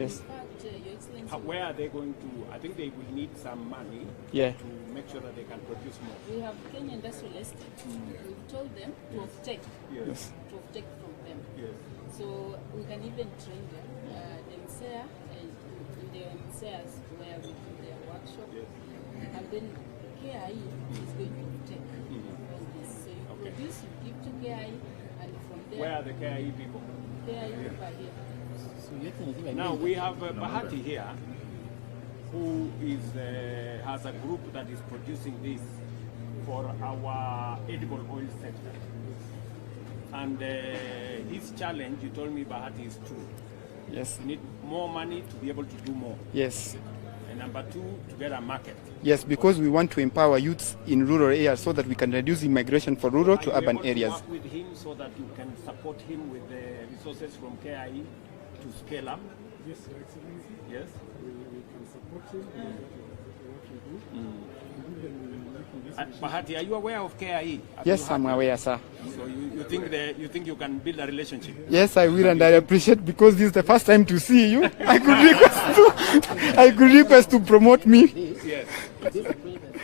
Yes. In fact, Your Excellency, Where are they going to? I think they will need some money Yeah. to make sure that they can produce more. we have Kenya Industrial Estate. We've told them to off-take, Yes. to off-take from them. Yes. So we can even train them. The MSEA and in the MSEAs where we do their workshop. Yes. And then KIE is going to take all this. So you produce, you give to KIE, and from there, Where are the KIE people? KIE over here. Now we have Bahati here, who is has a group that is producing this for our edible oil sector. And his challenge, you told me, Bahati, is true. Yes. We need more money to be able to do more. Yes. And number two, to get a market. Yes, because we want to empower youths in rural areas so that we can reduce immigration from rural to urban Are you able areas. to work with him so that you can support him with the resources from KIE to scale up? Yes, Your Excellency. Yes. We can support him in what we do. And even making this Bahati, are you aware of KIE? Have Yes, you heard I'm of aware, it? sir. So you think you can build a relationship? Yes, I will, and I appreciate because this is the first time to see you. I could request to promote me. Yes. This appointment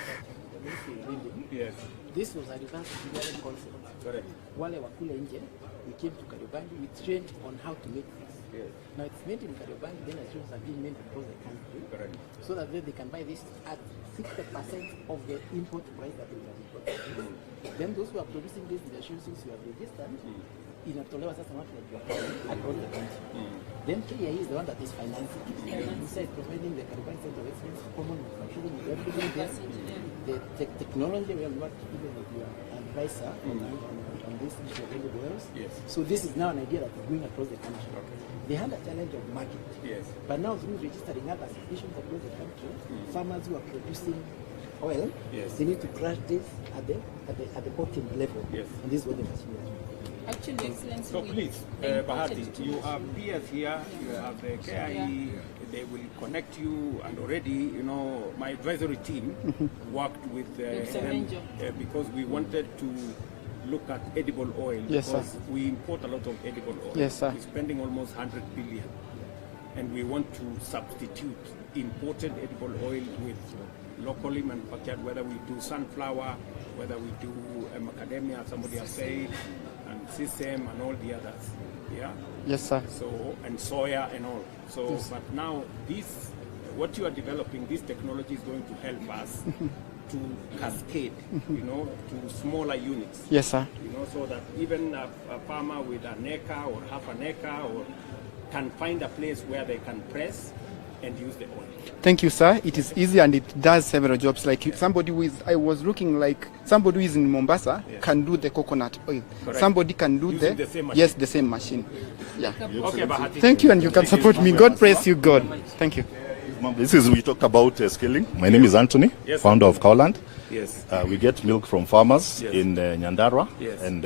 Yes. this was a reverse engineering concept. Correct. Wale wa kule nje, we came to Kariobangi, we trained on how to make this. Yes. Now it's made in Kariobangi, then assurance are being made across the country, Correct. so that they can buy this at 60% of the import price that they are importing. Then those who are producing this in the assurances who have registered, inatolewa sasa watu wajua across the country. Then KIA is the one that is financing it. Besides providing the Kariobangi Center of Excellence, common manufacturing, everything there, the technology, we have worked even with your advisor on this issue of edible oils. Yes. So this is now an idea that is going across the country. They had a challenge of market. Yes. But now through registering other associations across the country, farmers who are producing oil, Yes. they need to crush this at the bottom level. Yes. And this is what the machine is doing. Actually, Your Excellency, So we please, imported Bahati, you tools. have peers here, you have the KIE, they will connect you, and already, my advisory team worked with them because we wanted to look at edible oil. Yes, sir. because we import a lot of edible oil. Yes, sir. We're spending almost 100 billion, and we want to substitute imported edible oil with locally manufactured, whether we do sunflower, whether we do macadamia, somebody has said, and sesame and all the others. Yeah. Yes, sir. So, and soya and all. So, but now this, what you are developing, this technology is going to help us to cascade, to smaller units. Yes, sir. So that even a farmer with an acre or half an acre can find a place where they can press and use the oil. Thank you, sir. It is easy and it does several jobs. Like somebody who is, I was looking like somebody who is in Mombasa can do the coconut oil. Correct. Somebody can do Using the same machine. yes, the same machine. Yeah. Okay, Bahati. Thank you, and you can support me. God bless you, God. Thank you. We talked about scaling. My name is Anthony, Yes, founder of Cowland. Yes. We get milk from farmers Yes. in Nyandarua. Yes. And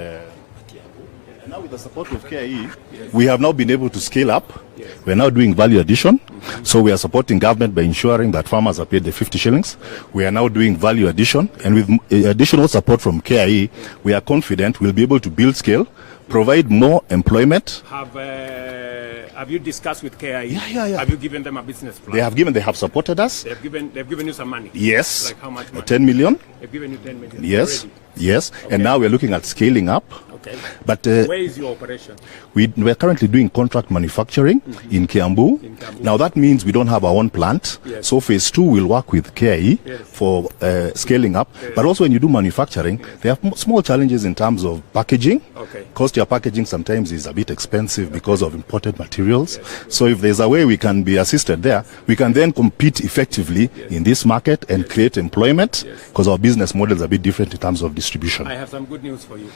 now with the support of KIE, we have now been able to scale up. Yes. We're now doing value addition. So we are supporting government by ensuring that farmers are paid the 50 shillings. We are now doing value addition. And with additional support from KIE, we are confident we'll be able to build scale, provide more employment. Have you discussed with KIE? Yeah. Have you given them a business plan? They have supported us. They've given you some money. Yes. Like how much money? 10 million. They've given you 10 million. Yes. Already. Yes. Okay. And now we're looking at scaling up. Okay. But Where is your operation? we're currently doing contract manufacturing in Kiambu. Now that means we don't have our own plant. Yes. So phase 2 will work with KIE Yes. for scaling up. But also when you do manufacturing, there are small challenges in terms of packaging. Okay. Cost your packaging sometimes is a bit expensive because of imported materials. So if there's a way we can be assisted there, we can then compete effectively in this market and create employment because our business model is a bit different in terms of distribution. I have some good news for you.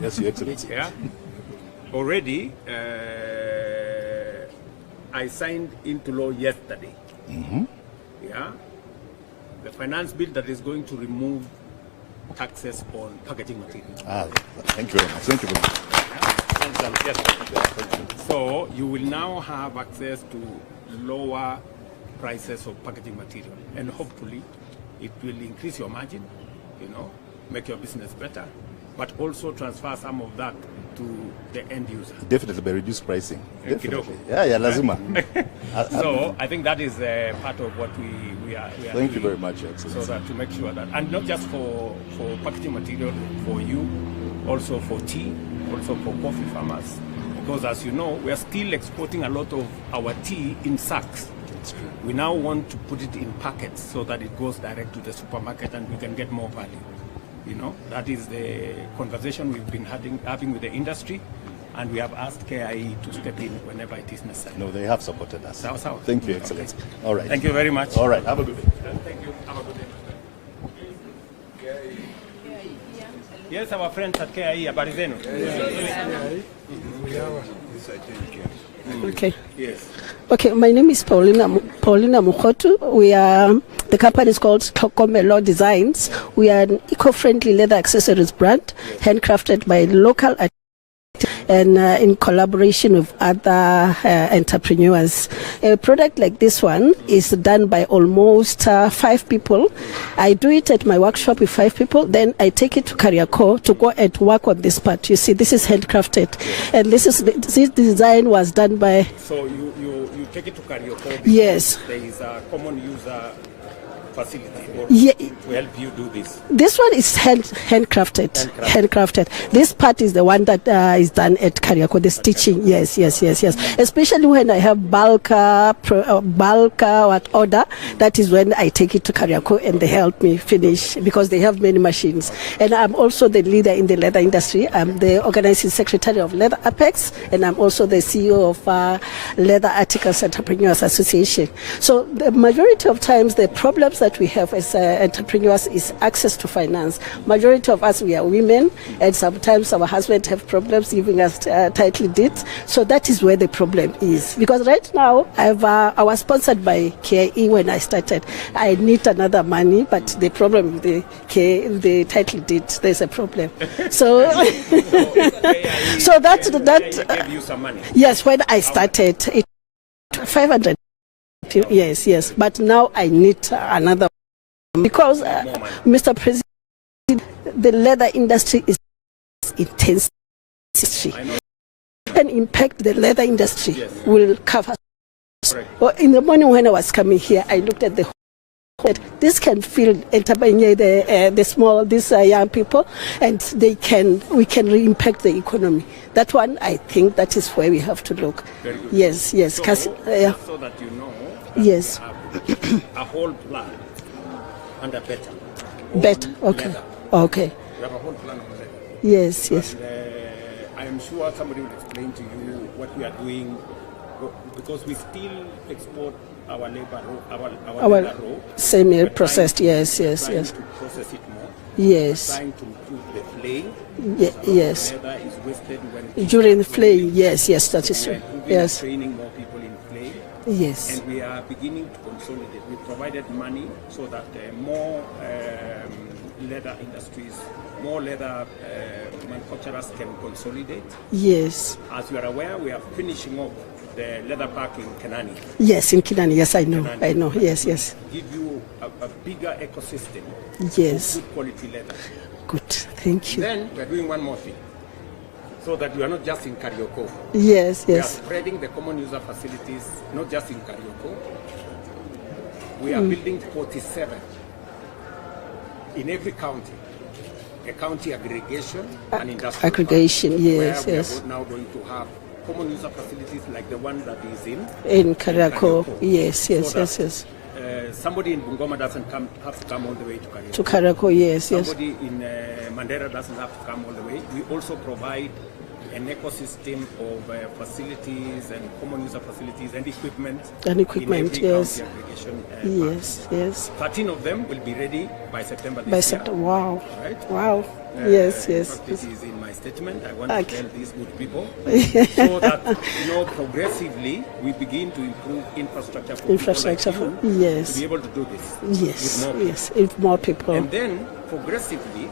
Yes, Your Excellency. Yeah. Already, I signed into law yesterday. Yeah. The finance bill that is going to remove taxes on packaging material. Thank you very much. Thank you very much. Yes. So you will now have access to lower prices of packaging material, and hopefully it will increase your margin, make your business better, but also transfer some of that to the end user. Definitely by reduced pricing. Definitely. Kidogo. Yeah, lazima. So I think that is part of what we are Thank you doing, very much, Your Excellency. so that to make sure that, and not just for packaging material, for you, also for tea, also for coffee farmers. Because as you know, we are still exporting a lot of our tea in sacks. We now want to put it in packets so that it goes direct to the supermarket and we can get more value. You know, that is the conversation we've been having with the industry, and we have asked KIE to step in whenever it is necessary. No, they have supported us. Sawa. Thank you, Excellency. All right. Thank you very much. All right. Have a good day. Thank you. Have a good day. Yes, our friends at KIE, habari zenu? Okay. Yes. Okay, my name is Paulina Mukhotu. We are, the company is called Comelo Designs. We are an eco-friendly leather accessories brand, handcrafted by local artists and in collaboration with other entrepreneurs. A product like this one is done by almost 5 people. I do it at my workshop with 5 people, then I take it to Kariako to go and work on this part. You see, this is handcrafted, and this design was done by... So you take it to Karioko? Yes. There is a common user facility to help you do this. This one is handcrafted. This part is the one that is done at Kariako, the stitching. Yes. Especially when I have bulk order, that is when I take it to Kariako and they help me finish, because they have many machines. And I'm also the leader in the leather industry. I'm the organizing secretary of Leather Apex, and I'm also the CEO of Leather Articles Entrepreneurs Association. So the majority of times, the problems that we have as entrepreneurs is access to finance. Majority of us, we are women, and sometimes our husbands have problems giving us title deeds. So that is where the problem is. Because right now, I was sponsored by KIE when I started. I need another money, but the problem with the title deed, there's a problem. So, so that gave you some money. Yes, when I started, it 500. Yes, but now I need another, because Mr. President, the leather industry is intense. Can impact the leather industry. Yes. Will cover. Well, in the morning when I was coming here, I looked at the whole. This can fill the small, these young people, and we can impact the economy. That one, I think that is where we have to look. Very good. Yes. So that you know. Yes. A whole plan under better. Okay. Leather. Okay. We have a whole plan on leather. Yes. And, I am sure somebody will explain to you what we are doing, because we still export our labor raw, our leather raw. Semi-processed. Yes. Trying to process it more. Yes. Trying to improve the flaying. Yes. Leather is wasted when During the flaying. Yes, that is true. Yes. Training more people in flaying. Yes. And we are beginning to consolidate. We provided money so that more leather industries, more leather manufacturers can consolidate. Yes. As you are aware, we are finishing up the leather park in Kenani. Yes, in Kinani. Yes, I know. Kenani. I know. Yes. Give you a bigger ecosystem. Yes. Of good quality leather. Good. Thank you. Then we are doing one more thing, so that we are not just in Karioko. Yes. We are spreading the common user facilities, not just in Karioko. We are building 47 in every county. A county aggregation and industrial aggregation, park, yes. where we are now going to have common user facilities like the one that is in Kariako. Yes. Somebody in Bungoma doesn't have to come all the way to Kariako. To Kariako, yes. Somebody in Mandera doesn't have to come all the way. We also provide an ecosystem of facilities and common user facilities and equipment. And equipment, in every yes. county aggregation, Yes. 13 of them will be ready by September this By year. September, wow. Right? Wow. Yes. In fact, this is in my statement. I want Okay. to tell these good people so that progressively we begin to improve infrastructure for Infrastructure people for, like you yes. to be able to do this. Yes. If more people. And then progressively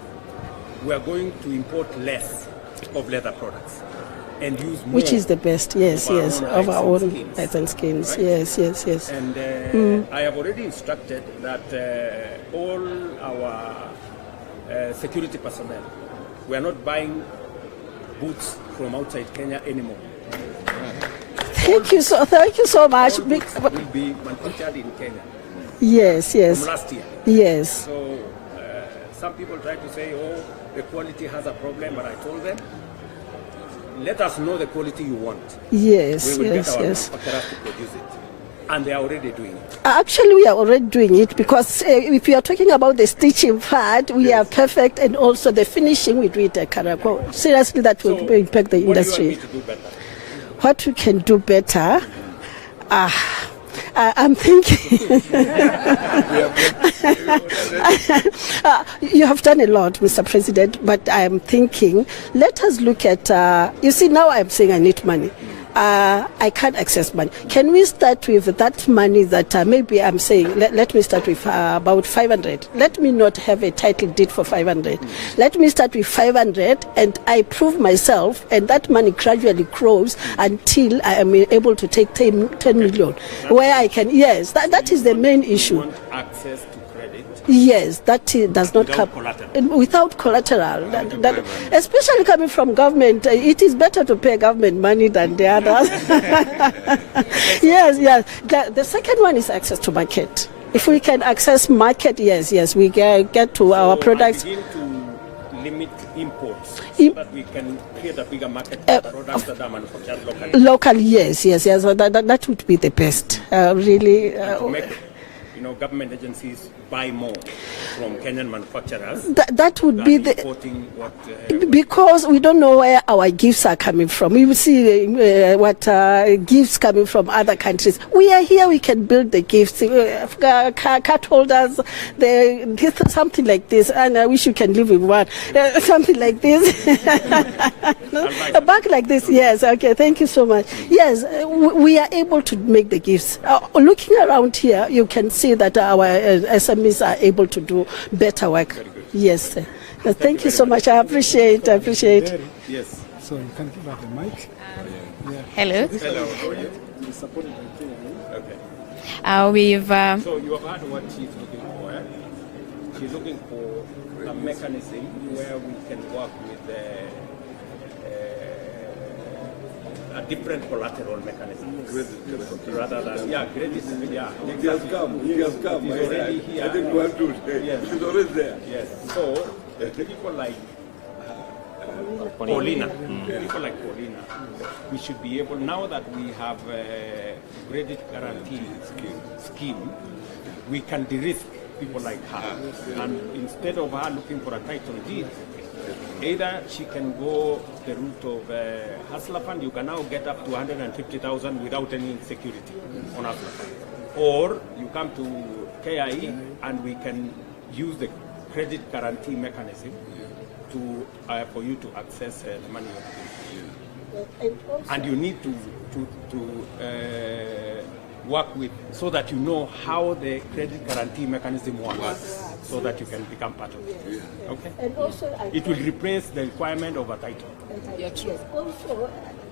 we are going to import less of leather products and use more. Which is the best, yes, of our own hides and skins. Right? Yes. And I have already instructed that all our security personnel, we are not buying boots from outside Kenya anymore. Thank you so much. All boots will be manufactured in Kenya. Yes, yes. From last year. Yes. So some people try to say, oh, the quality has a problem, but I told them, let us know the quality you want. Yes, we will yes, get our yes. manufacturers to produce it. And they are already doing it. Actually, we are already doing it because if you are talking about the stitching part, we are perfect, and also the finishing we do it at Kariakoo. Seriously, that will impact the industry. What do you want me to do better? What we can do better? I'm thinking. You have done a lot, Mr. President, but I'm thinking, let us look at, you see, now I'm saying I need money. I can't access money. Can we start with that money that maybe I'm saying, let me start with about 500. Let me not have a title deed for 500. Let me start with 500 and I prove myself, and that money gradually grows until I am able to take 10 million. Where I can, yes, that is the main issue. You want access to credit? Yes, that does not come without collateral. Especially coming from government, it is better to pay government money than the others. Yes, yes. The second one is access to market. If we can access market, yes, we get to our products. Begin to limit imports so that we can create a bigger market for products that are manufactured locally. Locally, yes. That would be the best. Really. To make, government agencies buy more from Kenyan manufacturers. That would be the because we don't know where our gifts are coming from. We will see what gifts coming from other countries. We are here. We can build the gifts. Card holders, something like this, and I wish you can live with one. Something like this, a bag like this. Yes. Okay. Thank you so much. Yes, we are able to make the gifts. Looking around here, you can see that our SMEs are able to do better work. Yes. Thank you so much. I appreciate. Yes. So you can give her the mic. Hello. Hello. You're supported by KICC. Okay. We've. So you have heard what she's looking for. Eh? She's looking for a mechanism where we can work with a different collateral mechanism rather than credit. He has come. He's already here. I didn't want to say. Yes. He's already there. Yes. So people like Paulina, we should be able, now that we have a credit guarantee scheme, we can de-risk people like her. And instead of her looking for a title deed, either she can go the route of Hustler Fund. You can now get up to 150,000 without any security on Hustler Fund. Or you come to KIE and we can use the credit guarantee mechanism to for you to access the money. And you need to work with, so that you know how the credit guarantee mechanism works, so that you can become part of it. Okay? And also, it will replace the requirement of a title. Yes.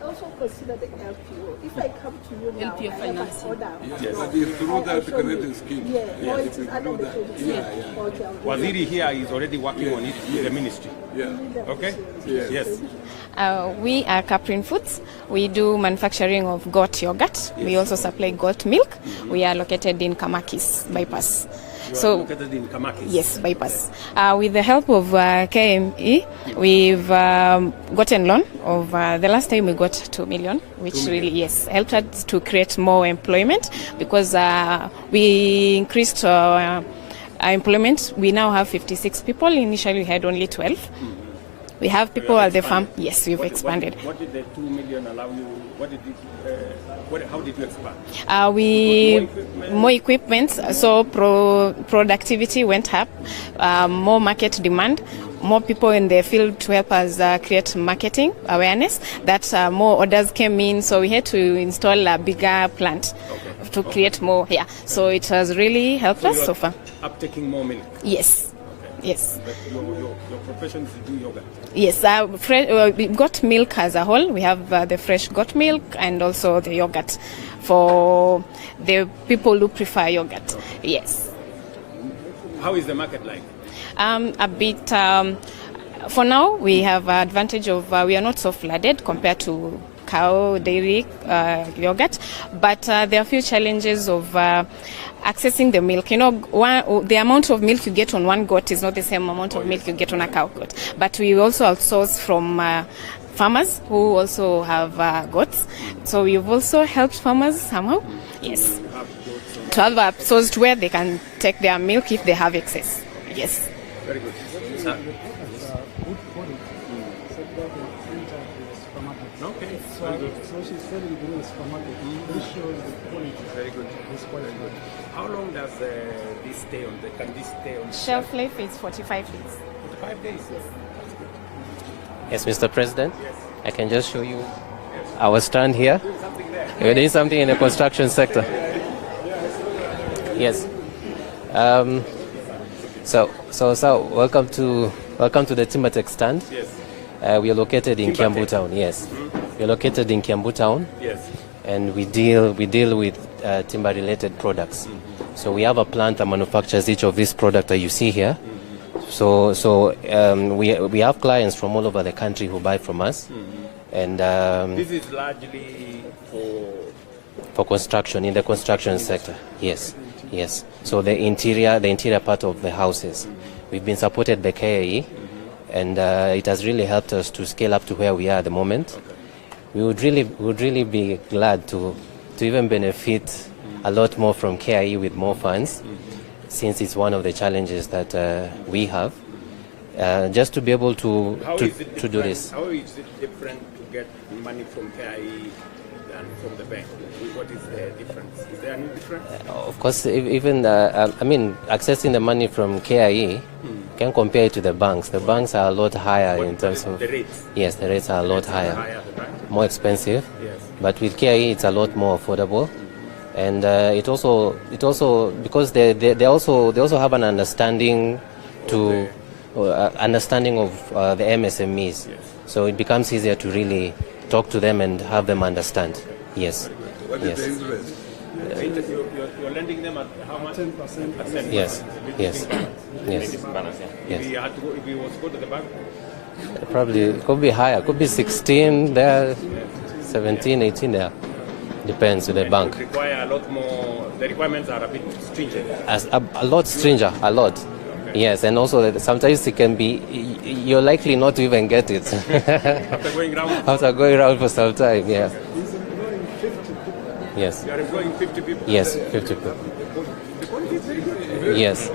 Also consider the LPO. If I come to you now, LPO I have financing. an order. Yes. But it's through that credit scheme. Yeah. Or it is under the credit scheme. Okay, Waziri here is already working on it with the ministry. Yeah. Okay? Yes. We are Caprin Foods. We do manufacturing of goat yogurt. We also supply goat milk. We are located in KICC bypass. So located in KICC. Yes, bypass. With the help of KME, we've gotten loan of the last time we got 2 million, which really helped us to create more employment, because we increased our employment. We now have 56 people. Initially, we had only 12. We have people at the farm. Yes, we've expanded. What did the 2 million allow you? How did you expand? More equipment, so productivity went up, more market demand, more people in the field to help us create marketing awareness, that more orders came in, so we had to install a bigger plant to create more here. So it has really helped us so far. Uptaking more milk? Yes. Okay. Yes. But your profession is to do yogurt? Yes, goat milk as a whole. We have the fresh goat milk and also the yogurt for the people who prefer yogurt. Yes. How is the market like? A bit For now, we have advantage of we are not so flooded compared to cow, dairy, yogurt, but there are a few challenges of accessing the milk. You know, the amount of milk you get on one goat is not the same amount of milk you get on a cow goat. But we also outsource from farmers who also have goats. So we've also helped farmers somehow, yes, to have a source where they can take their milk if they have excess. Yes. Very good. Okay. So she's selling in the supermarket. This shows the quality. Very good. It's quite good. How long does this stay on? Can this stay on? Shelf life is 45 days. 45 days. Yes, Mr. President. Yes. I can just show you our stand here. We're doing something in the construction sector. Yes. So welcome to the Timbertech stand. Yes. We are located in Kiambu Town. Yes. We are located in Kiambu Town. Yes. And we deal with timber-related products. So we have a plant that manufactures each of these products that you see here. So we have clients from all over the country who buy from us. And this is largely for construction, in the construction sector. Yes. Yes. So the interior part of the houses. We've been supported by KICC, and it has really helped us to scale up to where we are at the moment. We would really be glad to even benefit a lot more from KICC with more funds, since it's one of the challenges that we have. Just to be able to do this. How is it different to get money from KICC than from the bank? What is the difference? Is there any difference? Of course, even accessing the money from KICC can compare it to the banks. The banks are a lot higher in terms of the rates. Yes, the rates are a lot higher, more expensive. Yes. But with KICC, it's a lot more affordable, and it also because they also have an understanding of the MSMEs. Yes. So it becomes easier to really talk to them and have them understand. Yes. What is the interest? You're lending them at how much? 10%. Yes. Yes. Yes. If you was to go to the bank? Probably it could be higher. Could be 16 there, 17, 18 there. Depends on the bank. It require a lot more. The requirements are a bit stringent. A lot stringent, a lot. Okay. Yes, and also sometimes it can be, you're likely not to even get it. After going round? After going around for some time, yeah. He's employing 50 people. Yes. You are employing 50 people? Yes, 50 people. The quality is very good. Yes.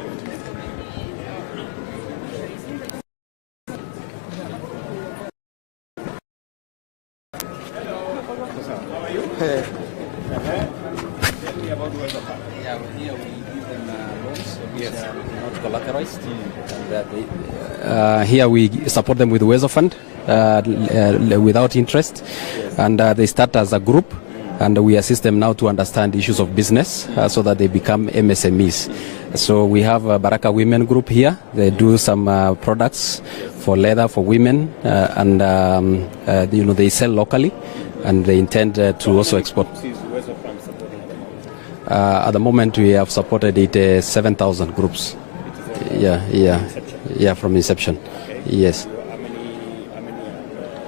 Here we support them with Wezo Fund without interest, and they start as a group, and we assist them now to understand issues of business so that they become MSMEs. So we have a Baraka Women Group here. They do some products for leather for women, and they sell locally, and they intend to also export. At the moment, we have supported it 7,000 groups. Yeah, from inception. Okay. Yes. How many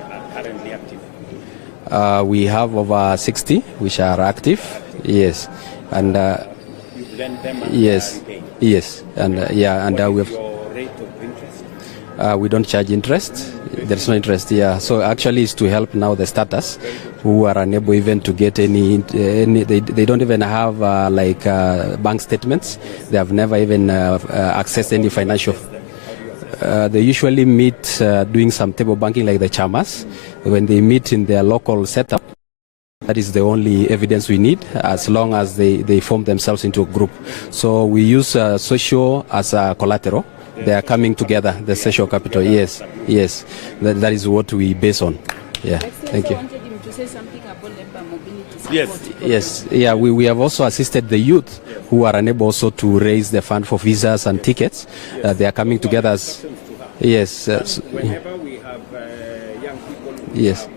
are currently active? We have over 60 which are active. Yes, and You lend them and yes, repay. yes, and we have. Your rate of interest? We don't charge interest. There's no interest here. So actually, it's to help now the starters who are unable even to get any they don't even have bank statements. They have never even accessed any financial. They usually meet doing some table banking like the chamas. When they meet in their local setup, that is the only evidence we need, as long as they form themselves into a group. So we use social as a collateral. They are coming together, the social capital. Yes. That is what we base on. Yeah. Thank you. I wanted him to say something about labor mobility support. Yes. Yeah. We have also assisted the youth who are unable also to raise the fund for visas and tickets. They are coming together as. Yes. Whenever we have young people who Yes. have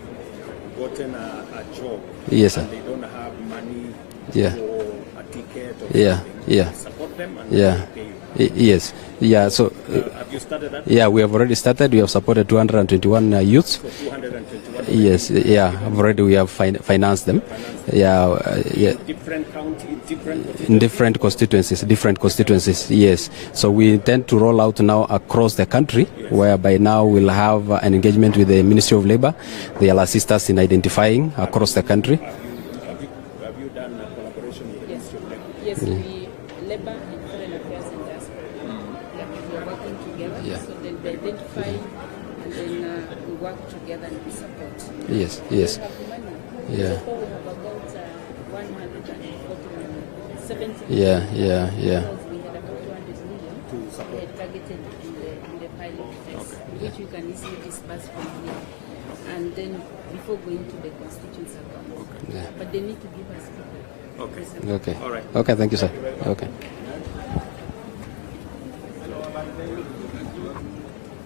gotten a job, Yes, sir. and they don't have money Yeah. for a ticket or Yeah. something, Yeah. support them and Yeah. they pay you. Yes. Yeah. So. Have you started that? Yeah, we have already started. We have supported 221 youths. So 221. Yes. Yeah. We have financed them. Yeah. Yeah. Different counties, in different constituencies. Yes. So we intend to roll out now across the country, whereby now we'll have an engagement with the Ministry of Labor. They'll assist us in identifying across the country. Have you done a collaboration with the Ministry of Labor? Yes, we Labor and Foreign Affairs and Diaspora. We are working together, so then we identify and then we work together and we support. Yes. We have money. Yeah. So we have about 170 Yeah. because we had about 200 million to support. targeted in the pilot phase, which we can easily disperse from here, and then before going to the constituents account. Yeah. But they need to give us people. Okay. Okay. All right. Okay. Thank you, sir. Okay.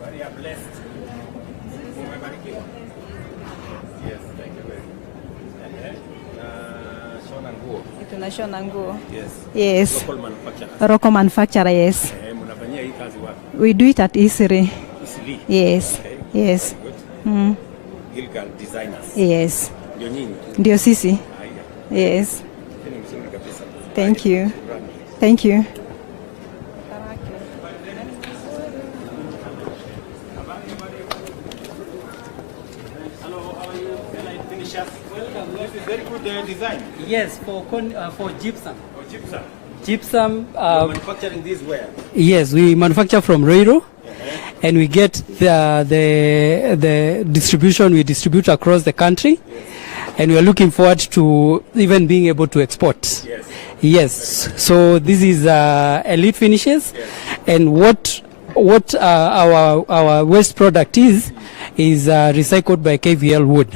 Very blessed. Umebarikiwa? Yes, thank you very much. Shona nguo. Tunashona nguo. Yes. Yes. Local manufacturer. Local manufacturer, yes. Mnafanyia hii kazi wapi? We do it at Isiri. Isiri. Yes. Okay. Yes. Good. Gilgal Designers. Yes. Ndio nyinyi. Ndio sisi. Haya. Yes. Ni mzuri kabisa. Thank you. Thank you. Very good design. Yes, for gypsum. For gypsum. Gypsum. Manufacturing this where? Yes, we manufacture from Ruto, and we get the distribution. We distribute across the country, and we are looking forward to even being able to export. Yes. Yes. So this is elite finishes, and what our waste product is recycled by KVL wood.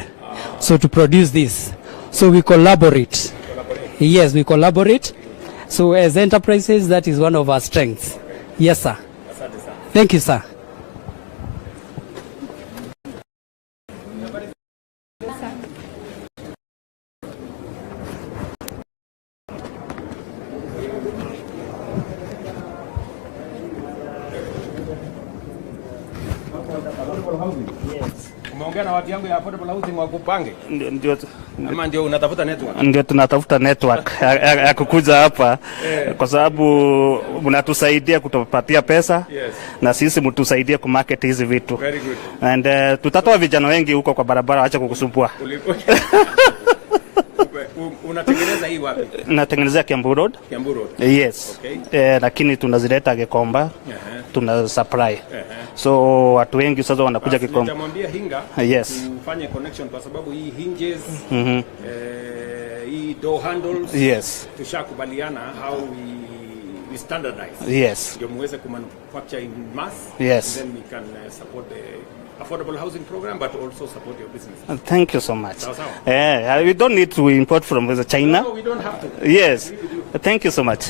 So to produce this, so we collaborate. Yes, we collaborate. So as enterprises, that is one of our strengths. Yes, sir. Thank you, sir. Umeongea na watu yangu ya affordable housing wakupange? Ndio unatafuta network. Ndio tunatafuta network ya kukuja hapa kwa sababu mnatusaidia kutupatia pesa. Yes. Na sisi mtusaidie kumarket hizi vitu. Very good. And tutatoa vijana wengi huko kwa barabara, acha kukusumbua. Unatengeneza hii wapi? Natengenezea Kiambu Road. Kiambu Road. Yes. Okay. Lakini tunazileta Gikomba. Tuna supply. So watu wengi sasa wanakuja Gikomba. Nitamwambia Hinga. Yes. Tufanye connection kwa sababu hii hinges, hii door handles. Yes. Tushakubaliana how we standardize. Yes. Ndio muweze kumanufacture in mass. Yes. And then we can support the affordable housing program, but also support your business. Thank you so much. We don't need to import from China. No, we don't have to. Yes. Thank you so much.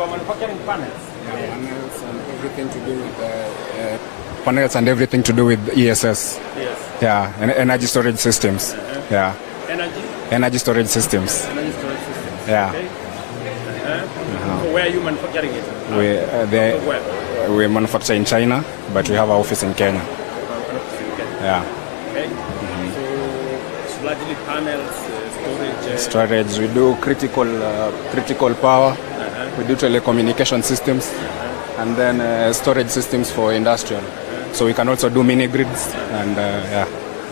you are manufacturing panels. Panels and everything to do with panels and everything to do with ESS. Yes. Yeah, and energy storage systems. Yeah. Energy storage systems. Energy storage systems. Yeah. Okay. So where are you manufacturing it? We manufacture in China, but we have an office in Kenya. Yeah. Okay. So largely panels, storage. Storage. We do critical power. We do telecommunication systems, and then storage systems for industrial. So we can also do mini grids and yeah.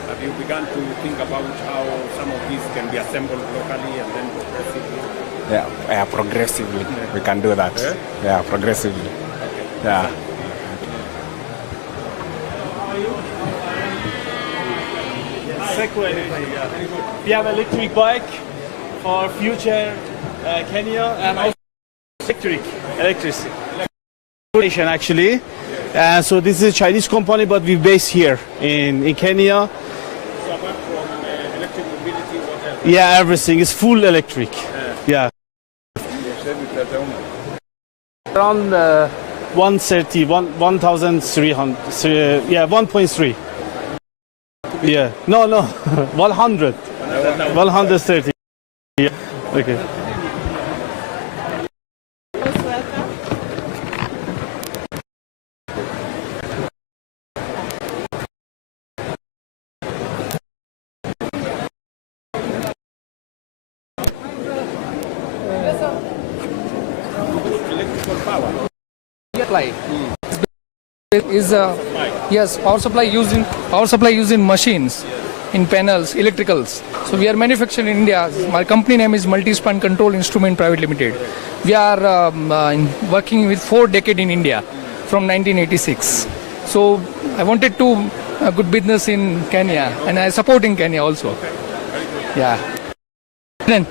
Have you begun to think about how some of these can be assembled locally and then progressively? Yeah, progressively. We can do that. Yeah, progressively. Yeah. We have electric bike for future Kenya and also electricity. Actually. So this is a Chinese company, but we base here in Kenya. So apart from electric mobility, what else? Yeah, everything is full electric. Yeah. Around 130, 1,300. Yeah, 1.3. Yeah. No, 100. 130. Yeah. Okay. Supply is yes, power supply using machines, in panels, electricals. So we are manufacturing in India. My company name is Multi-Span Control Instrument Private Limited. We are working with 4 decades in India from 1986. So I wanted to good business in Kenya, and I support in Kenya also. Yeah. Then.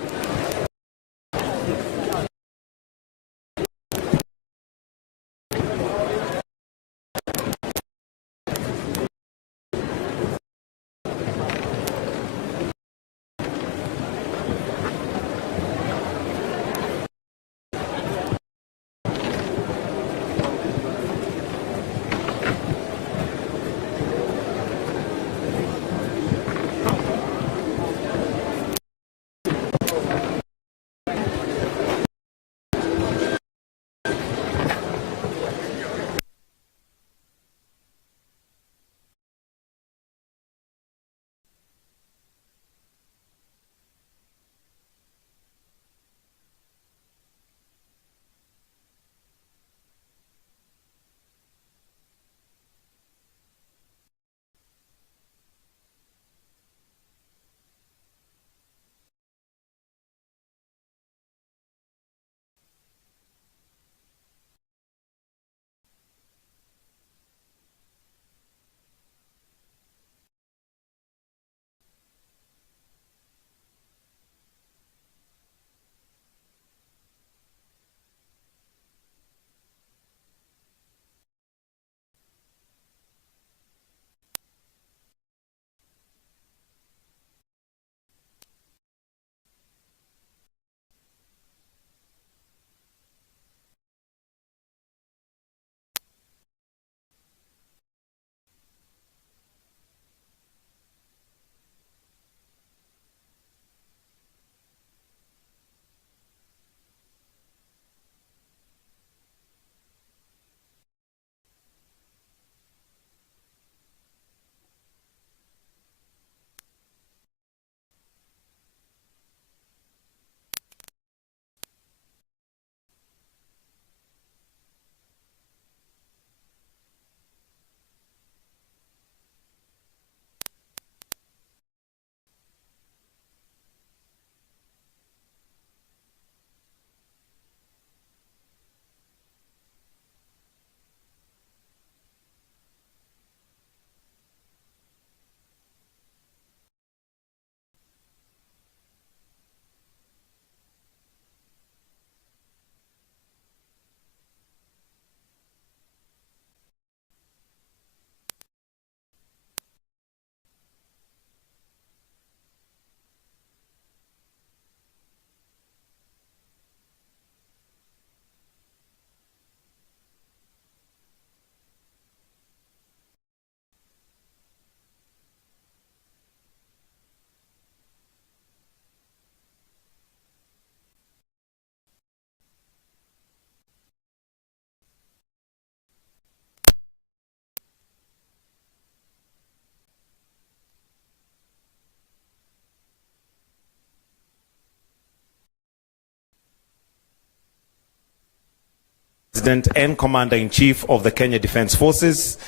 President and Commander-in-Chief of the Kenya Defence Forces,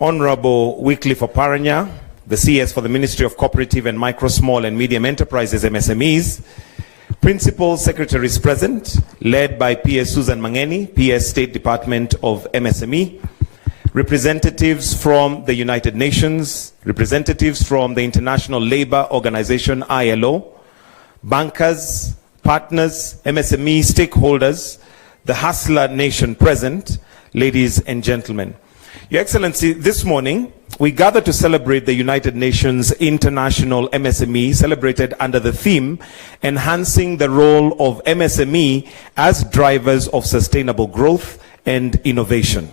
Honorable Wycliffe Oparanya, the CS for the Ministry of Cooperative and Micro, Small and Medium Enterprises, MSMEs, Principal Secretaries present, led by PS Susan Mangeni, PS State Department of MSME, representatives from the United Nations, representatives from the International Labour Organization, ILO, bankers, partners, MSME stakeholders, the Hustler Nation present, ladies and gentlemen. Your Excellency, this morning, we gather to celebrate the United Nations International MSME, celebrated under the theme, Enhancing the Role of MSME as Drivers of Sustainable Growth and Innovation.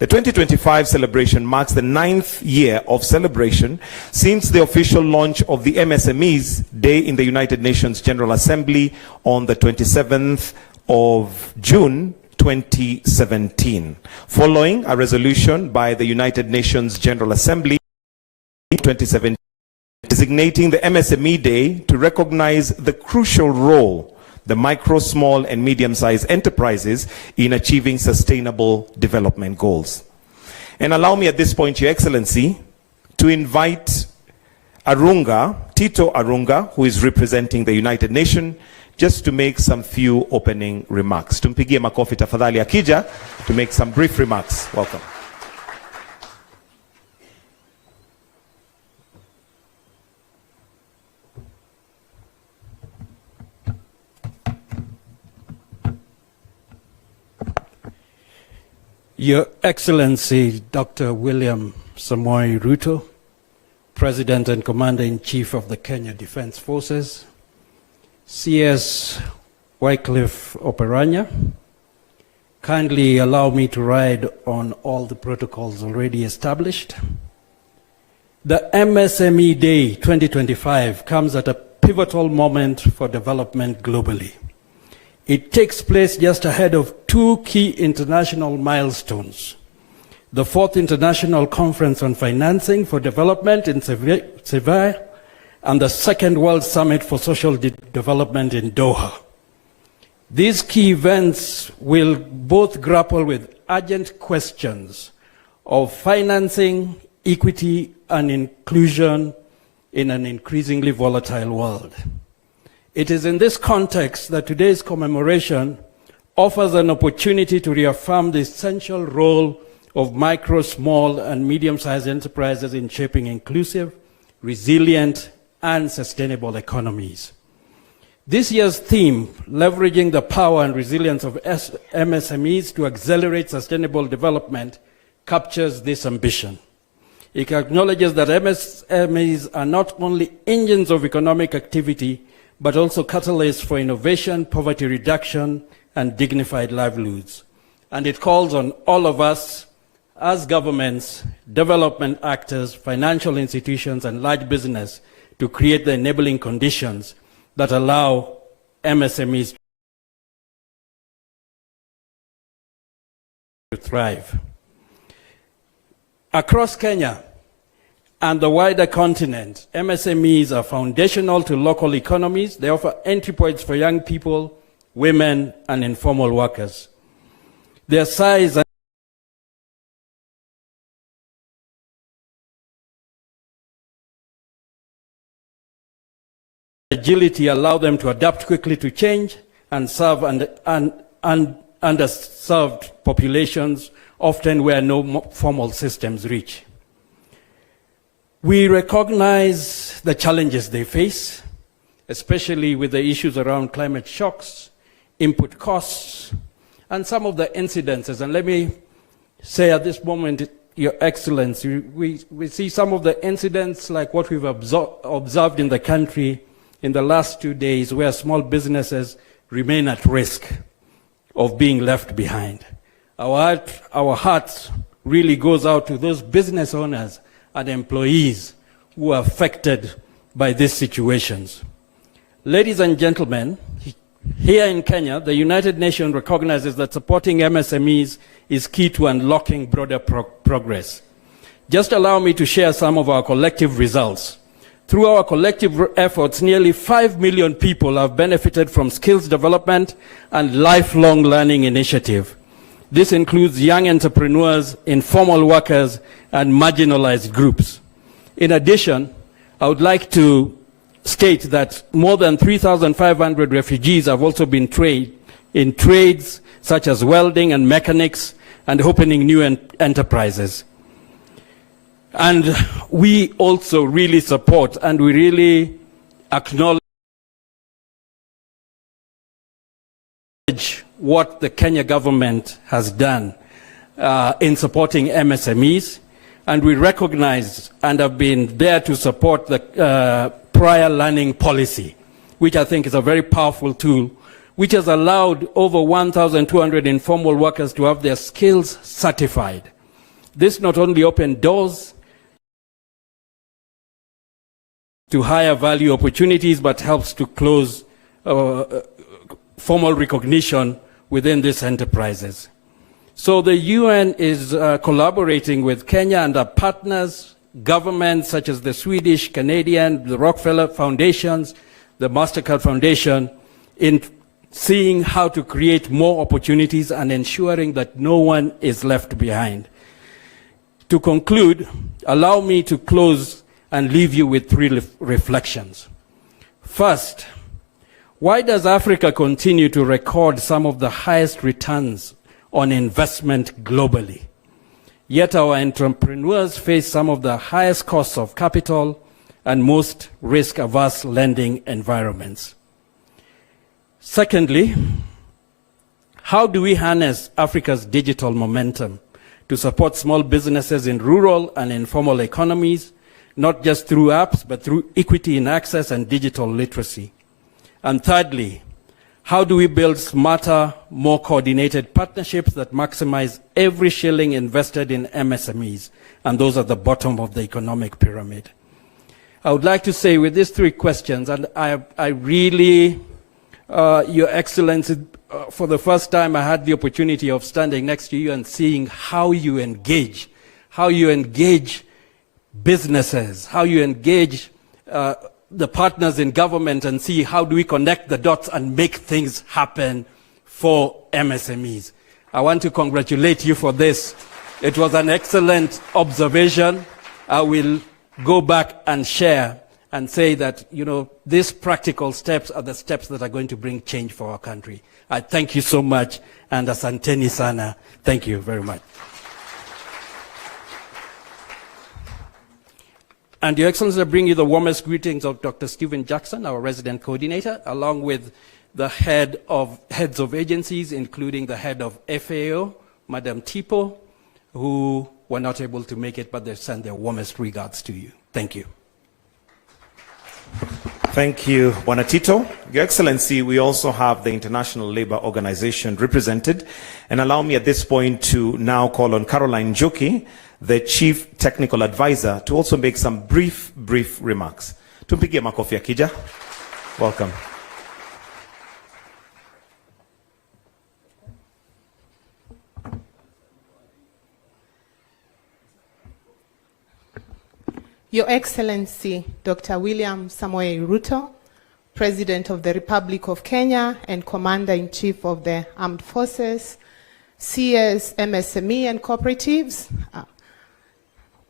The 2025 celebration marks the 9th year of celebration since the official launch of the MSMEs Day in the United Nations General Assembly on the 27th of June 2017, following a resolution by the United Nations General Assembly 2017 designating the MSME Day to recognize the crucial role the micro, small and medium-sized enterprises in achieving sustainable development goals. And allow me at this point, Your Excellency, to invite Tito Arunga, who is representing the United Nations, just to make some few opening remarks. Tumpigie makofi tafadhali akija to make some brief remarks. Welcome. Your Excellency, Dr. William Samoei Ruto, President and Commander-in-Chief of the Kenya Defence Forces, CS Wycliffe Oparanya, kindly allow me to ride on all the protocols already established. The MSME Day 2025 comes at a pivotal moment for development globally. It takes place just ahead of two key international milestones: the 4th International Conference on Financing for Development in Seville, and the 2nd World Summit for Social Development in Doha. These key events will both grapple with urgent questions of financing, equity, and inclusion in an increasingly volatile world. It is in this context that today's commemoration offers an opportunity to reaffirm the essential role of micro, small, and medium-sized enterprises in shaping inclusive, resilient, and sustainable economies. This year's theme, leveraging the power and resilience of MSMEs to accelerate sustainable development, captures this ambition. It acknowledges that MSMEs are not only engines of economic activity, but also catalysts for innovation, poverty reduction, and dignified livelihoods. And it calls on all of us, as governments, development actors, financial institutions, and large business, to create the enabling conditions that allow MSMEs to thrive. Across Kenya and the wider continent, MSMEs are foundational to local economies. They offer entry points for young people, women, and informal workers. Their size and agility allow them to adapt quickly to change and serve underserved populations, often where no formal systems reach. We recognize the challenges they face, especially with the issues around climate shocks, input costs, and some of the incidences. And let me say at this moment, Your Excellency, we see some of the incidents like what we've observed in the country in the last 2 days, where small businesses remain at risk of being left behind. Our hearts really goes out to those business owners and employees who are affected by these situations. Ladies and gentlemen, here in Kenya, the United Nations recognizes that supporting MSMEs is key to unlocking broader progress. Just allow me to share some of our collective results. Through our collective efforts, nearly 5 million people have benefited from skills development and lifelong learning initiative. This includes young entrepreneurs, informal workers, and marginalized groups. In addition, I would like to state that more than 3,500 refugees have also been trained in trades such as welding and mechanics and opening new enterprises. And we also really support and we really acknowledge what the Kenya government has done in supporting MSMEs, and we recognize and have been there to support the prior learning policy, which I think is a very powerful tool, which has allowed over 1,200 informal workers to have their skills certified. This not only opened doors to higher value opportunities, but helps to close formal recognition within these enterprises. So the UN is collaborating with Kenya and our partners, governments such as the Swedish, Canadian, the Rockefeller Foundations, the MasterCard Foundation, in seeing how to create more opportunities and ensuring that no one is left behind. To conclude, allow me to close and leave you with three reflections. First, why does Africa continue to record some of the highest returns on investment globally? Yet our entrepreneurs face some of the highest costs of capital and most risk-averse lending environments. Secondly, how do we harness Africa's digital momentum to support small businesses in rural and informal economies, not just through apps, but through equity in access and digital literacy? And thirdly, how do we build smarter, more coordinated partnerships that maximize every shilling invested in MSMEs, and those at the bottom of the economic pyramid? I would like to say with these three questions, and I really, Your Excellency, for the first time I had the opportunity of standing next to you and seeing how you engage businesses, how you engage the partners in government, and see how do we connect the dots and make things happen for MSMEs. I want to congratulate you for this. It was an excellent observation. I will go back and share and say that, you know, these practical steps are the steps that are going to bring change for our country. I thank you so much, and asanteni sana. Thank you very much. And Your Excellency, I bring you the warmest greetings of Dr. Stephen Jackson, our resident coordinator, along with the heads of agencies, including the head of FAO, Madam Tipo, who were not able to make it, but they send their warmest regards to you. Thank you. Thank you, Bwana Tito. Your Excellency, we also have the International Labour Organization represented. And allow me at this point to now call on Caroline Njoki, the Chief Technical Advisor, to also make some brief remarks. Tumpigie makofi akija. Welcome. Your Excellency, Dr. William Samoei Ruto, President of the Republic of Kenya and Commander-in-Chief of the Armed Forces, CS, MSME and Cooperatives,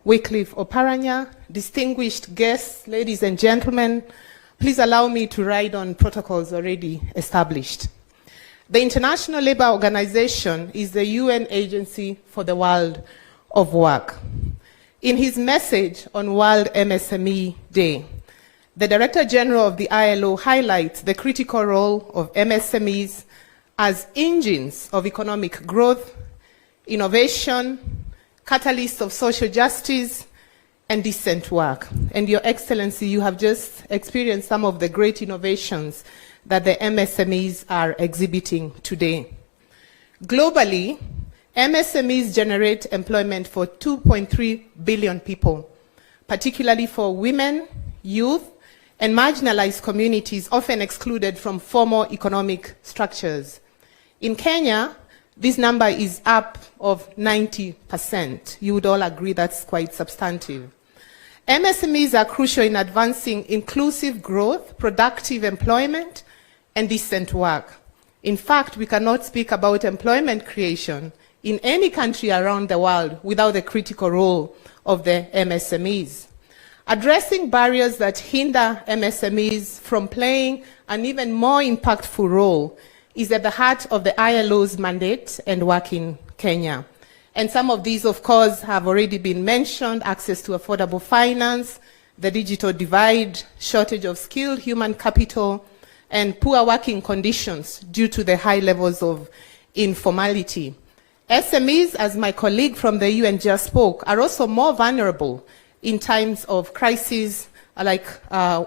Wycliffe Oparanya, distinguished guests, ladies and gentlemen, please allow me to ride on protocols already established. The International Labour Organization is the UN agency for the world of work. In his message on World MSME Day, the Director General of the ILO highlights the critical role of MSMEs as engines of economic growth, innovation, catalysts of social justice, and decent work. And Your Excellency, you have just experienced some of the great innovations that the MSMEs are exhibiting today. Globally, MSMEs generate employment for 2.3 billion people, particularly for women, youth, and marginalized communities often excluded from formal economic structures. In Kenya, this number is up of 90%. You would all agree that's quite substantive. MSMEs are crucial in advancing inclusive growth, productive employment, and decent work. In fact, we cannot speak about employment creation in any country around the world without the critical role of the MSMEs. Addressing barriers that hinder MSMEs from playing an even more impactful role is at the heart of the ILO's mandate and work in Kenya. And some of these, of course, have already been mentioned: access to affordable finance, the digital divide, shortage of skilled human capital, and poor working conditions due to the high levels of informality. SMEs, as my colleague from the UN just spoke, are also more vulnerable in times of crisis like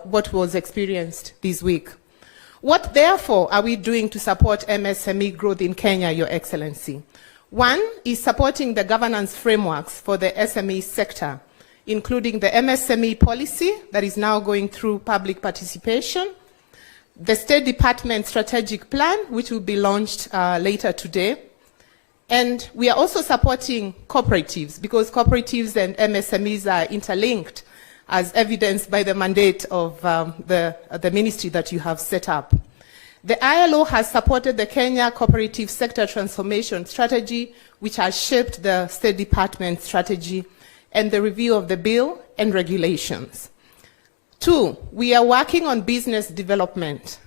what was experienced this week. What, therefore, are we doing to support MSME growth in Kenya, Your Excellency? One is supporting the governance frameworks for the SME sector, including the MSME policy that is now going through public participation, the State Department strategic plan, which will be launched later today. And we are also supporting cooperatives, because cooperatives and MSMEs are interlinked, as evidenced by the mandate of the ministry that you have set up. The ILO has supported the Kenya Cooperative Sector Transformation Strategy, which has shaped the State Department strategy and the review of the bill and regulations. Two, we are working on business development.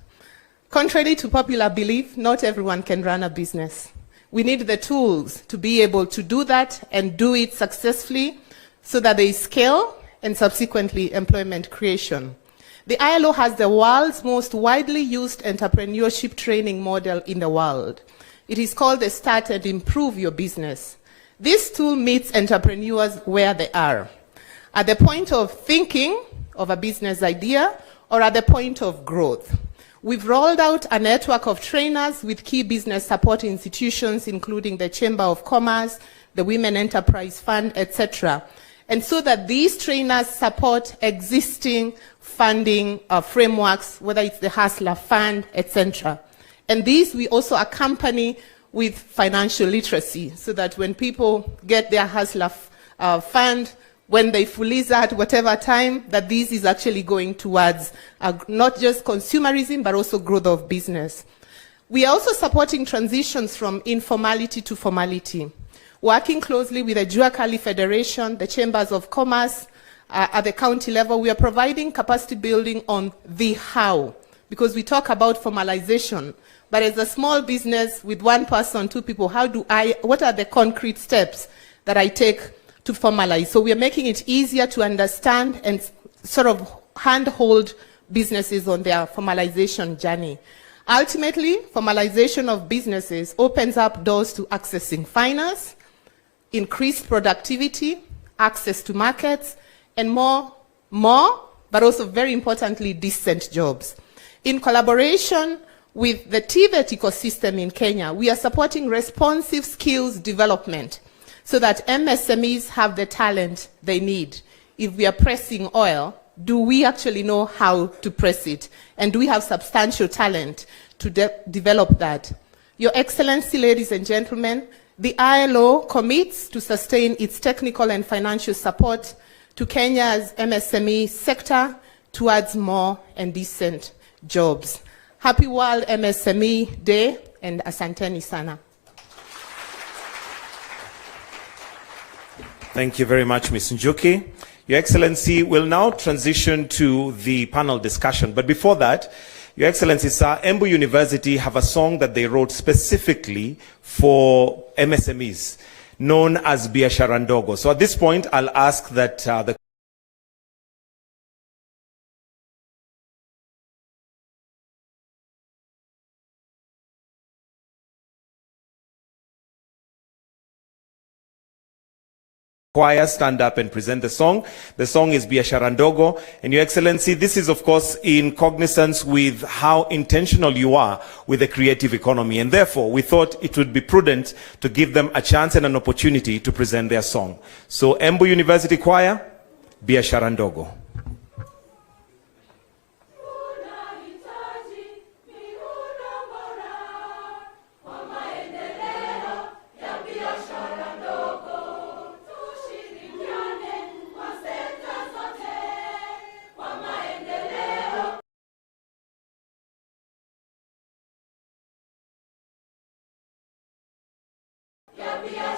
Contrary to popular belief, not everyone can run a business. We need the tools to be able to do that and do it successfully so that there is scale and subsequently employment creation. The ILO has the world's most widely used entrepreneurship training model in the world. It is called the Start and Improve Your Business. This tool meets entrepreneurs where they are, at the point of thinking of a business idea or at the point of growth. We've rolled out a network of trainers with key business support institutions, including the Chamber of Commerce, the Women Enterprise Fund, etc. And so that these trainers support existing funding frameworks, whether it's the Hustler Fund, etc. And these we also accompany with financial literacy, so that when people get their Hustler Fund, when they fully at whatever time, that this is actually going towards not just consumerism, but also growth of business. We are also supporting transitions from informality to formality, working closely with the Jua Kali Federation, the Chambers of Commerce. At the county level, we are providing capacity building on the how, because we talk about formalization, but as a small business with one person, two people, what are the concrete steps that I take to formalize? So we are making it easier to understand and sort of handhold businesses on their formalization journey. Ultimately, formalization of businesses opens up doors to accessing finance, increased productivity, access to markets, and more, but also very importantly, decent jobs. In collaboration with the TVET ecosystem in Kenya, we are supporting responsive skills development so that MSMEs have the talent they need. If we are pressing oil, do we actually know how to press it? And do we have substantial talent to develop that? Your Excellency, ladies and gentlemen, the ILO commits to sustain its technical and financial support to Kenya's MSME sector towards more and decent jobs. Happy World MSME Day, and asanteni sana. Thank you very much, Ms. Njuki. Your Excellency, we'll now transition to the panel discussion. But before that, Your Excellency, sir, Embu University have a song that they wrote specifically for MSMEs, known as Biashara Ndogo. So at this point, I'll ask that the choir stand up and present the song. The song is Biashara Ndogo. And Your Excellency, this is of course in cognizance with how intentional you are with the creative economy. And therefore, we thought it would be prudent to give them a chance and an opportunity to present their song. So Embu University Choir, Biashara Ndogo. Yeah.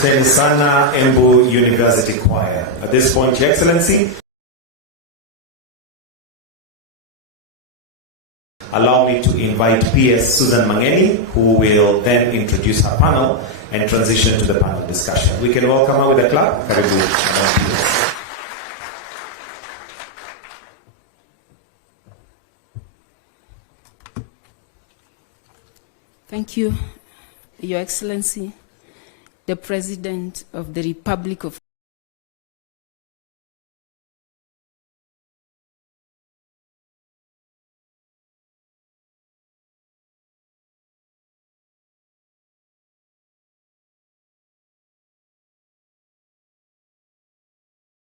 Asanteni sana Embu University Choir. At this point, Your Excellency, allow me to invite PS Susan Mangeni, who will then introduce her panel and transition to the panel discussion. We can welcome her with a clap. Thank you, Your Excellency, the President of the Republic of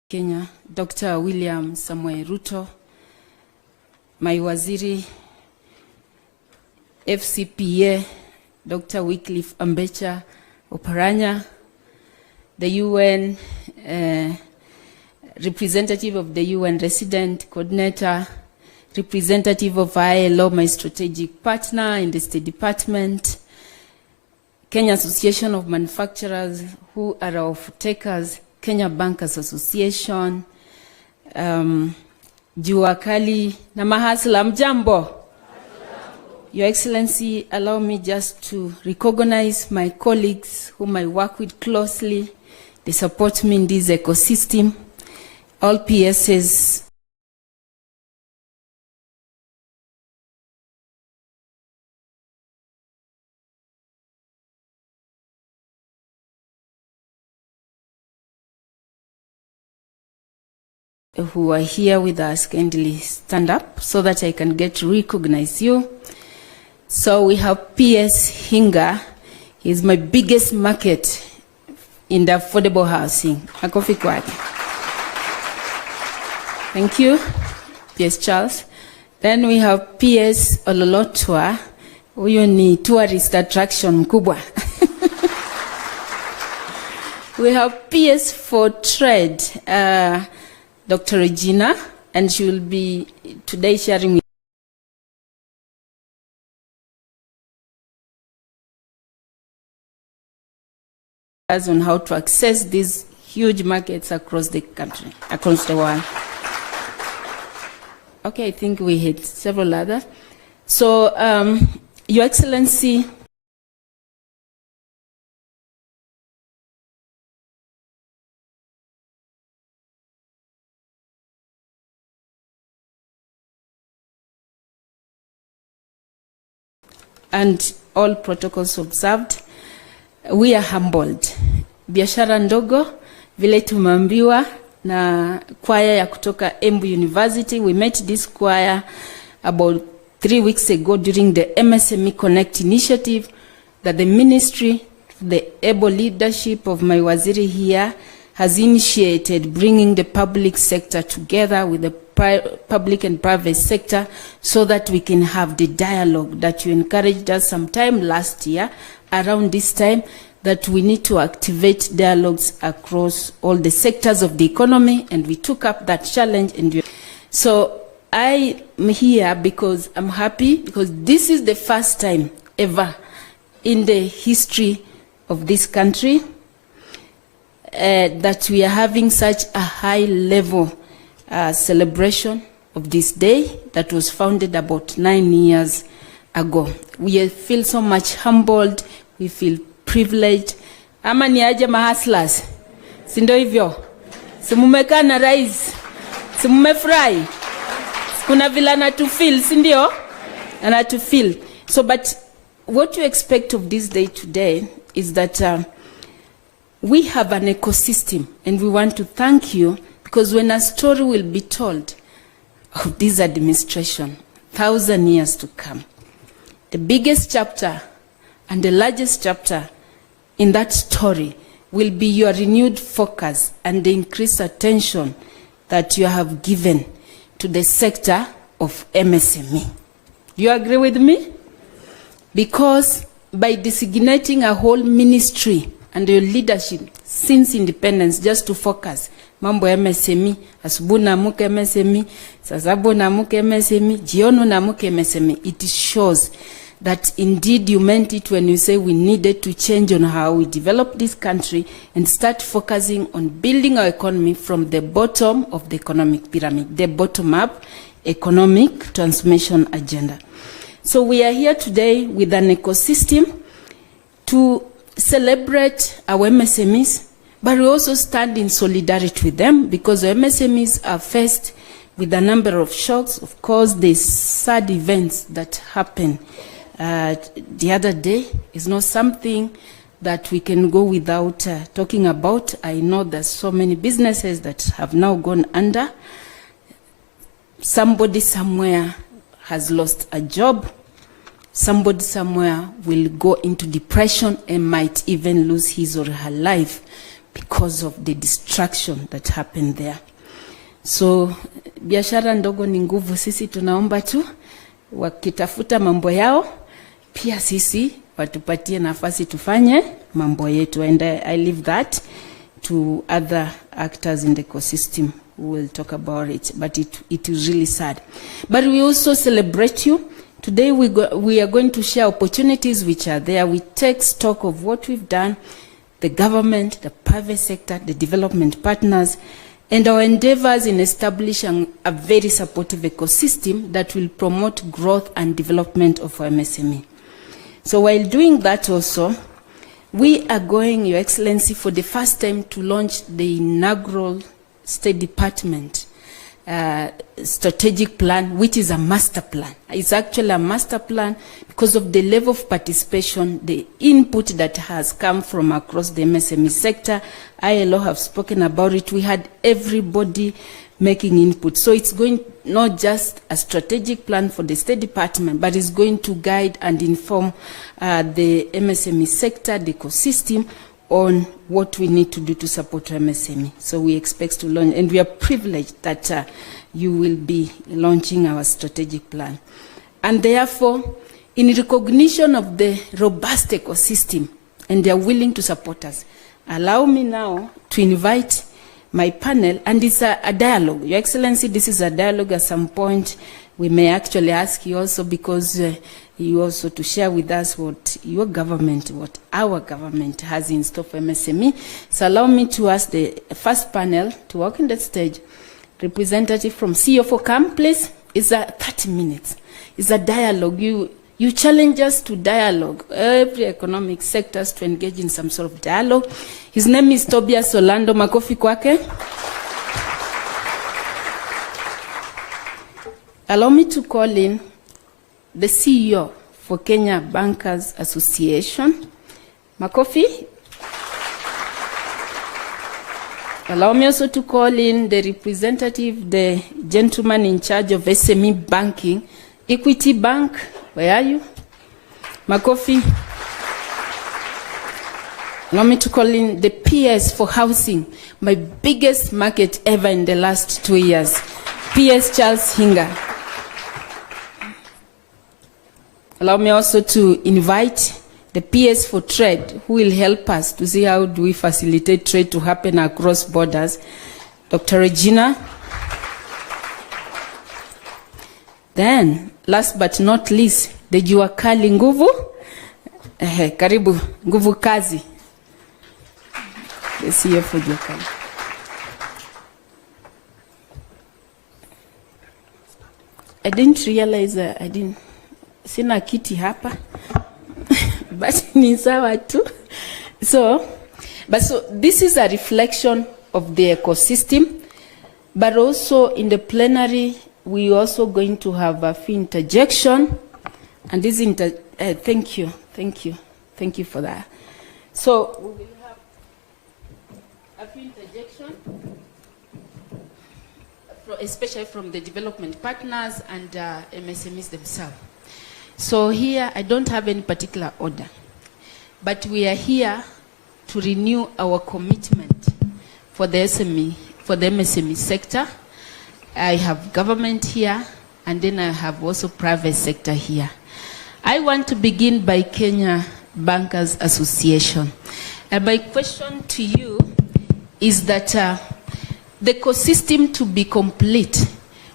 Kenya, Dr. William Samoei Ruto, my Waziri FCPA, Dr. Wycliffe Ambecha Oparanya, the UN representative of the UN resident coordinator, representative of ILO, my strategic partner in the State Department, Kenya Association of Manufacturers who are our takers, Kenya Bankers Association, Jua Kali na mahasla mjambo. Your Excellency, allow me just to recognize my colleagues whom I work with closely. They support me in this ecosystem. All PSs who are here with us kindly stand up so that I can get to recognize you. So we have PS Hinga. He's my biggest market in the affordable housing. Makofi kwake. Thank you, PS Charles. Then we have PS Ololotwa. Huyo ni tourist attraction mkubwa. We have PS for Trade, Dr. Regina, and she will be today sharing with us on how to access these huge markets across the country, across the world. Okay, I think we hit several others. So, Your Excellency, and all protocols observed, we are humbled. Biashara ndogo vile tumeambiwa na choir ya kutoka Embu University. We met this choir about 3 weeks ago during the MSME Connect initiative that the ministry, the able leadership of my waziri here, has initiated, bringing the public sector together with the public and private sector so that we can have the dialogue that you encouraged us sometime last year around this time, that we need to activate dialogues across all the sectors of the economy, and we took up that challenge. And so I am here because I'm happy, because this is the first time ever in the history of this country that we are having such a high level celebration of this day that was founded about 9 years ago. We feel so much humbled, we feel privileged. Ama ni aje mahaslas? Sindo hivyo? Simumeka na rais? Simumefurahi? Kuna vila na to feel, sindio? Na to feel. So, but what you expect of this day today is that we have an ecosystem, and we want to thank you, because when a story will be told of this administration, 1,000 years to come, the biggest chapter and the largest chapter in that story will be your renewed focus and the increased attention that you have given to the sector of MSME. Do you agree with me? Because by designating a whole ministry and your leadership since independence just to focus mambo ya MSME, asubuhi naamka MSME, saa saba naamka MSME, jioni naamka MSME, it shows that indeed you meant it when you say we needed to change on how we develop this country and start focusing on building our economy from the bottom of the economic pyramid, the bottom-up economic transformation agenda. So we are here today with an ecosystem to celebrate our MSMEs, but we also stand in solidarity with them because the MSMEs are faced with a number of shocks. Of course, the sad events that happen the other day is not something that we can go without talking about. I know there's so many businesses that have now gone under. Somebody somewhere has lost a job. Somebody somewhere will go into depression and might even lose his or her life because of the destruction that happened there. So biashara ndogo ni nguvu. Sisi tunaomba tu wakitafuta mambo yao, pia sisi watupatie nafasi tufanye mambo yetu. And I leave that to other actors in the ecosystem who will talk about it. But it is really sad. But we also celebrate you. Today we are going to share opportunities which are there. We take stock of what we've done, the government, the private sector, the development partners, and our endeavors in establishing a very supportive ecosystem that will promote growth and development of our MSME. So while doing that also, we are going, Your Excellency, for the first time to launch the inaugural State Department strategic plan, which is a master plan. It's actually a master plan because of the level of participation, the input that has come from across the MSME sector. ILO have spoken about it. We had everybody making input. So it's going not just a strategic plan for the State Department, but it's going to guide and inform the MSME sector, the ecosystem, on what we need to do to support MSME. So we expect to launch, and we are privileged that you will be launching our strategic plan. And therefore, in recognition of the robust ecosystem, and they are willing to support us, allow me now to invite my panel, and it's a dialogue. Your Excellency, this is a dialogue. At some point, we may actually ask you also, because you also to share with us what your government, what our government has in store for MSME. So allow me to ask the first panel to walk in the stage. Representative from CEO for CAM, please. It's a 30 minutes. It's a dialogue. You challenge us to dialogue, every economic sectors to engage in some sort of dialogue. His name is Tobias Orlando. Makofi kwake. Allow me to call in the CEO for Kenya Bankers Association. Makofi. Allow me also to call in the representative, the gentleman in charge of SME banking, Equity Bank. Where are you? Makofi. Allow me to call in the PS for housing, my biggest market ever in the last 2 years. PS Charles Hinga. Allow me also to invite the PS for trade, who will help us to see how do we facilitate trade to happen across borders. Dr. Regina. Then, last but not least, the Jua Kali Nguvu. Karibu, Nguvu Kazi. The CEO for Jua Kali. I didn't realize sina kiti hapa. But ni sawa tu. So this is a reflection of the ecosystem, but also in the plenary, we also going to have a few interjection, and this thank you for that. So we will have a few interjection, especially from the development partners and MSMEs themselves. So here, I don't have any particular order, but we are here to renew our commitment for the MSME sector. I have government here, and then I have also private sector here. I want to begin by Kenya Bankers Association. And my question to you is that the ecosystem to be complete,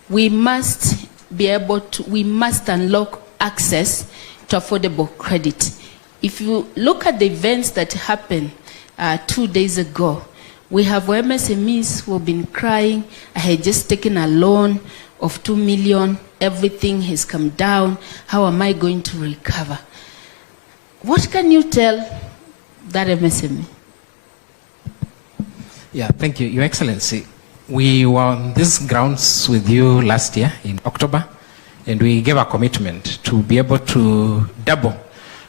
we must unlock access to to affordable credit. If you look at the events that happened 2 days ago, we have MSMEs who have been crying. I had just taken a loan of 2 million. Everything has come down. How am I going to recover? What can you tell that MSME? Yeah, thank you, Your Excellency. We were on these grounds with you last year in October, and we gave a commitment to be able to double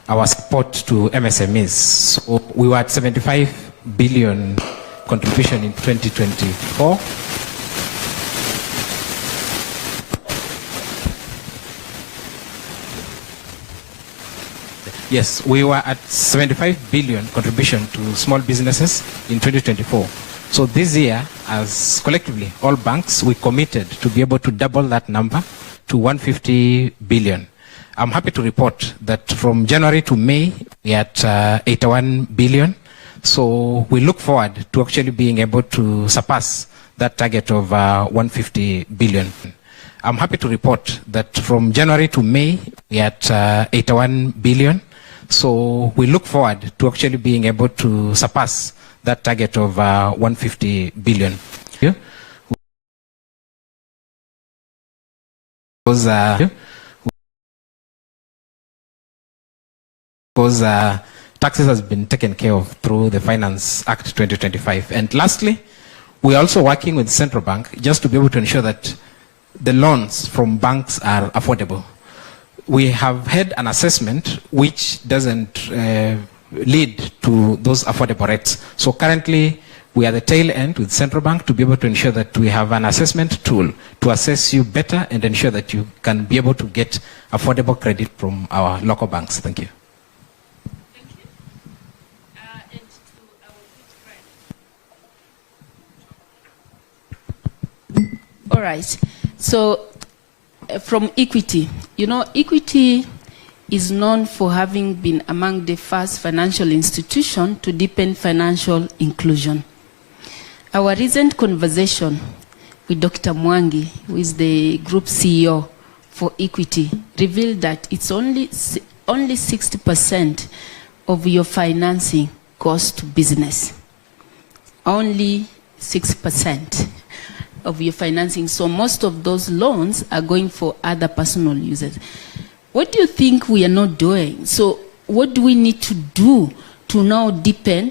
our support to MSMEs. So we were at 75 billion contribution in 2024. Yes, we were at 75 billion contribution to small businesses in 2024. So this year, as collectively, all banks, we committed to be able to double that number to 150 billion. I'm happy to report that from January to May, we're at 81 billion. So we look forward to actually being able to surpass that target of 150 billion. I'm happy to report that from January to May, we're at 81 billion. So we look forward to actually being able to surpass that target of 150 billion. Yeah? Because taxes has been taken care of through the Finance Act 2025. And lastly, we're also working with the Central Bank just to be able to ensure that the loans from banks are affordable. We have had an assessment which doesn't lead to those affordable rates. So currently, we are at the tail end with Central Bank to be able to ensure that we have an assessment tool to assess you better and ensure that you can be able to get affordable credit from our local banks. Thank you. All right. So from Equity, you know, Equity is known for having been among the first financial institution to deepen financial inclusion. Our recent conversation with Dr. Mwangi, who is the group CEO for Equity, revealed that it's only 60% of your financing goes to business. Only 6% of your financing. So most of those loans are going for other personal users. What do you think we are not doing? So what do we need to do to now deepen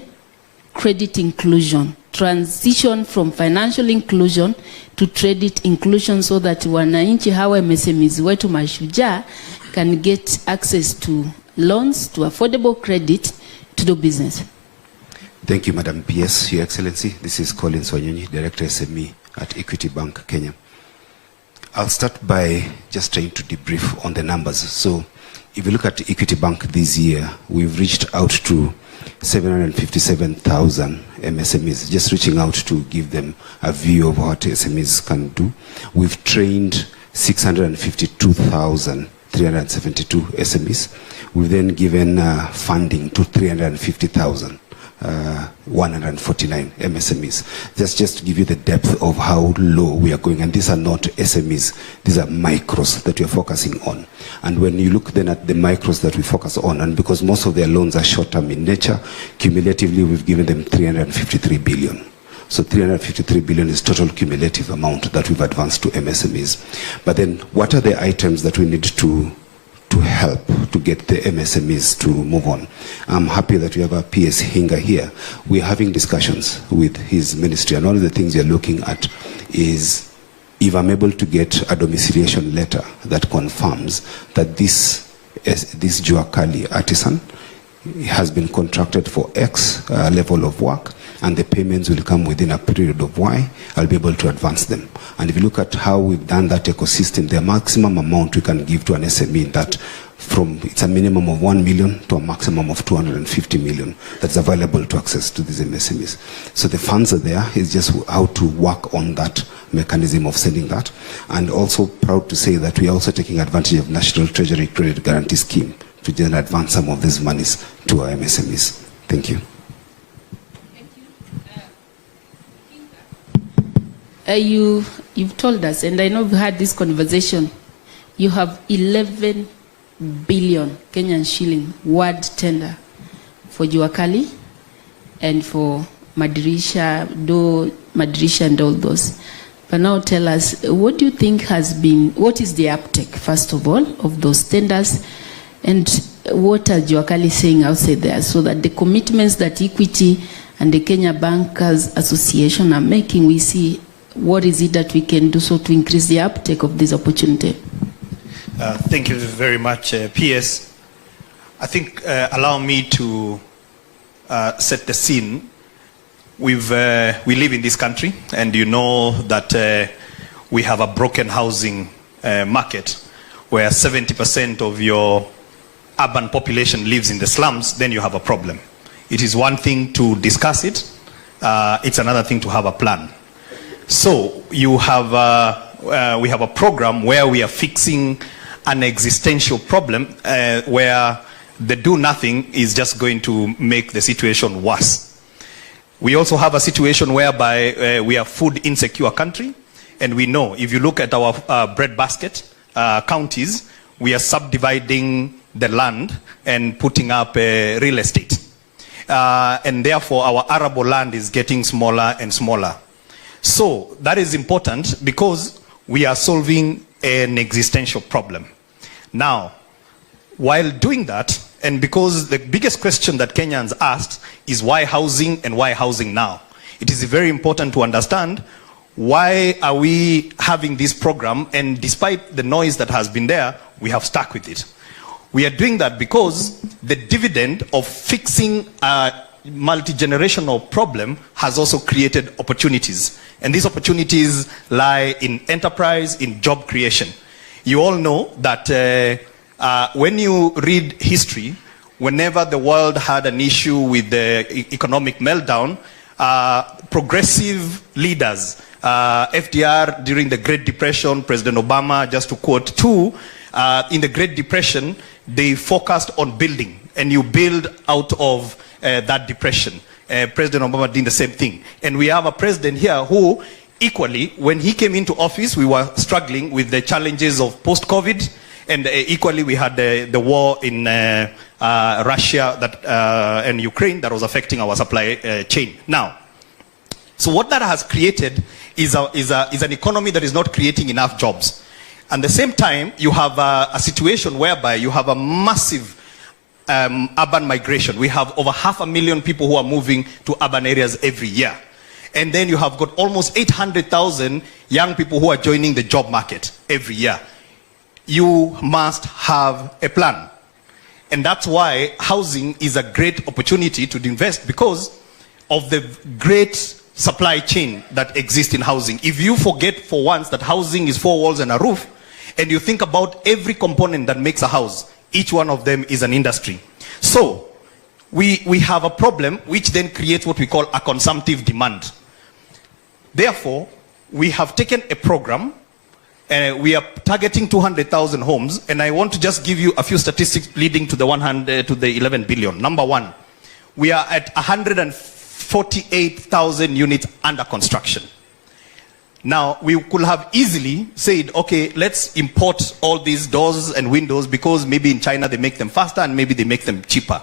credit inclusion, transition from financial inclusion to credit inclusion so that wananchi hawa MSMEs wetu mashujaa can get access to loans, to affordable credit to do business? Thank you, Madam PS, Your Excellency. This is Colin Wanyonyi, Director SME at Equity Bank, Kenya. I'll start by just trying to debrief on the numbers. So if you look at Equity Bank this year, we've reached out to 757,000 MSMEs, just reaching out to give them a view of what SMEs can do. We've trained 652,372 SMEs. We've then given funding to 350,000. 149 MSMEs. Just to give you the depth of how low we are going, and these are not SMEs, these are micros that we are focusing on. And when you look then at the micros that we focus on, and because most of their loans are short-term in nature, cumulatively we've given them 353 billion. So 353 billion is total cumulative amount that we've advanced to MSMEs. But then what are the items that we need to help to get the MSMEs to move on? I'm happy that we have a PS Hinga here. We're having discussions with his ministry, and one of the things we're looking at is if I'm able to get a domiciliation letter that confirms that this Juakali artisan has been contracted for X level of work, and the payments will come within a period of Y, I'll be able to advance them. And if you look at how we've done that ecosystem, the maximum amount we can give to an SME, that from it's a minimum of 1 million to a maximum of 250 million that's available to access to these MSMEs. So the funds are there, it's just how to work on that mechanism of sending that. And also proud to say that we are also taking advantage of National Treasury Credit Guarantee Scheme to then advance some of these monies to our MSMEs. Thank you. You've told us, and I know we've had this conversation, you have 11 billion Kenyan shilling word tender for Juakali and for Madirisha, and all those. But now tell us, what do you think what is the uptake, first of all, of those tenders, and what are Juakali saying outside there, so that the commitments that Equity and the Kenya Bankers Association are making, we see what is it that we can do so to increase the uptake of this opportunity? Thank you very much, PS. I think allow me to set the scene. We live in this country, and you know that we have a broken housing market where 70% of your urban population lives in the slums. Then you have a problem. It is one thing to discuss it. It's another thing to have a plan. So you have we have a program where we are fixing an existential problem where the do nothing is just going to make the situation worse. We also have a situation whereby we are food insecure country, and we know if you look at our breadbasket counties, we are subdividing the land and putting up real estate. And therefore our arable land is getting smaller and smaller. So that is important because we are solving an existential problem. Now, while doing that, and because the biggest question that Kenyans asked is why housing and why housing now? It is very important to understand why are we having this program, and despite the noise that has been there, we have stuck with it. We are doing that because the dividend of fixing a multi-generational problem has also created opportunities. And these opportunities lie in enterprise, in job creation. You all know that when you read history, whenever the world had an issue with the economic meltdown, progressive leaders, FDR during the Great Depression, President Obama, just to quote two, in the Great Depression, they focused on building, and you build out of that depression. President Obama did the same thing. And we have a president here who, equally, when he came into office, we were struggling with the challenges of post-COVID, and equally we had the war in Russia and Ukraine that was affecting our supply chain. Now, so what that has created is an economy that is not creating enough jobs. At the same time, you have a situation whereby you have a massive urban migration. We have over 500,000 people who are moving to urban areas every year. And then you have got almost 800,000 young people who are joining the job market every year. You must have a plan. And that's why housing is a great opportunity to invest, because of the great supply chain that exists in housing. If you forget for once that housing is 4 walls and a roof, and you think about every component that makes a house, each one of them is an industry. So we have a problem which then creates what we call a consumptive demand. Therefore, we have taken a program, we are targeting 200,000 homes, and I want to just give you a few statistics leading to the 11 billion. Number one, we are at 148,000 units under construction. Now, we could have easily said, okay, let's import all these doors and windows because maybe in China they make them faster and maybe they make them cheaper.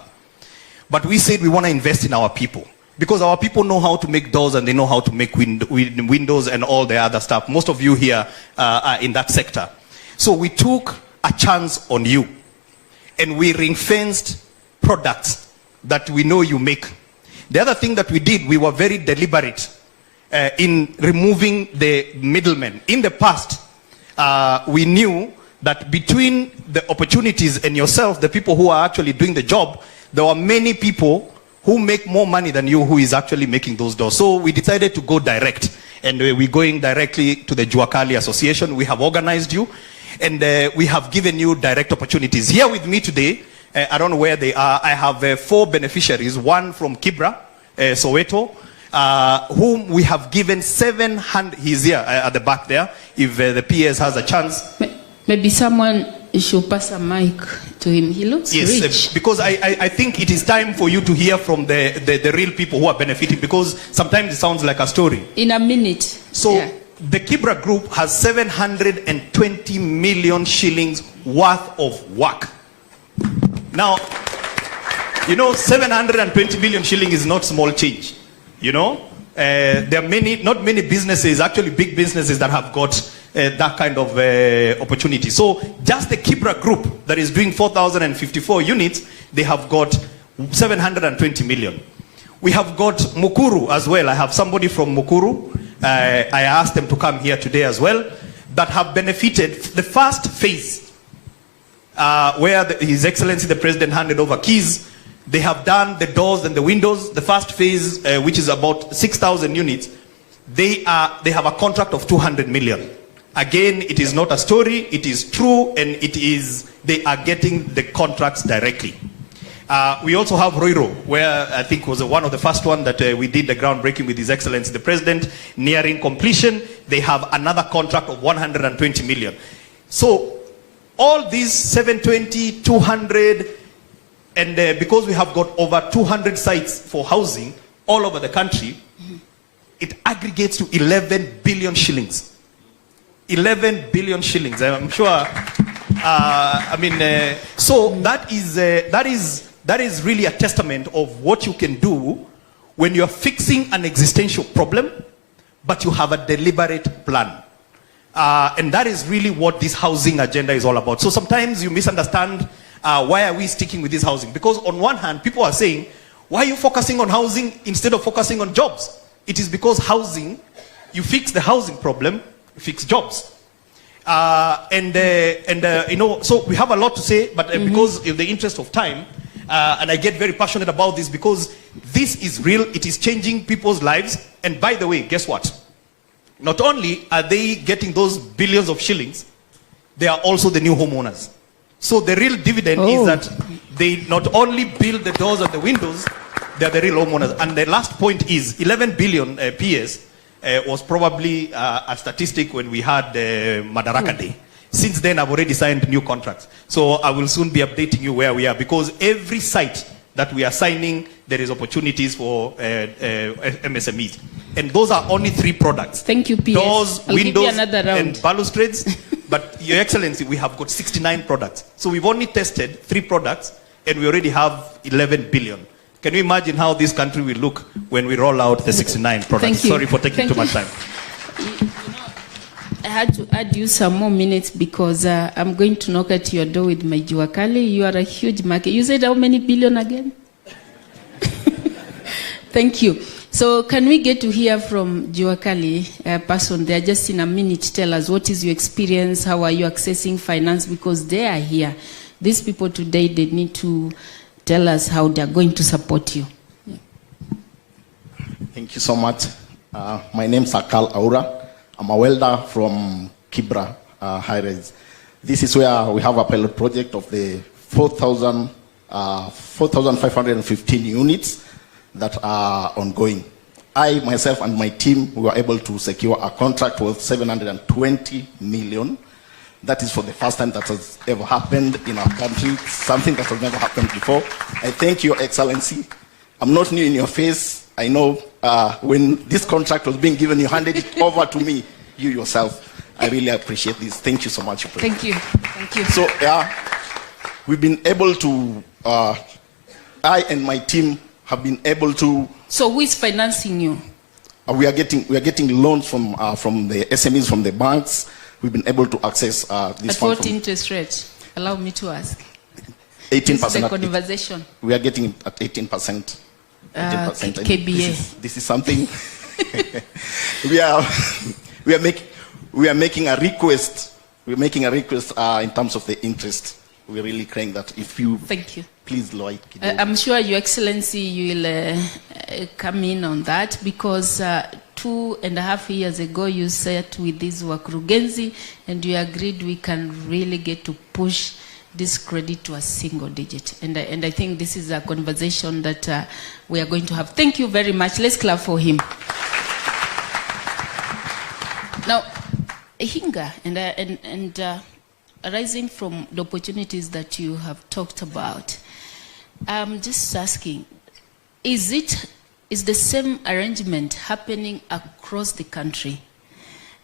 But we said we want to invest in our people, because our people know how to make doors and they know how to make windows and all the other stuff. Most of you here are in that sector. So we took a chance on you, and we ring-fenced products that we know you make. The other thing that we did, we were very deliberate in removing the middlemen. In the past, we knew that between the opportunities and yourself, the people who are actually doing the job, there were many people who make more money than you who is actually making those doors. So we decided to go direct, and we're going directly to the Juakali Association. We have organized you, and we have given you direct opportunities. Here with me today, I don't know where they are, I have 4 beneficiaries, one from Kibra, Soweto, whom we have given 700, he's here at the back there, if the PS has a chance. Maybe someone should pass a mic to him. He looks rich. Because I think it is time for you to hear from the real people who are benefiting, because sometimes it sounds like a story. In a minute. So the Kibra group has 720 million shillings worth of work Now, you know, 720 billion shilling is not small change. You know, there are not many businesses, actually big businesses, that have got that kind of opportunity. So just the Kibra group that is doing 4,054 units, they have got 720 million. We have got Mukuru as well. I have somebody from Mukuru. I asked them to come here today as well, that have benefited the first phase, where His Excellency the President handed over keys. They have done the doors and the windows. The first phase, which is about 6,000 units, they have a contract of 200 million. Again, it is not a story, it is true, and they are getting the contracts directly. We also have Roiro, where I think was one of the first one that we did the groundbreaking with His Excellency the President, nearing completion. They have another contract of 120 million. So all these 720, 200, and because we have got over 200 sites for housing all over the country, it aggregates to 11 billion shillings. 11 billion shillings. I'm sure. So that is really a testament of what you can do when you're fixing an existential problem, but you have a deliberate plan. And that is really what this housing agenda is all about. So sometimes you misunderstand why are we sticking with this housing? Because on one hand, people are saying, why are you focusing on housing instead of focusing on jobs? It is because housing, you fix the housing problem, you fix jobs. You know, so we have a lot to say, but because of the interest of time, and I get very passionate about this because this is real, it is changing people's lives. And by the way, guess what? Not only are they getting those billions of shillings, they are also the new homeowners. So the real dividend is that they not only build the doors and the windows, they are the real homeowners. And the last point is 11 billion PS was probably a statistic when we had Madaraka Day. Since then, I've already signed new contracts. So I will soon be updating you where we are, because every site that we are signing, there is opportunities for MSMEs. And those are only 3 products. Thank you, PS. Doors, I'll windows, and balustrades. But Your Excellency, we have got 69 products. So we've only tested 3 products, and we already have 11 billion. Can you imagine how this country will look when we roll out the 69 products? Sorry for taking too much time. I had to add you some more minutes because I'm going to knock at your door with my Juakali. You are a huge market. You said how many billion again? Thank you. So can we get to hear from Juakali, person there, just in a minute, tell us what is your experience, how are you accessing finance, because they are here. These people today, they need to tell us how they are going to support you. Yeah. Thank you so much. My name is Akal Aura. I'm a welder from Kibra High-Rise. This is where we have a pilot project of the 4,515 units that are ongoing. I, myself, and my team, we were able to secure a contract worth 720 million. That is for the first time that has ever happened in our country, something that has never happened before. I thank Your Excellency. I'm not new in your face. I know when this contract was being given, you handed it over to me, you yourself. I really appreciate this. Thank you so much. Thank you. Thank you. So, we've been able to, I and my team have been able to. So who is financing you? We are getting loans from the SMEs, from the banks. We've been able to access this. At what interest rate? Allow me to ask. 18%. This is the conversation. We are getting it at 18%. 18%. KBA. This is something. we are making a request. We're making a request in terms of the interest. We're really crying that if you. Thank you. Please, Lloyd. I'm sure, Your Excellency, you will come in on that, because 2.5 years ago you sat with this Wakurugenzi and you agreed we can really get to push this credit to a single digit. And I think this is a conversation that we are going to have. Thank you very much. Let's clap for him. Now, Hinga, and arising from the opportunities that you have talked about, I'm just asking, is the same arrangement happening across the country?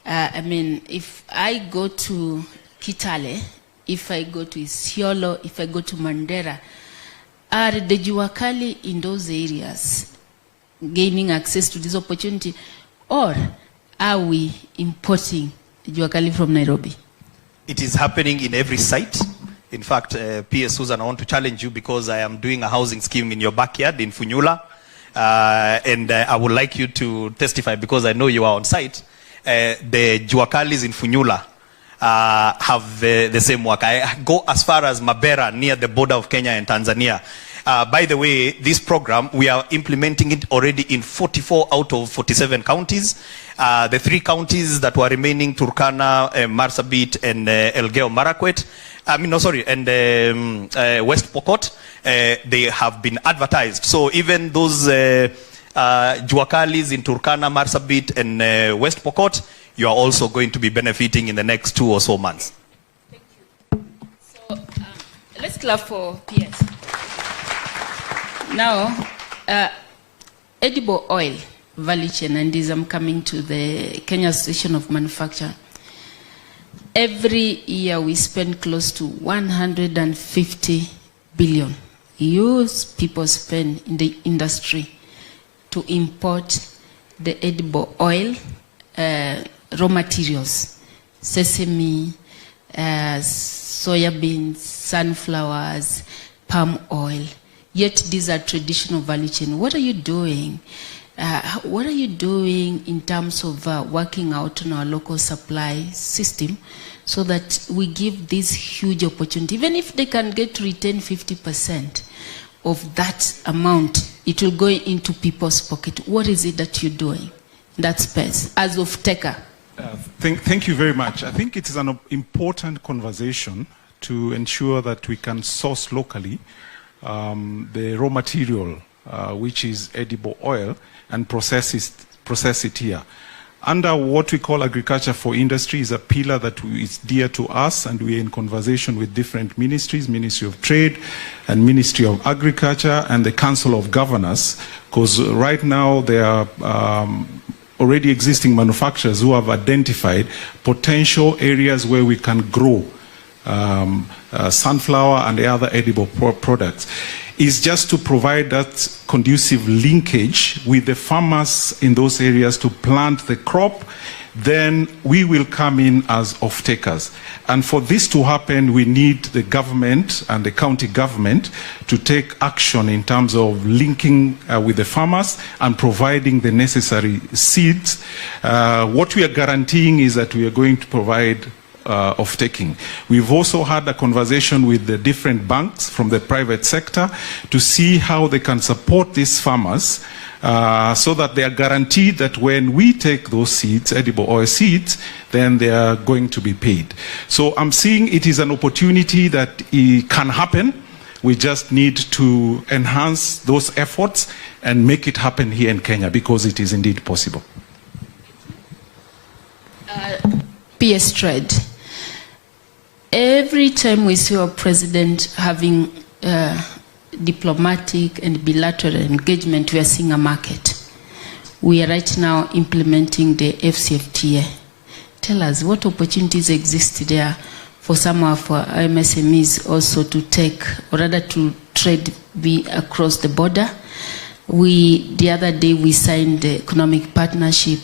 I mean, if I go to Kitale if I go to Isiolo, if I go to Mandera, are the Juakali in those areas gaining access to this opportunity, or are we importing the Juakali from Nairobi? It is happening in every site. In fact, PS Susan, I want to challenge you because I am doing a housing scheme in your backyard in Funyula. And I would like you to testify because I know you are on site. The Juakalis in Funyula have the same work. I go as far as Mabera, near the border of Kenya and Tanzania. By the way, this program, we are implementing it already in 44 out of 47 counties. The 3 counties that were remaining, Turkana, Marsabit, and Elgeyo Marakwet, and West Pokot, they have been advertised. So even those Juakalis in Turkana, Marsabit, and West Pokot, you are also going to be benefiting in the next 2 or so months. Thank you. So let's clap for PS. Now, edible oil value chain, and this I'm coming to the Kenya Association of Manufacture. Every year we spend close to 150 billion. People spend in the industry to import the edible oil, raw materials, sesame, soya beans, sunflowers, palm oil. Yet these are traditional value chain. What are you doing? What are you doing in terms of working out on our local supply system so that we give this huge opportunity? Even if they can get to retain 50% of that amount, it will go into people's pocket. What is it that you're doing in that space as of taker? Thank you very much. I think it is an important conversation to ensure that we can source locally the raw material, which is edible oil, and process it here. Under what we call agriculture for industry is a pillar that is dear to us, and we are in conversation with different ministries, Ministry of Trade and Ministry of Agriculture and the Council of Governors, because right now there are already existing manufacturers who have identified potential areas where we can grow sunflower and the other edible products. Is just to provide that conducive linkage with the farmers in those areas to plant the crop, then we will come in as off-takers. And for this to happen, we need the government and the county government to take action in terms of linking with the farmers and providing the necessary seeds. What we are guaranteeing is that we are going to provide of taking. We've also had a conversation with the different banks from the private sector to see how they can support these farmers so that they are guaranteed that when we take those seeds, edible oil seeds, then they are going to be paid. So I'm seeing it is an opportunity that it can happen. We just need to enhance those efforts and make it happen here in Kenya because it is indeed possible. PS Trade. Every time we see our president having diplomatic and bilateral engagement, we are seeing a market. We are right now implementing the FCFTA. Tell us what opportunities exist there for some of our MSMEs also to take, or rather to trade across the border. The other day we signed the economic partnership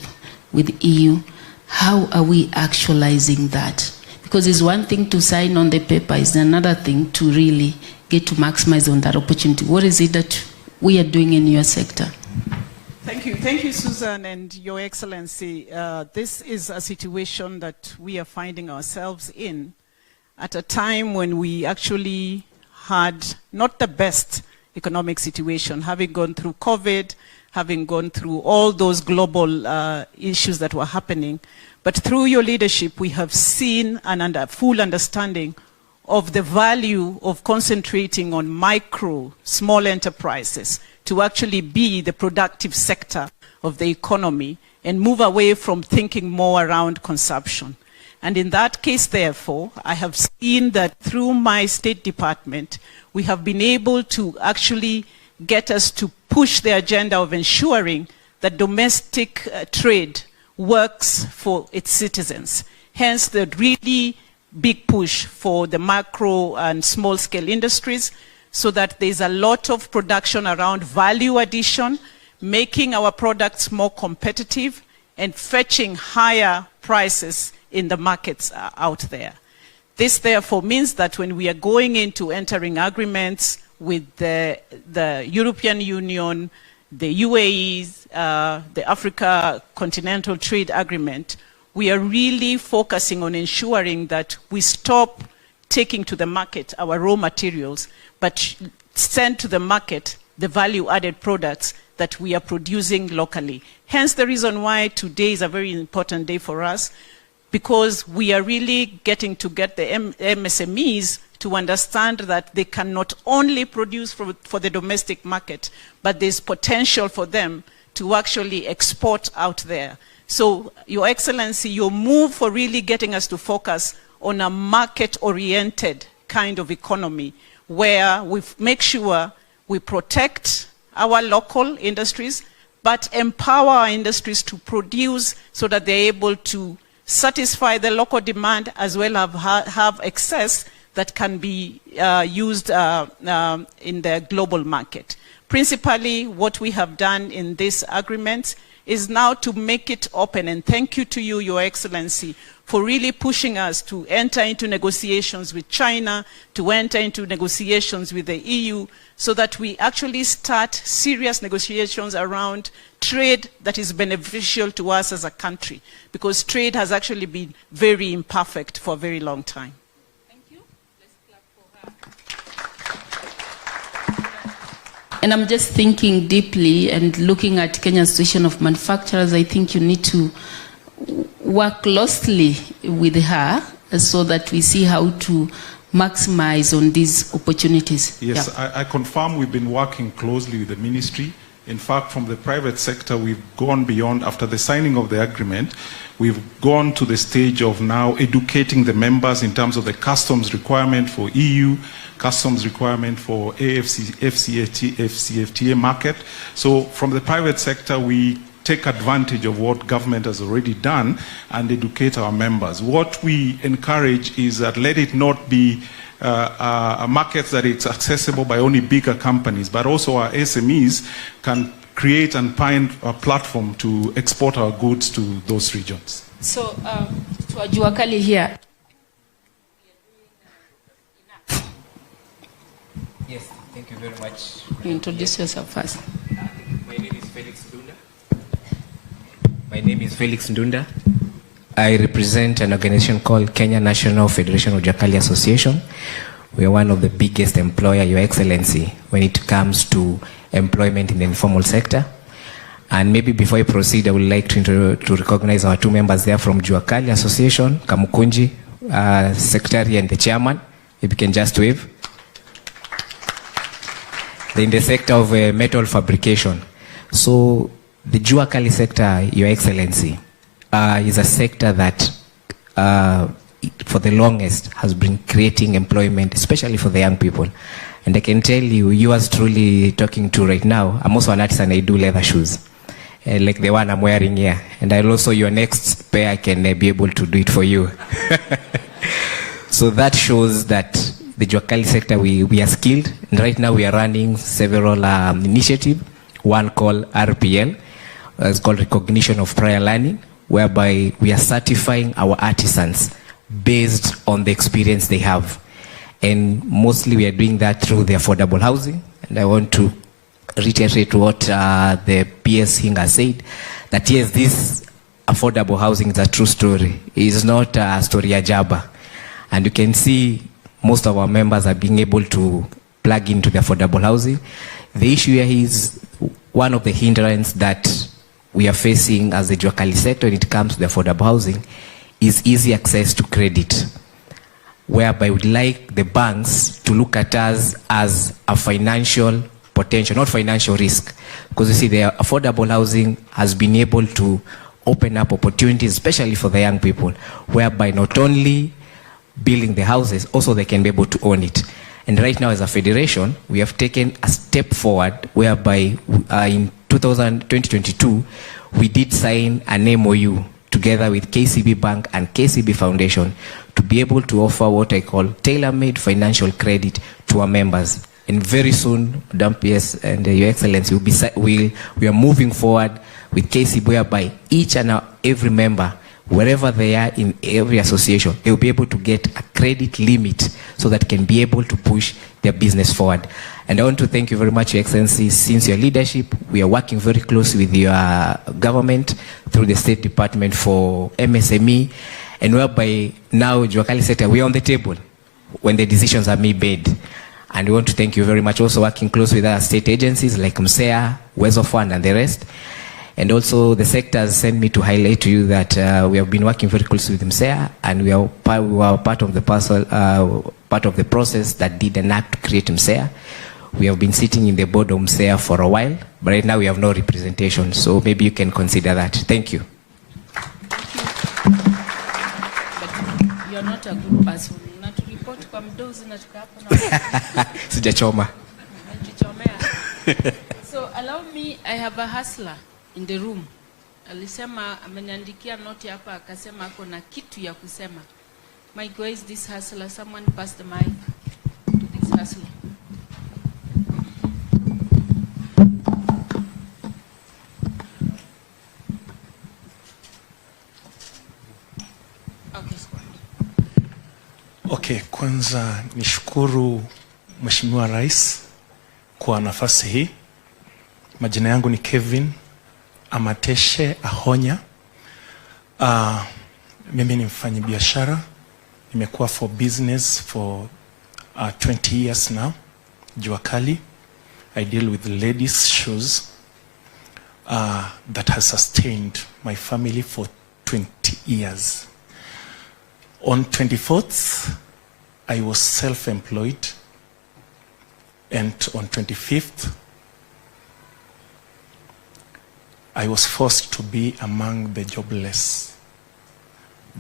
with EU. How are we actualizing that? Because it's one thing to sign on the paper, it's another thing to really get to maximize on that opportunity. What is it that we are doing in your sector? Thank you, Susan and Your Excellency. This is a situation that we are finding ourselves in at a time when we actually had not the best economic situation, having gone through COVID, having gone through all those global issues that were happening. But through your leadership, we have seen a full understanding of the value of concentrating on micro, small enterprises to actually be the productive sector of the economy and move away from thinking more around consumption. And in that case, therefore, I have seen that through my State Department, we have been able to actually get us to push the agenda of ensuring that domestic trade works for its citizens. Hence, the really big push for the macro and small scale industries so that there's a lot of production around value addition, making our products more competitive and fetching higher prices in the markets out there. This therefore means that when we are going into entering agreements with the European Union, the UAE, the Africa Continental Trade Agreement, we are really focusing on ensuring that we stop taking to the market our raw materials, but send to the market the value-added products that we are producing locally. Hence the reason why today is a very important day for us, because we are really getting to get the MSMEs to understand that they can not only produce for the domestic market, but there's potential for them to actually export out there. So, Your Excellency, your move for really getting us to focus on a market-oriented kind of economy, where we make sure we protect our local industries, but empower our industries to produce so that they're able to satisfy the local demand as well as have excess that can be used in the global market. Principally, what we have done in this agreement is now to make it open, and thank you to you, Your Excellency, for really pushing us to enter into negotiations with China, to enter into negotiations with the EU, so that we actually start serious negotiations around trade that is beneficial to us as a country, because trade has actually been very imperfect for a very long time. And I'm just thinking deeply and looking at Kenya's Association of Manufacturers. I think you need to work closely with her so that we see how to maximize on these opportunities. Yes, yeah. I confirm we've been working closely with the ministry. In fact, from the private sector, we've gone beyond. After the signing of the agreement, we've gone to the stage of now educating the members in terms of the customs requirement for EU, customs requirement for FCFTA market. So from the private sector, we take advantage of what government has already done and educate our members. What we encourage is that let it not be a market that it's accessible by only bigger companies, but also our SMEs can create and find a platform to export our goods to those regions. So, to Ajuakali here. Yes, thank you very much. You introduce yourself first. My name is Felix Ndunda. My name is Felix Ndunda. I represent an organization called Kenya National Federation of Juakali Association. We are one of the biggest employer, Your Excellency, when it comes to employment in the informal sector. And maybe before I proceed, I would like to recognize our two members there from Juakali Association, Kamukunji, Secretary and the Chairman. If you can just wave. They're in the sector of metal fabrication. So the Juakali sector, Your Excellency, is a sector that for the longest has been creating employment, especially for the young people. And I can tell you, you are truly talking to right now. I'm also an artist and I do leather shoes, like the one I'm wearing here. And I'll also, your next pair, I can be able to do it for you. So that shows that the Juakali sector, we are skilled. And right now we are running several initiatives. One called RPL, it's called Recognition of Prior Learning, whereby we are certifying our artisans based on the experience they have. And mostly we are doing that through the affordable housing. And I want to reiterate what the PS Hinga said, that yes, this affordable housing is a true story. It is not a story ajaba. And you can see most of our members are being able to plug into the affordable housing. The issue here is one of the hindrances that we are facing as the Juakali sector when it comes to the affordable housing is easy access to credit, whereby we'd like the banks to look at us as a financial potential, not financial risk. Because you see, the affordable housing has been able to open up opportunities, especially for the young people, whereby not only building the houses, also they can be able to own it. And right now as a federation, we have taken a step forward whereby in 2022, we did sign an MOU together with KCB Bank and KCB Foundation to be able to offer what I call tailor-made financial credit to our members. And very soon, Madam PS and Your Excellency, we are moving forward with KICC, whereby each and every member, wherever they are in every association, they will be able to get a credit limit so that can be able to push their business forward. And I want to thank you very much, Your Excellency. Since your leadership, we are working very closely with your government through the State Department for MSME, and whereby now, Juakali said, we are on the table when the decisions are made. And we want to thank you very much. Also working closely with our state agencies like MSEA, Wezo Fund, and the rest. And also the sectors sent me to highlight to you that we have been working very closely with MSEA, and we are part of the process that did an act to create MSEA. We have been sitting in the board of MSEA for a while, but right now we have no representation. So maybe you can consider that. Thank you. Thank you. But you're not a good person. Sijachoma. So allow me, I have a hustler in the room. Alisema ameniandikia noti hapa akasema ako na kitu ya kusema. My God, is this hustler? Someone pass the mic to this hustler. Okay, kwanza nishukuru Mheshimiwa Rais kwa nafasi hii. Majina yangu ni Kevin Amateshe Ahonya. Mimi ni mfanyabiashara. Nimekuwa for business for 20 years now. Jua kali. I deal with ladies' shoes that has sustained my family for 20 years. On 24th, I was self-employed, and on 25th, I was forced to be among the jobless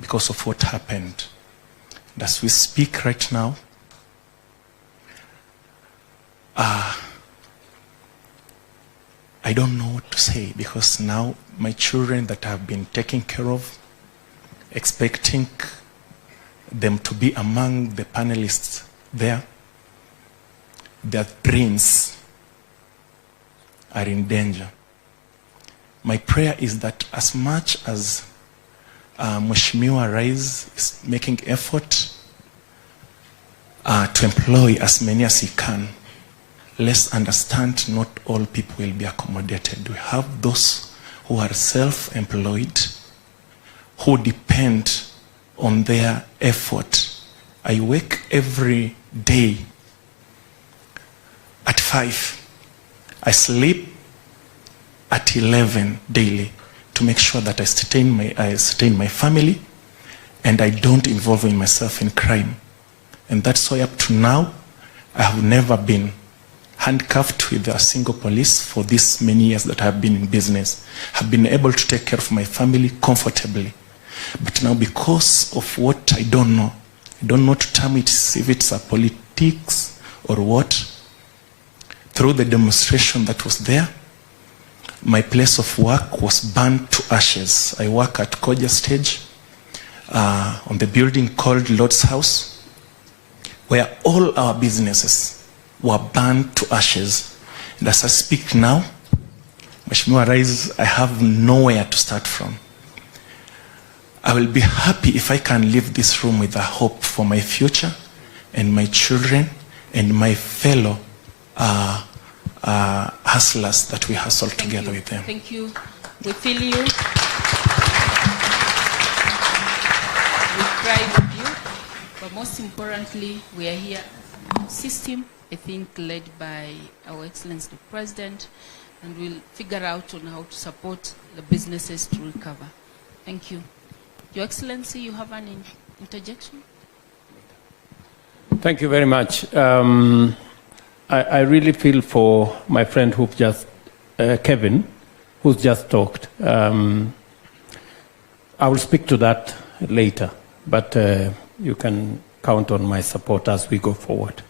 because of what happened. And as we speak right now, I don't know what to say, because now my children that have been taken care of, expecting them to be among the panelists there, their dreams are in danger. My prayer is that as much as Mheshimiwa Rais is making effort to employ as many as he can, let's understand not all people will be accommodated. We have those who are self-employed, who depend on their effort. I wake every day at 5. I sleep at 11 daily to make sure that I sustain my family and I don't involve myself in crime. And that's why up to now, I have never been handcuffed with a single police for these many years that I have been in business. I've been able to take care of my family comfortably. But now, because of what I don't know to term it, if it's a politics or what, through the demonstration that was there, my place of work was burned to ashes. I work at Koja Stage on the building called Lord's House, where all our businesses were burned to ashes. And as I speak now, Mheshimiwa Rais, I have nowhere to start from. I will be happy if I can leave this room with a hope for my future and my children and my fellow hustlers that we hustle together with them. Thank you. We feel you. We cry with you. But most importantly, we are here system, I think, led by Our Excellency the President, and we'll figure out on how to support the businesses to recover. Thank you. Your Excellency, you have an interjection? Thank you very much. I really feel for my friend who just, Kevin, who's just talked. I will speak to that later, but you can count on my support as we go forward.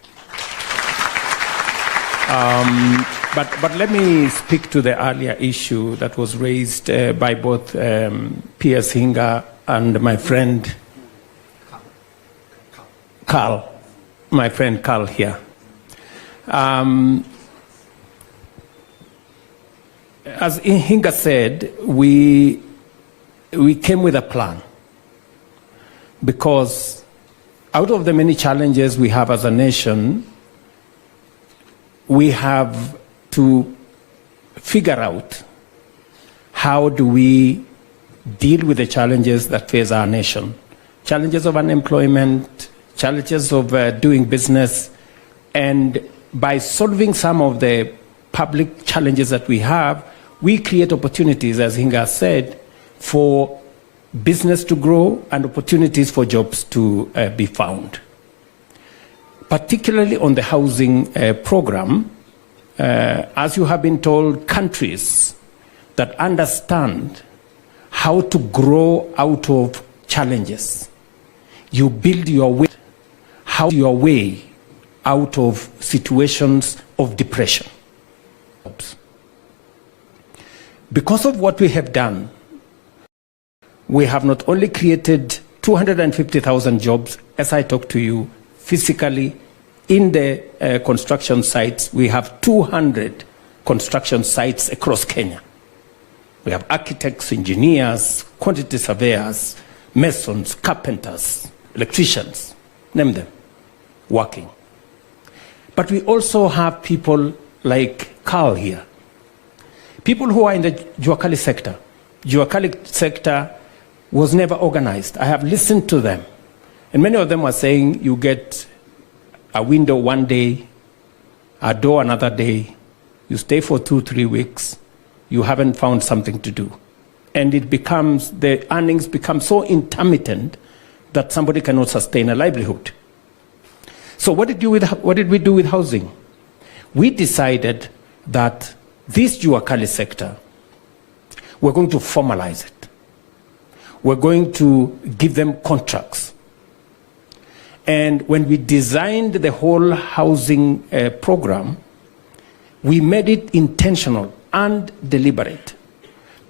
But let me speak to the earlier issue that was raised by both P.S. Hinga and my friend Carl, my friend Carl here. As Hinga said, we came with a plan because out of the many challenges we have as a nation, we have to figure out how do we deal with the challenges that face our nation. Challenges of unemployment, challenges of doing business, and by solving some of the public challenges that we have, we create opportunities, as Hinga said, for business to grow and opportunities for jobs to be found. Particularly on the housing program, as you have been told, countries that understand how to grow out of challenges, you build your way out of situations of depression. Because of what we have done, we have not only created 250,000 jobs, as I talk to you, physically in the construction sites. We have 200 construction sites across Kenya. We have architects, engineers, quantity surveyors, masons, carpenters, electricians, name them, working. But we also have people like Carl here, people who are in the Juakali sector. Juakali sector was never organized. I have listened to them. And many of them are saying you get a window one day, a door another day, you stay for 2-3 weeks, you haven't found something to do. And the earnings become so intermittent that somebody cannot sustain a livelihood. So what did we do with housing? We decided that this Juakali sector, we're going to formalize it. We're going to give them contracts. And when we designed the whole housing program, we made it intentional and deliberate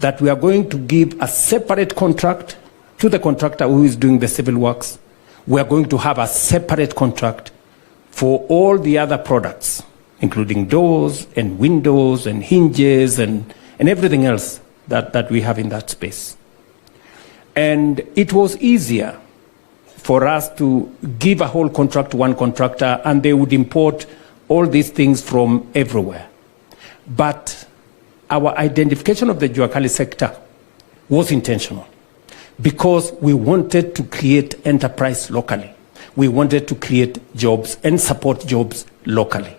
that we are going to give a separate contract to the contractor who is doing the civil works. We are going to have a separate contract for all the other products, including doors and windows and hinges and everything else that we have in that space. And it was easier for us to give a whole contract to one contractor and they would import all these things from everywhere. But our identification of the Juakali sector was intentional because we wanted to create enterprise locally. We wanted to create jobs and support jobs locally.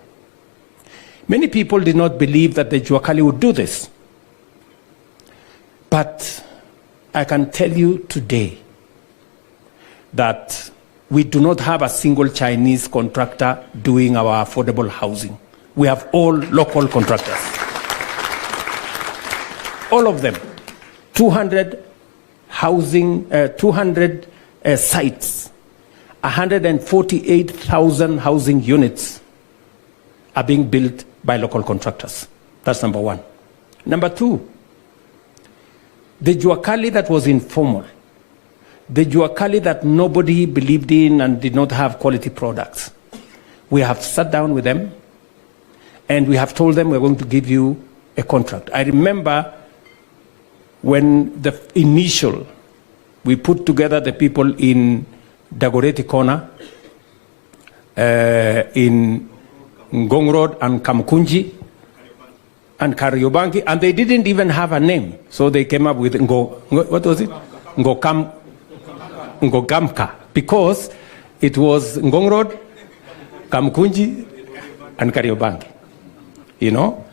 Many people did not believe that the Juakali would do this. But I can tell you today that we do not have a single Chinese contractor doing our affordable housing. We have all local contractors. All of them. 200 sites, 148,000 housing units are being built by local contractors. That's number one. Number two, the Juakali that was informal, the Juakali that nobody believed in and did not have quality products, we have sat down with them and we have told them we're going to give you a contract. I remember when the initial, we put together the people in Dagoretti Corner, in Ngong Road and Kamkunji and Kariobangi, and they didn't even have a name. So they came up with what was it? Ngogamka, because it was Ngong Road, Kamkunji, and Kariobangi, you know?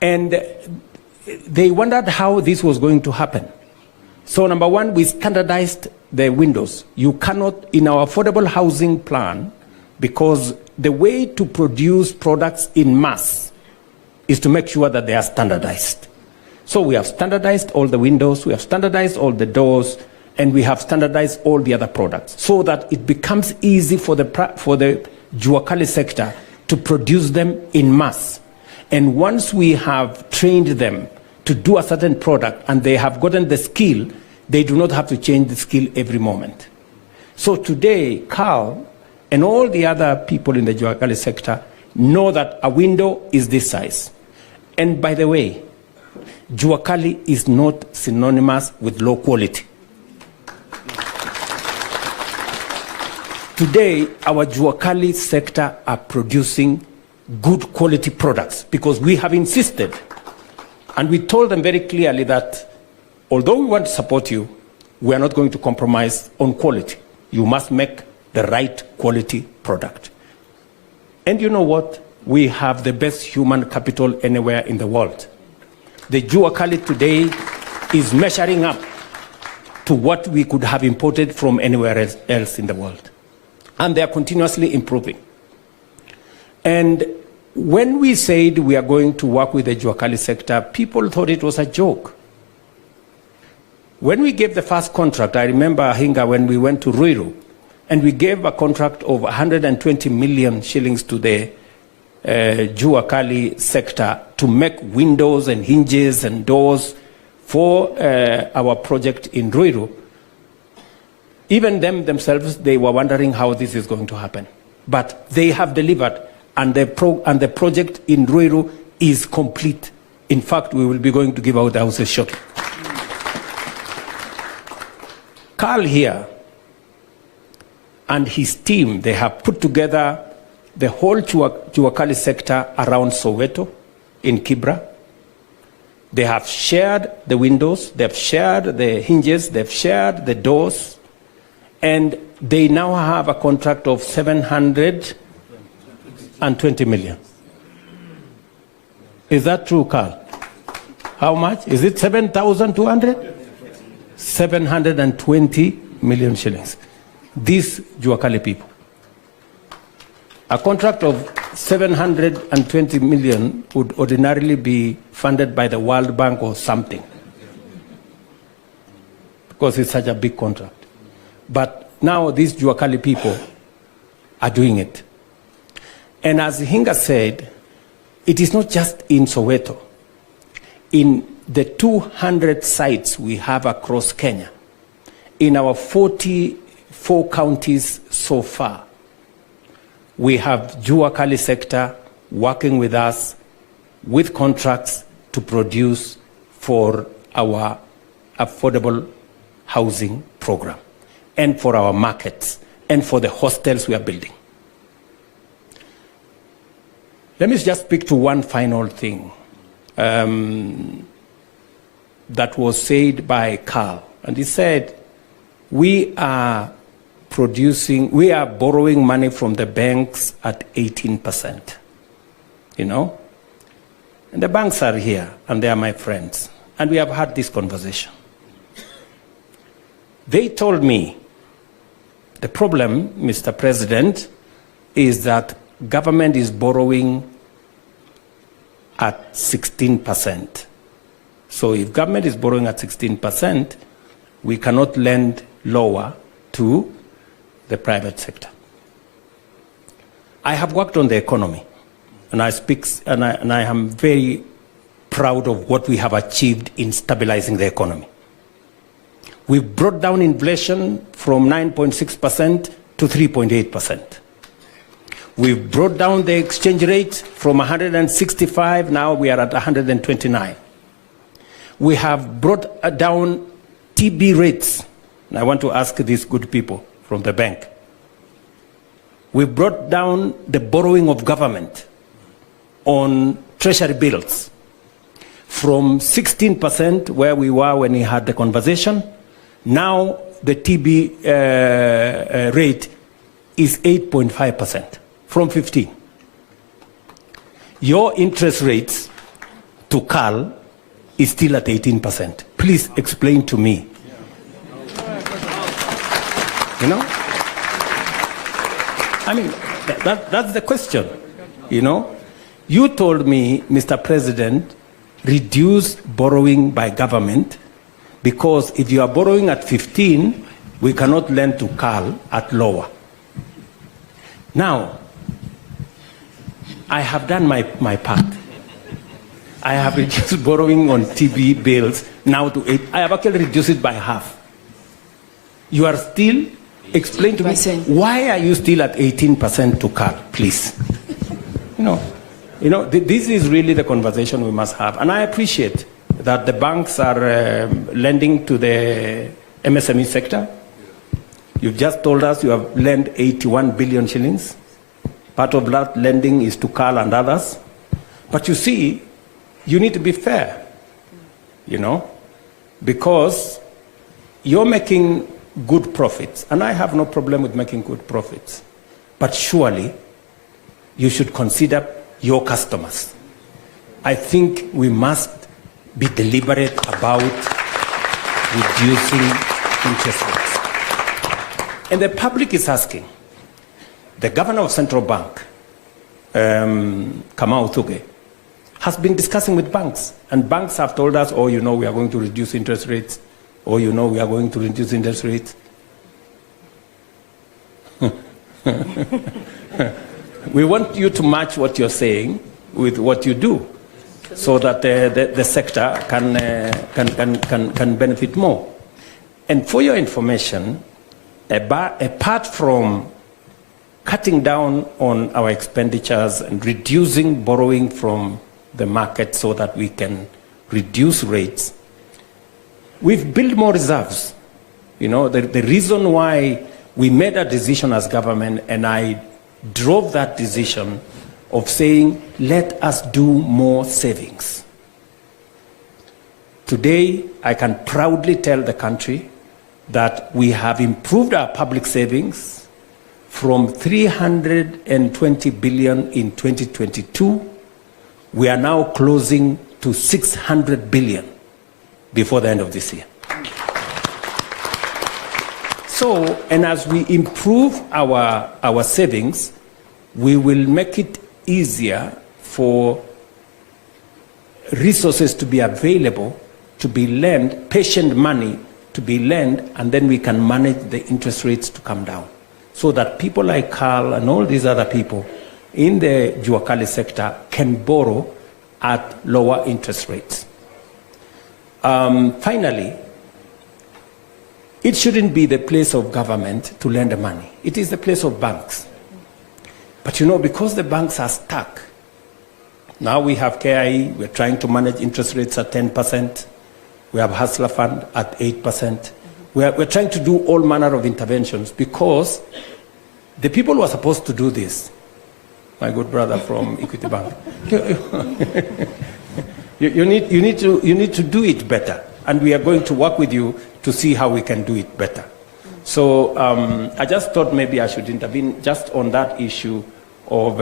And they wondered how this was going to happen. So number one, we standardized the windows. You cannot, in our affordable housing plan, because the way to produce products in mass is to make sure that they are standardized. So we have standardized all the windows, we have standardized all the doors, and we have standardized all the other products so that it becomes easy for the Juakali sector to produce them in mass. And once we have trained them to do a certain product and they have gotten the skill, they do not have to change the skill every moment. So today, Carl and all the other people in the Juakali sector know that a window is this size. And by the way, Juakali is not synonymous with low quality. Today, our Juakali sector are producing good quality products because we have insisted. And we told them very clearly that although we want to support you, we are not going to compromise on quality. You must make the right quality product. And you know what? We have the best human capital anywhere in the world. The Juakali today is measuring up to what we could have imported from anywhere else in the world. And they are continuously improving. And when we said we are going to work with the Juakali sector, people thought it was a joke. When we gave the first contract, I remember, Hinga, when we went to Ruiru, and we gave a contract of 120 million shillings to the Juakali sector to make windows and hinges and doors for our project in Ruiru. Even themselves, they were wondering how this is going to happen. But they have delivered, and the project in Ruiru is complete. In fact, we will be going to give out the houses shortly. Carl here and his team, they have put together the whole Juakali sector around Soweto in Kibra. They have shared the windows, they have shared the hinges, they have shared the doors, and they now have a contract of 720 million. Is that true, Carl? How much? Is it 7,200? 720 million shillings. These Juakali people. A contract of 720 million would ordinarily be funded by the World Bank or something, because it's such a big contract. But now these Juakali people are doing it. And as Hinga said, it is not just in Soweto. In the 200 sites we have across Kenya, in our 44 counties so far, we have Juakali sector working with us with contracts to produce for our affordable housing program and for our markets and for the hostels we are building. Let me just speak to one final thing that was said by Carl. And he said, we are borrowing money from the banks at 18%. You know? And the banks are here, and they are my friends. And we have had this conversation. They told me, the problem, Mr. President, is that government is borrowing at 16%. So if government is borrowing at 16%, we cannot lend lower to the private sector. I have worked on the economy, and I am very proud of what we have achieved in stabilizing the economy. We've brought down inflation from 9.6% to 3.8%. We've brought down the exchange rate from 165, now we are at 129. We have brought down TB rates. And I want to ask these good people from the bank. We brought down the borrowing of government on treasury bills from 16% where we were when we had the conversation. Now the TB rate is 8.5% from 15. Your interest rates to Carl is still at 18%. Please explain to me. You know? I mean, that's the question. You know? You told me, Mr. President, reduce borrowing by government, because if you are borrowing at 15, we cannot lend to Carl at lower. Now, I have done my part. I have reduced borrowing on TB bills now to 8. I have actually reduced it by half. You are still explain to me, why are you still at 18% to CAL, please? This is really the conversation we must have. And I appreciate that the banks are lending to the MSME sector. You've just told us you have lent 81 billion shillings. Part of that lending is to CAL and others. But you see, you need to be fair, because you're making good profits. And I have no problem with making good profits. But surely, you should consider your customers. I think we must be deliberate about reducing interest rates. And the public is asking. The governor of Central Bank, Kamau Thuge, has been discussing with banks. And banks have told us, we are going to reduce interest rates. We are going to reduce interest rates. We want you to match what you're saying with what you do, so that the sector can benefit more. And for your information, apart from cutting down on our expenditures and reducing borrowing from the market so that we can reduce rates, we've built more reserves. The reason why we made a decision as government, and I drove that decision of saying, let us do more savings. Today, I can proudly tell the country that we have improved our public savings from 320 billion in 2022. We are now closing to 600 billion before the end of this year. So, and as we improve our savings, we will make it easier for resources to be available, to be lent, patient money to be lent, and then we can manage the interest rates to come down. So that people like Carl and all these other people in the Juakali sector can borrow at lower interest rates. Finally, it shouldn't be the place of government to lend the money. It is the place of banks. But because the banks are stuck, now we have KIE, we're trying to manage interest rates at 10%. We have Hustler Fund at 8%. We're trying to do all manner of interventions because the people who are supposed to do this, my good brother from Equity Bank, you need to do it better. And we are going to work with you to see how we can do it better. So I just thought maybe I should intervene just on that issue of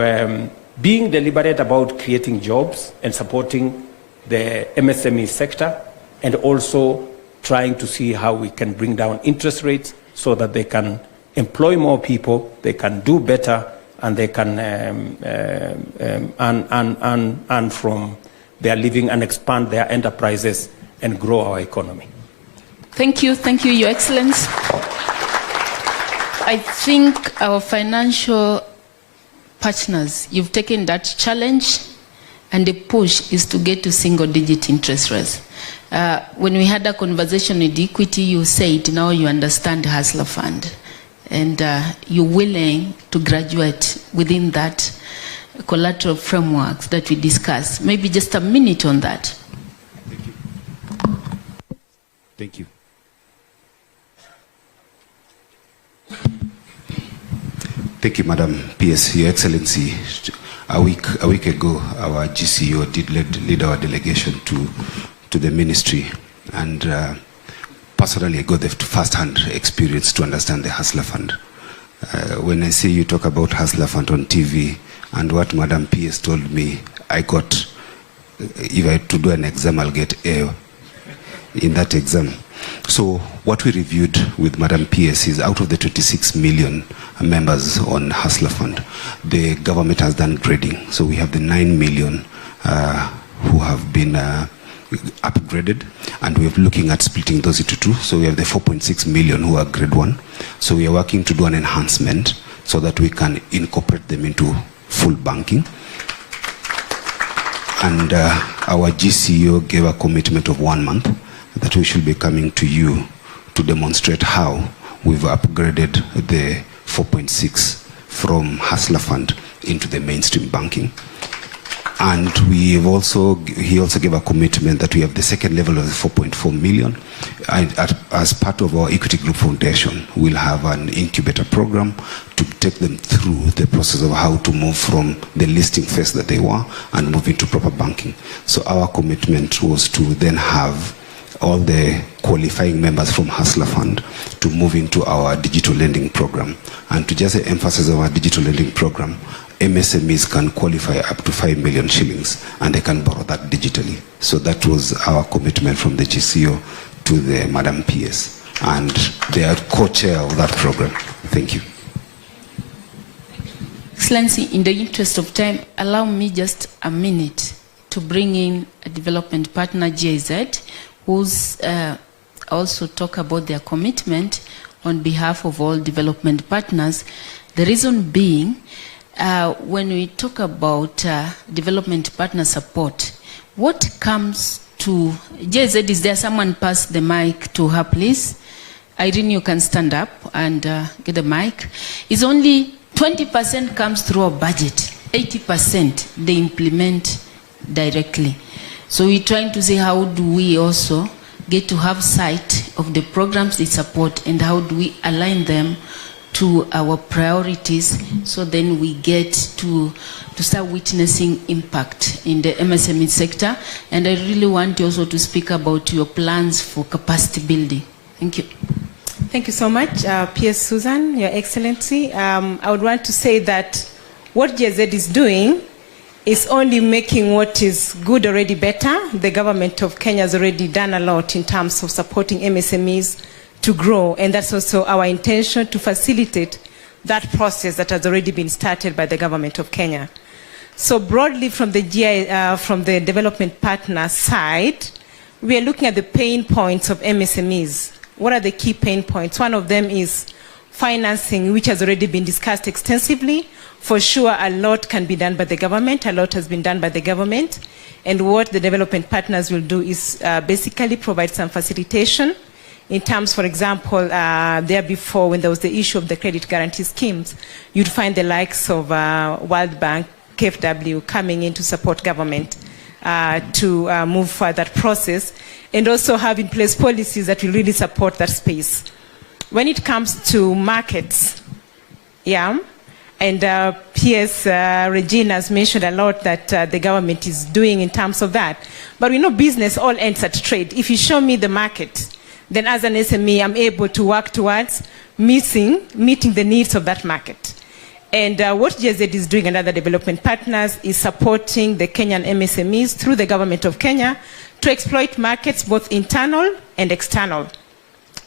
being deliberate about creating jobs and supporting the MSME sector, and also trying to see how we can bring down interest rates so that they can employ more people, they can do better, and they can earn from their living and expand their enterprises and grow our economy. Thank you, Your Excellency. I think our financial partners, you've taken that challenge, and the push is to get to single-digit interest rates. When we had a conversation with Equity, you said now you understand Hustler Fund, and you're willing to graduate within that collateral frameworks that we discussed. Maybe just a minute on that. Thank you. Thank you, Madam PS. Your Excellency, a week ago, our GCO did lead our delegation to the ministry, and personally I got the first-hand experience to understand the Hustler Fund. When I say you talk about Hustler Fund on TV, and what Madam PS told me, I got, if I had to do an exam, I'll get A in that exam. So what we reviewed with Madam PS is out of the 26 million members on Hustler Fund, the government has done grading. So we have the 9 million who have been upgraded, and we're looking at splitting those into two. So we have the 4.6 million who are grade 1. So we are working to do an enhancement so that we can incorporate them into full banking. And our GCO gave a commitment of 1 month that we should be coming to you to demonstrate how we've upgraded the 4.6 from Hustler Fund into the mainstream banking. And he also gave a commitment that we have the second level of the 4.4 million. As part of our Equity Group Foundation, we'll have an incubator program to take them through the process of how to move from the listing phase that they were and move into proper banking. So our commitment was to then have all the qualifying members from Hustler Fund to move into our digital lending program. And to just emphasize our digital lending program, MSMEs can qualify up to 5 million shillings and they can borrow that digitally. So that was our commitment from the GCO to the Madam PS. And they are co-chair of that program. Thank you. Excellency, in the interest of time, allow me just a minute to bring in a development partner, GIZ, who's also talk about their commitment on behalf of all development partners. The reason being, when we talk about development partner support, what comes to JZ, is there someone pass the mic to her, please? Irene, you can stand up and get the mic. It's only 20% comes through our budget, 80% they implement directly. So we're trying to say, how do we also get to have sight of the programs they support and how do we align them to our priorities, so then we get to start witnessing impact in the MSME sector. And I really want you also to speak about your plans for capacity building. Thank you. Thank you so much, PS Susan, Your Excellency. I would want to say that what GIZ is doing is only making what is good already better. The government of Kenya has already done a lot in terms of supporting MSMEs to grow, and that's also our intention, to facilitate that process that has already been started by the government of Kenya. So broadly from the development partner side, we are looking at the pain points of MSMEs. What are the key pain points? One of them is financing, which has already been discussed extensively. For sure, a lot can be done by the government. A lot has been done by the government. And what the development partners will do is basically provide some facilitation in terms, for example, there before, when there was the issue of the credit guarantee schemes, you'd find the likes of World Bank, KfW coming in to support government to move further that process, and also have in place policies that will really support that space. When it comes to markets, yeah, and PS Regina has mentioned a lot that the government is doing in terms of that. But we know business all ends at trade. If you show me the market, then as an SME, I'm able to work towards meeting the needs of that market. And what GIZ is doing and other development partners is supporting the Kenyan MSMEs through the government of Kenya to exploit markets, both internal and external,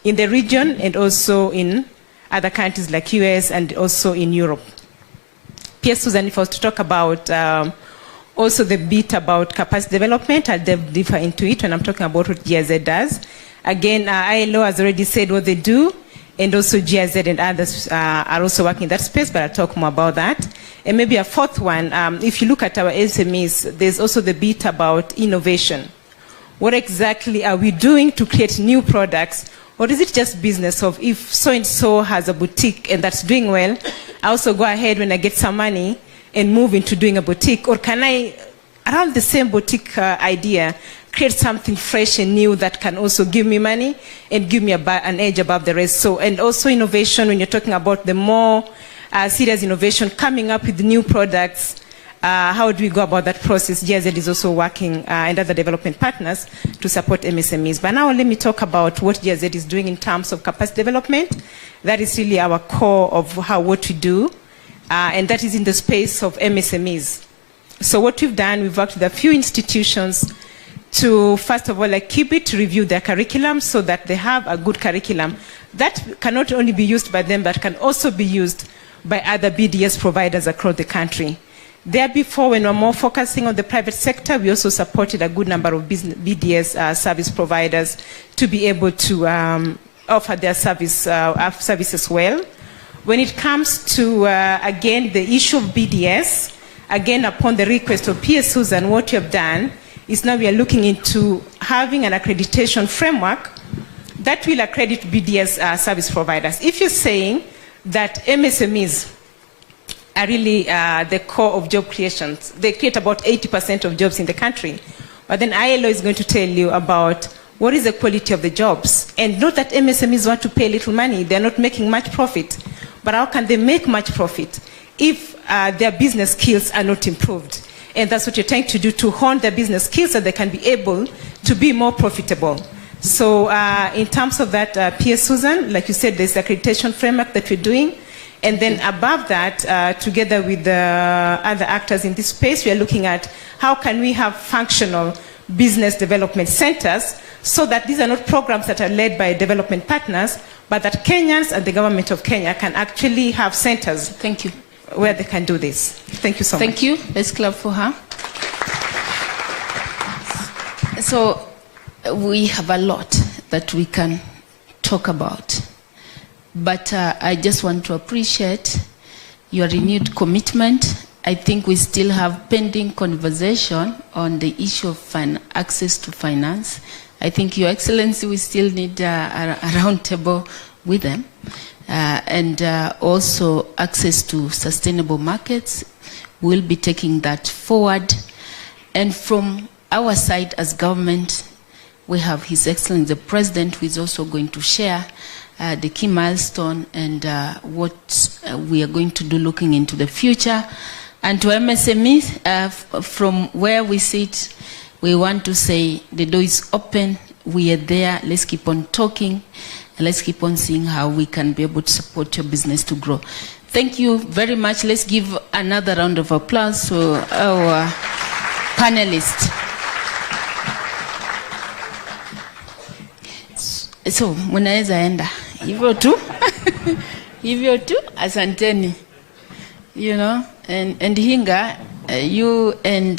in the region and also in other countries like US and also in Europe. PS Susan, if I was to talk about also the bit about capacity development, I'll delve deeper into it when I'm talking about what GIZ does. Again, ILO has already said what they do, and also GIZ and others are also working in that space, but I'll talk more about that. And maybe a fourth one, if you look at our SMEs, there's also the bit about innovation. What exactly are we doing to create new products? Or is it just business of, if so-and-so has a boutique and that's doing well, I also go ahead when I get some money and move into doing a boutique? Or can I, around the same boutique idea, create something fresh and new that can also give me money and give me an edge above the rest? So, and also innovation, when you're talking about the more serious innovation, coming up with new products, how do we go about that process? GIZ is also working, and other development partners, to support MSMEs. But now let me talk about what GIZ is doing in terms of capacity development. That is really our core of what we do, and that is in the space of MSMEs. So what we've done, we've worked with a few institutions to, first of all, keep it, to review their curriculum so that they have a good curriculum that can not only be used by them, but can also be used by other BDS providers across the country. There before, when we were more focusing on the private sector, we also supported a good number of BDS service providers to be able to offer their services well. When it comes to, again, the issue of BDS, again, upon the request of PS Susan, what we have done is now we are looking into having an accreditation framework that will accredit BDS service providers. If you're saying that MSMEs are really the core of job creations, they create about 80% of jobs in the country, but then ILO is going to tell you about what is the quality of the jobs. And not that MSMEs want to pay little money, they're not making much profit, but how can they make much profit if their business skills are not improved? And that's what you're trying to do, to hone their business skills so they can be able to be more profitable. So in terms of that, PS Susan, like you said, there's the accreditation framework that we're doing. And then above that, together with the other actors in this space, we are looking at how can we have functional business development centers so that these are not programs that are led by development partners, but that Kenyans and the government of Kenya can actually have centers. Thank you. Where they can do this. Thank you so much. Thank you. Let's clap for her. So we have a lot that we can talk about, but I just want to appreciate your renewed commitment. I think we still have pending conversation on the issue of access to finance. I think, Your Excellency, we still need a round table with them. And also access to sustainable markets. We'll be taking that forward. And from our side as government, we have His Excellency the President, who is also going to share the key milestone and what we are going to do looking into the future. And to MSMEs, from where we sit, we want to say the door is open, we are there, let's keep on talking, and let's keep on seeing how we can be able to support your business to grow. Thank you very much. Let's give another round of applause to our panelists. So, munaweza enda. Hivyo tu. Hivyo tu, asanteni. You know, and Hinga, you and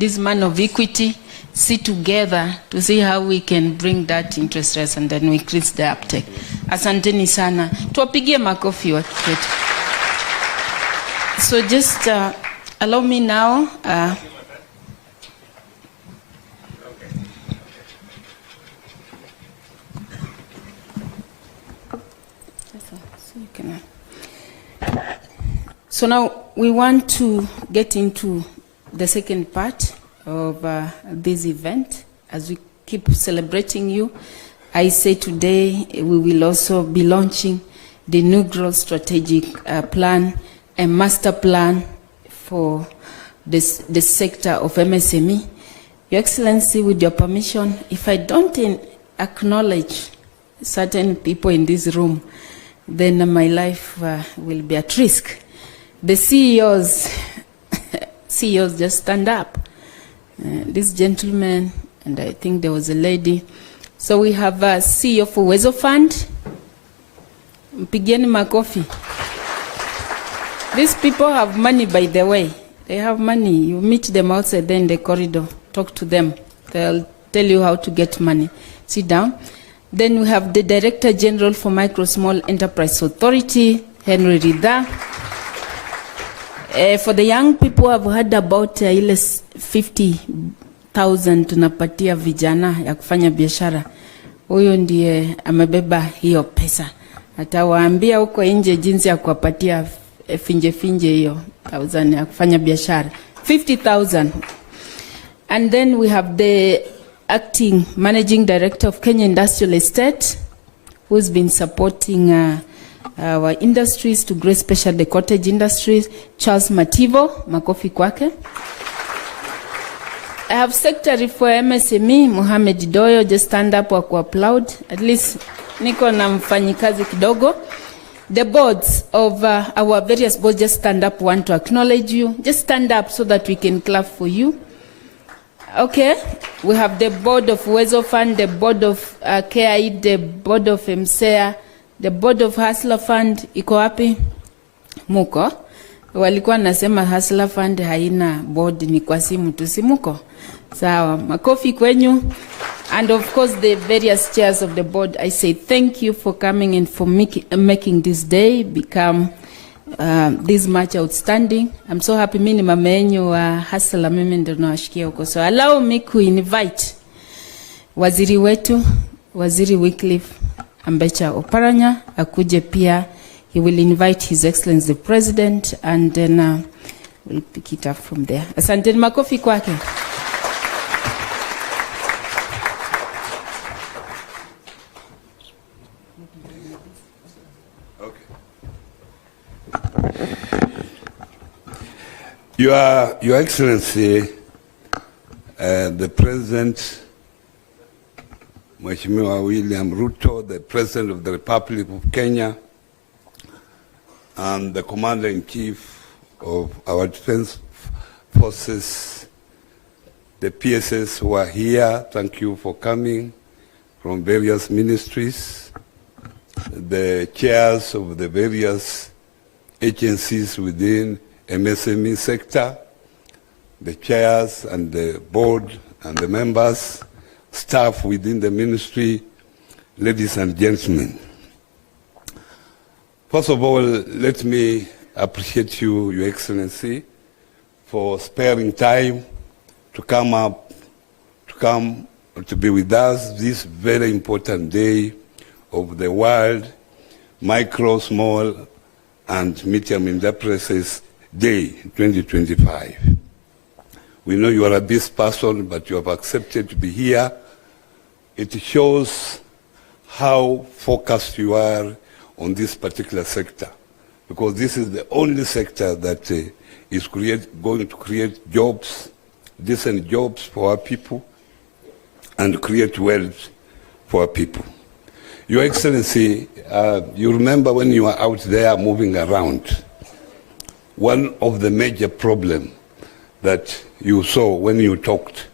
this man of equity sit together to see how we can bring that interest rates and then we increase the uptake. Asanteni sana. Tuwapigie makofi watu wetu. So just allow me now. So now we want to get into the second part of this event. As we keep celebrating you, I say today we will also be launching the new growth strategic plan, a master plan for the sector of MSME. Your Excellency, with your permission, if I don't acknowledge certain people in this room, then my life will be at risk. The CEOs just stand up. This gentleman, and I think there was a lady. So we have a CEO for Uwezo Fund. Mpigieni makofi. These people have money, by the way. They have money. You meet them outside there in the corridor. Talk to them. They'll tell you how to get money. Sit down. Then we have the Director General for Micro Small Enterprise Authority, Henry Rida. For the young people, I've heard about ile 50,000 tunapatia vijana ya kufanya biashara. Huyo ndiye amebeba hiyo pesa. Atawaambia huko nje jinsi ya kuwapatia finje hiyo 1,000 ya kufanya biashara. 50,000. And then we have the Acting Managing Director of Kenya Industrial Estate, who's been supporting our industries to grow, especially the cottage industries, Charles Mativo, makofi kwake. I have Secretary for MSME, Mohamed Doyo, just stand up wa applaud. At least niko na mfanyikazi kidogo. The boards of our various boards, just stand up, want to acknowledge you. Just stand up so that we can clap for you. Okay, we have the board of Uwezo Fund, the board of KI, the board of MSEA, the board of Hustler Fund. Iko wapi? Muko. Walikuwa nasema Hustler Fund haina board, ni kwa simu tu, si muko? Sawa, makofi kwenyu. And of course the various chairs of the board, I say thank you for coming and for making this day become this much outstanding. I'm so happy mimi ni mama yenu wa Hustler, mimi ndio nawashikia huko. So allow me to invite waziri wetu Waziri Wycliffe Ambecha Oparanya akuje pia. He will invite His Excellency the President, and then we'll pick it up from there. Asante, makofi kwake. Your Excellency, the President, Mheshimiwa William Ruto, the President of the Republic of Kenya, and the Commander-in-Chief of our Defense Forces, the PSS who are here, thank you for coming from various ministries, the chairs of the various agencies within MSME sector, the chairs and the board and the members, staff within the ministry, ladies and gentlemen. First of all, let me appreciate you, Your Excellency, for sparing time to come to be with us this very important day of the World Micro, Small and Medium Enterprises Day 2025. We know you are a busy person, but you have accepted to be here. It shows how focused you are on this particular sector, because this is the only sector that is going to create jobs, decent jobs for our people, and create wealth for our people. Your Excellency, you remember when you were out there moving around, one of the major problems that you saw when you talked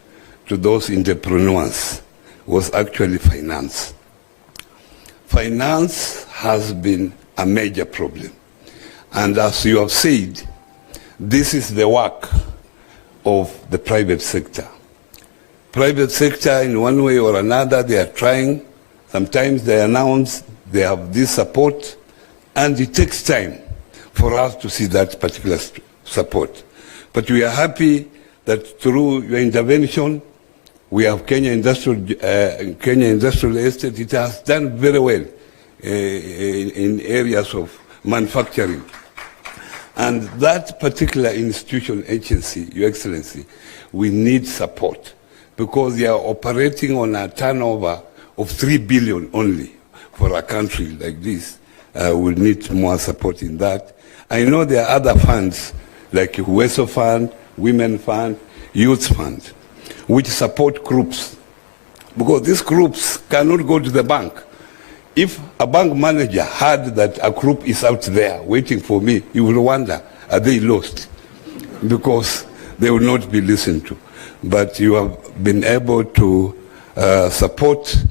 to those entrepreneurs was actually finance. Finance has been a major problem. And as you have said, this is the work of the private sector. Private sector, in one way or another, they are trying. Sometimes they announce they have this support, and it takes time for us to see that particular support. But we are happy that through your intervention, we have Kenya Industrial Estate. It has done very well in areas of manufacturing. And that particular institution agency, Your Excellency, we need support, because they are operating on a turnover of 3 billion only. For a country like this, we need more support in that. I know there are other funds like WESO Fund, Women Fund, Youth Fund, which support groups, because these groups cannot go to the bank. If a bank manager heard that a group is out there waiting for me, he will wonder, are they lost? Because they will not be listened to. But you have been able to support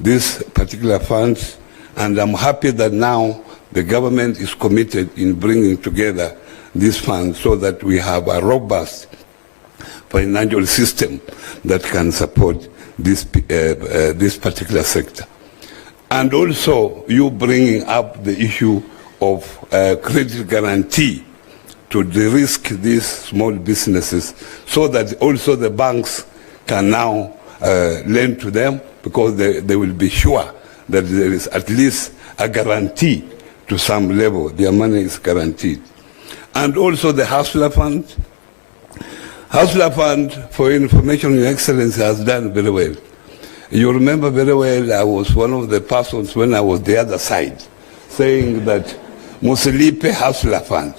these particular funds, and I'm happy that now the government is committed in bringing together these funds so that we have a robust financial system that can support this particular sector. And also, you bringing up the issue of credit guarantee to de-risk these small businesses, so that also the banks can now lend to them, because they will be sure that there is at least a guarantee to some level. Their money is guaranteed. And also the Hustler Fund. Hustler Fund, for information, Your Excellency, has done very well. You remember very well, I was one of the persons when I was the other side, saying that Musilipe Hustler Fund,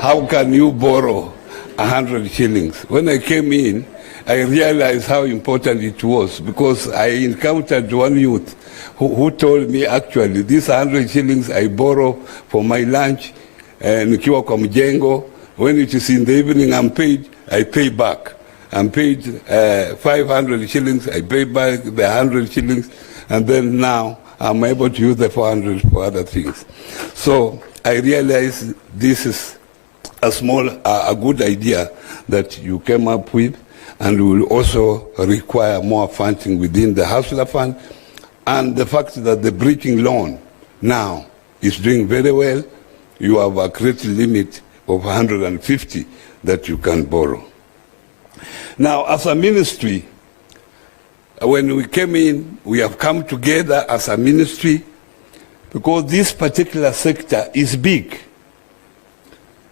how can you borrow 100 shillings? When I came in, I realized how important it was, because I encountered one youth who told me, actually, these 100 shillings I borrow for my lunch, nikiwa kwa mjengo. When it is in the evening I'm paid, I pay back. I'm paid 500 shillings, I pay back the 100 shillings, and then now I'm able to use the 400 for other things. So I realized this is a good idea that you came up with, and will also require more funding within the Hustler Fund. And the fact that the bridging loan now is doing very well, you have a credit limit of 150 that you can borrow. Now, as a ministry, when we came in, we have come together as a ministry because this particular sector is big.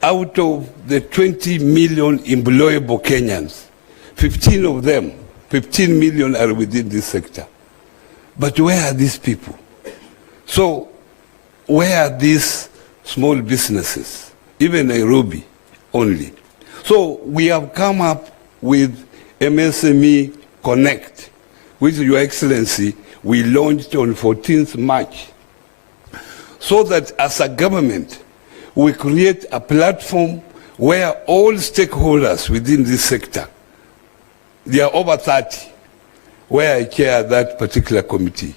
Out of the 20 million employable Kenyans, 15 of them, 15 million are within this sector. But where are these people? So where are these small businesses? Even Nairobi only. So we have come up with MSME Connect, which, Your Excellency, we launched on 14th March, so that as a government, we create a platform where all stakeholders within this sector, there are over 30, where I chair that particular committee,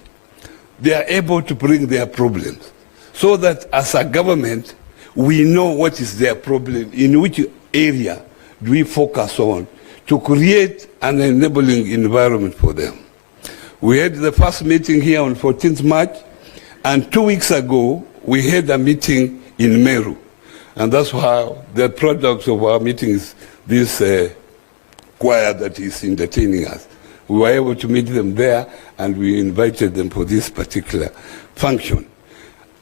they are able to bring their problems, so that as a government, we know what is their problem, in which area do we focus on to create an enabling environment for them. We had the first meeting here on 14th March, and 2 weeks ago, we had a meeting in Meru. And that's how the products of our meetings, this choir that is entertaining us. We were able to meet them there, and we invited them for this particular function.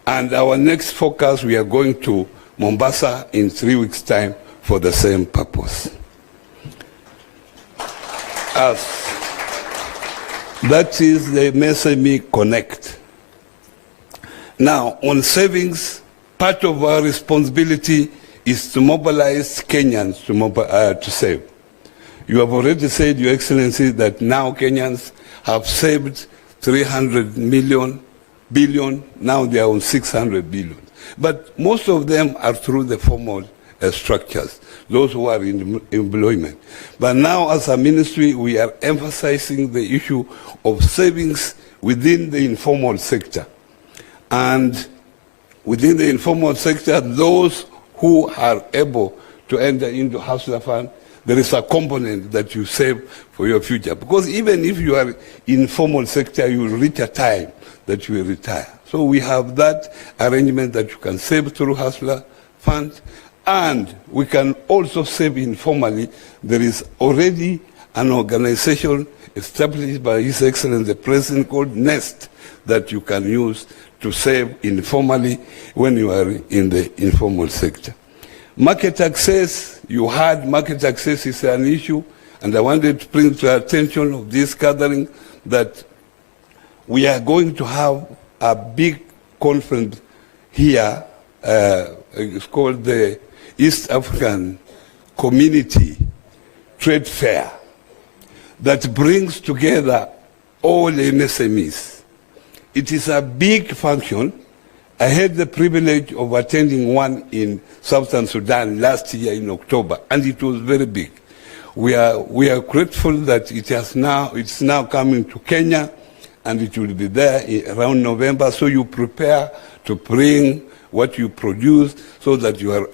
And our next focus, we are going to Mombasa in 3 weeks' time for the same purpose. That is the MSME Connect. Now, on savings, part of our responsibility is to mobilize Kenyans to save. You have already said, Your Excellency, that now Kenyans have saved 300 billion, now they are on 600 billion. But most of them are through the formal structures, those who are in employment. But now as a ministry, we are emphasizing the issue of savings within the informal sector. And within the informal sector, those who are able to enter into Hustler Fund, there is a component that you save for your future. Because even if you are in formal sector, you will reach a time that you will retire. So we have that arrangement that you can save through Hustler Fund, and we can also save informally. There is already an organization established by His Excellency the President called NEST that you can use to save informally when you are in the informal sector. Market access, you heard market access is an issue, and I wanted to bring to the attention of this gathering that we are going to have a big conference here. It's called the East African Community Trade Fair that brings together all MSMEs. It is a big function. I had the privilege of attending one in Southern Sudan last year in October, and it was very big. We are grateful that it's now coming to Kenya, and it will be there around November. So you prepare to bring what you produce so that you are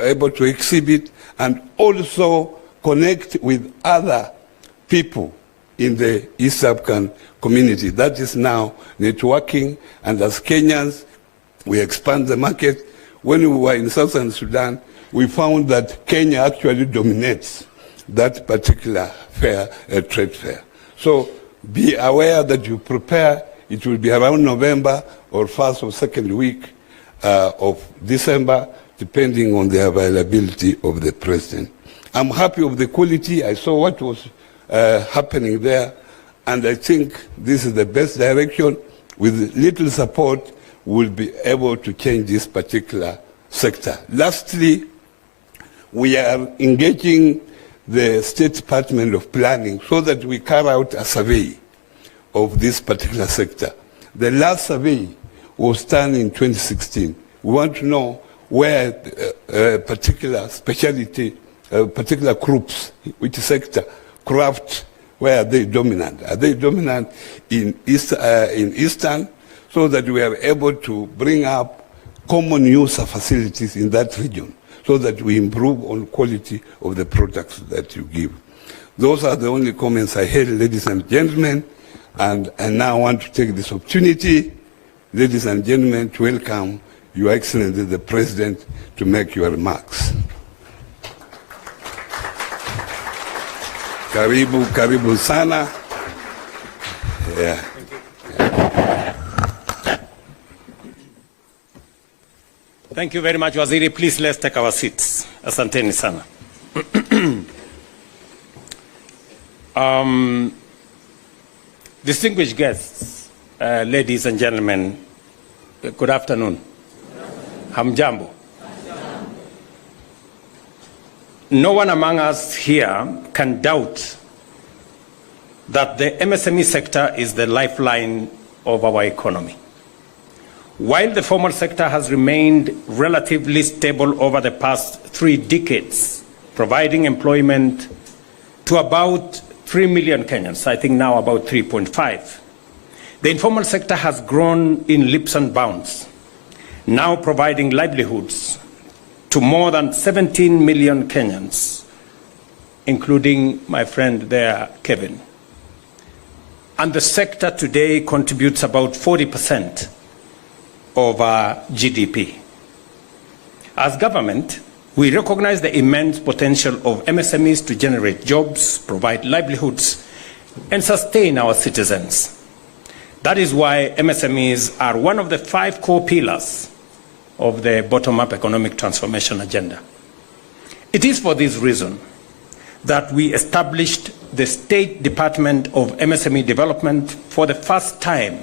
able to exhibit and also connect with other people in the East African community. That is now networking, and as Kenyans, we expand the market. When we were in Southern Sudan, we found that Kenya actually dominates that particular fair, trade fair. So be aware that you prepare. It will be around November or first or second week of December, depending on the availability of the president. I'm happy of the quality. I saw what was happening there, and I think this is the best direction. With little support, we'll be able to change this particular sector. Lastly, we are engaging the State Department of Planning so that we carry out a survey of this particular sector. The last survey was done in 2016. We want to know where particular specialty, particular groups, which sector, craft, where are they dominant? Are they dominant in Eastern, so that we are able to bring up common user facilities in that region, so that we improve on quality of the products that you give. Those are the only comments I had, ladies and gentlemen, and I now want to take this opportunity, ladies and gentlemen, to welcome Your Excellency the President to make your remarks. Karibu, karibu sana. Yeah. Thank you very much, Waziri. Please, let's take our seats. Asanteni sana. Distinguished guests, ladies and gentlemen, good afternoon. Hamjambo. No one among us here can doubt that the MSME sector is the lifeline of our economy. While the formal sector has remained relatively stable over the past 3 decades, providing employment to about 3 million Kenyans, I think now about 3.5, the informal sector has grown in leaps and bounds, now providing livelihoods to more than 17 million Kenyans, including my friend there, Kevin. And the sector today contributes about 40% of our GDP. As government, we recognize the immense potential of MSMEs to generate jobs, provide livelihoods, and sustain our citizens. That is why MSMEs are one of the 5 core pillars of the bottom-up economic transformation agenda. It is for this reason that we established the State Department of MSME Development for the first time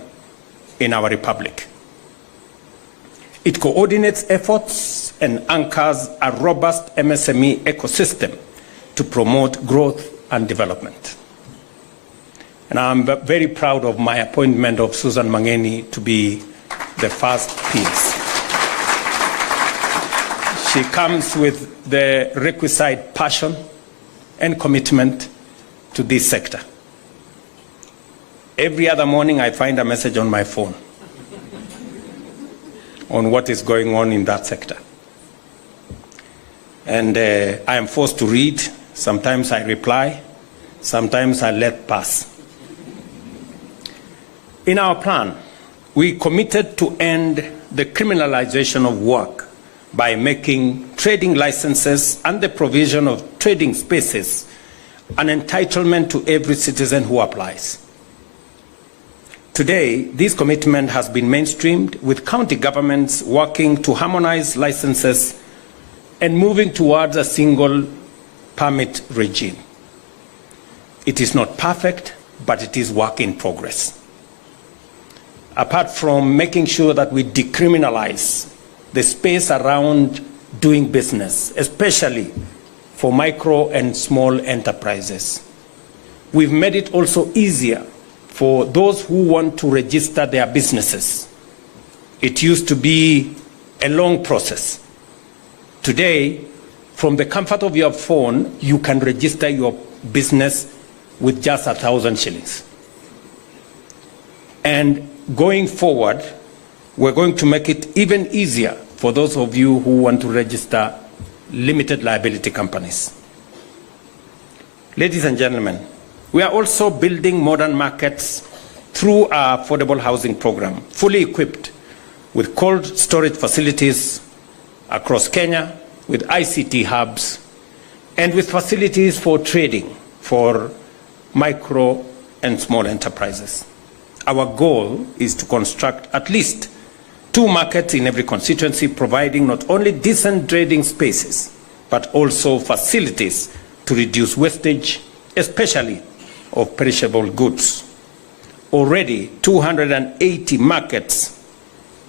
in our republic. It coordinates efforts and anchors a robust MSME ecosystem to promote growth and development. And I'm very proud of my appointment of Susan Mangeni to be the first PS. She comes with the requisite passion and commitment to this sector. Every other morning I find a message on my phone on what is going on in that sector. And I am forced to read. Sometimes I reply, sometimes I let pass. In our plan, we committed to end the criminalization of work by making trading licenses and the provision of trading spaces an entitlement to every citizen who applies. Today, this commitment has been mainstreamed, with county governments working to harmonize licenses and moving towards a single permit regime. It is not perfect, but it is work in progress. Apart from making sure that we decriminalize the space around doing business, especially for micro and small enterprises, we've made it also easier for those who want to register their businesses. It used to be a long process. Today, from the comfort of your phone, you can register your business with just 1,000 shillings. And going forward, we're going to make it even easier for those of you who want to register limited liability companies. Ladies and gentlemen, we are also building modern markets through our affordable housing program, fully equipped with cold storage facilities across Kenya, with ICT hubs, and with facilities for trading for micro and small enterprises. Our goal is to construct at least 2 markets in every constituency, providing not only decent trading spaces, but also facilities to reduce wastage, especially of perishable goods. Already 280 markets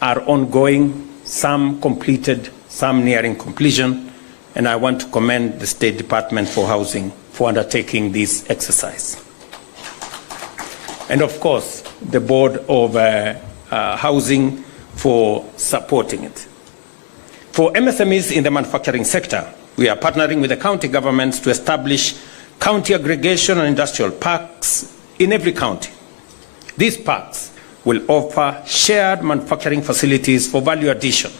are ongoing, some completed, some nearing completion, and I want to commend the State Department for Housing for undertaking this exercise. And of course, the Board of Housing for supporting it. For MSMEs in the manufacturing sector, we are partnering with the county governments to establish county aggregation and industrial parks in every county. These parks will offer shared manufacturing facilities for value addition.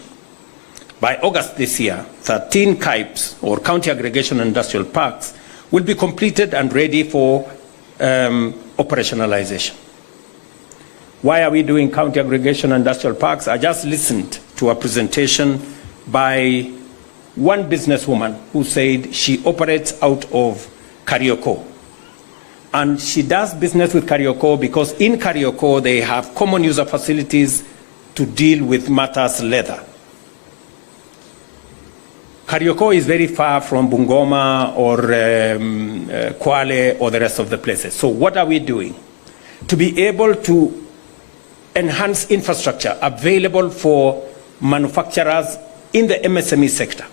By August this year, 13 KICCs, or county aggregation and industrial parks, will be completed and ready for operationalization. Why are we doing county aggregation and industrial parks? I just listened to a presentation by one businesswoman who said she operates out of Karioko. And she does business with KICC because in KICC they have common user facilities to deal with matters leather. KICC is very far from Bungoma or Kwale or the rest of the places. So what are we doing? To be able to enhance infrastructure available for manufacturers in the MSME sector,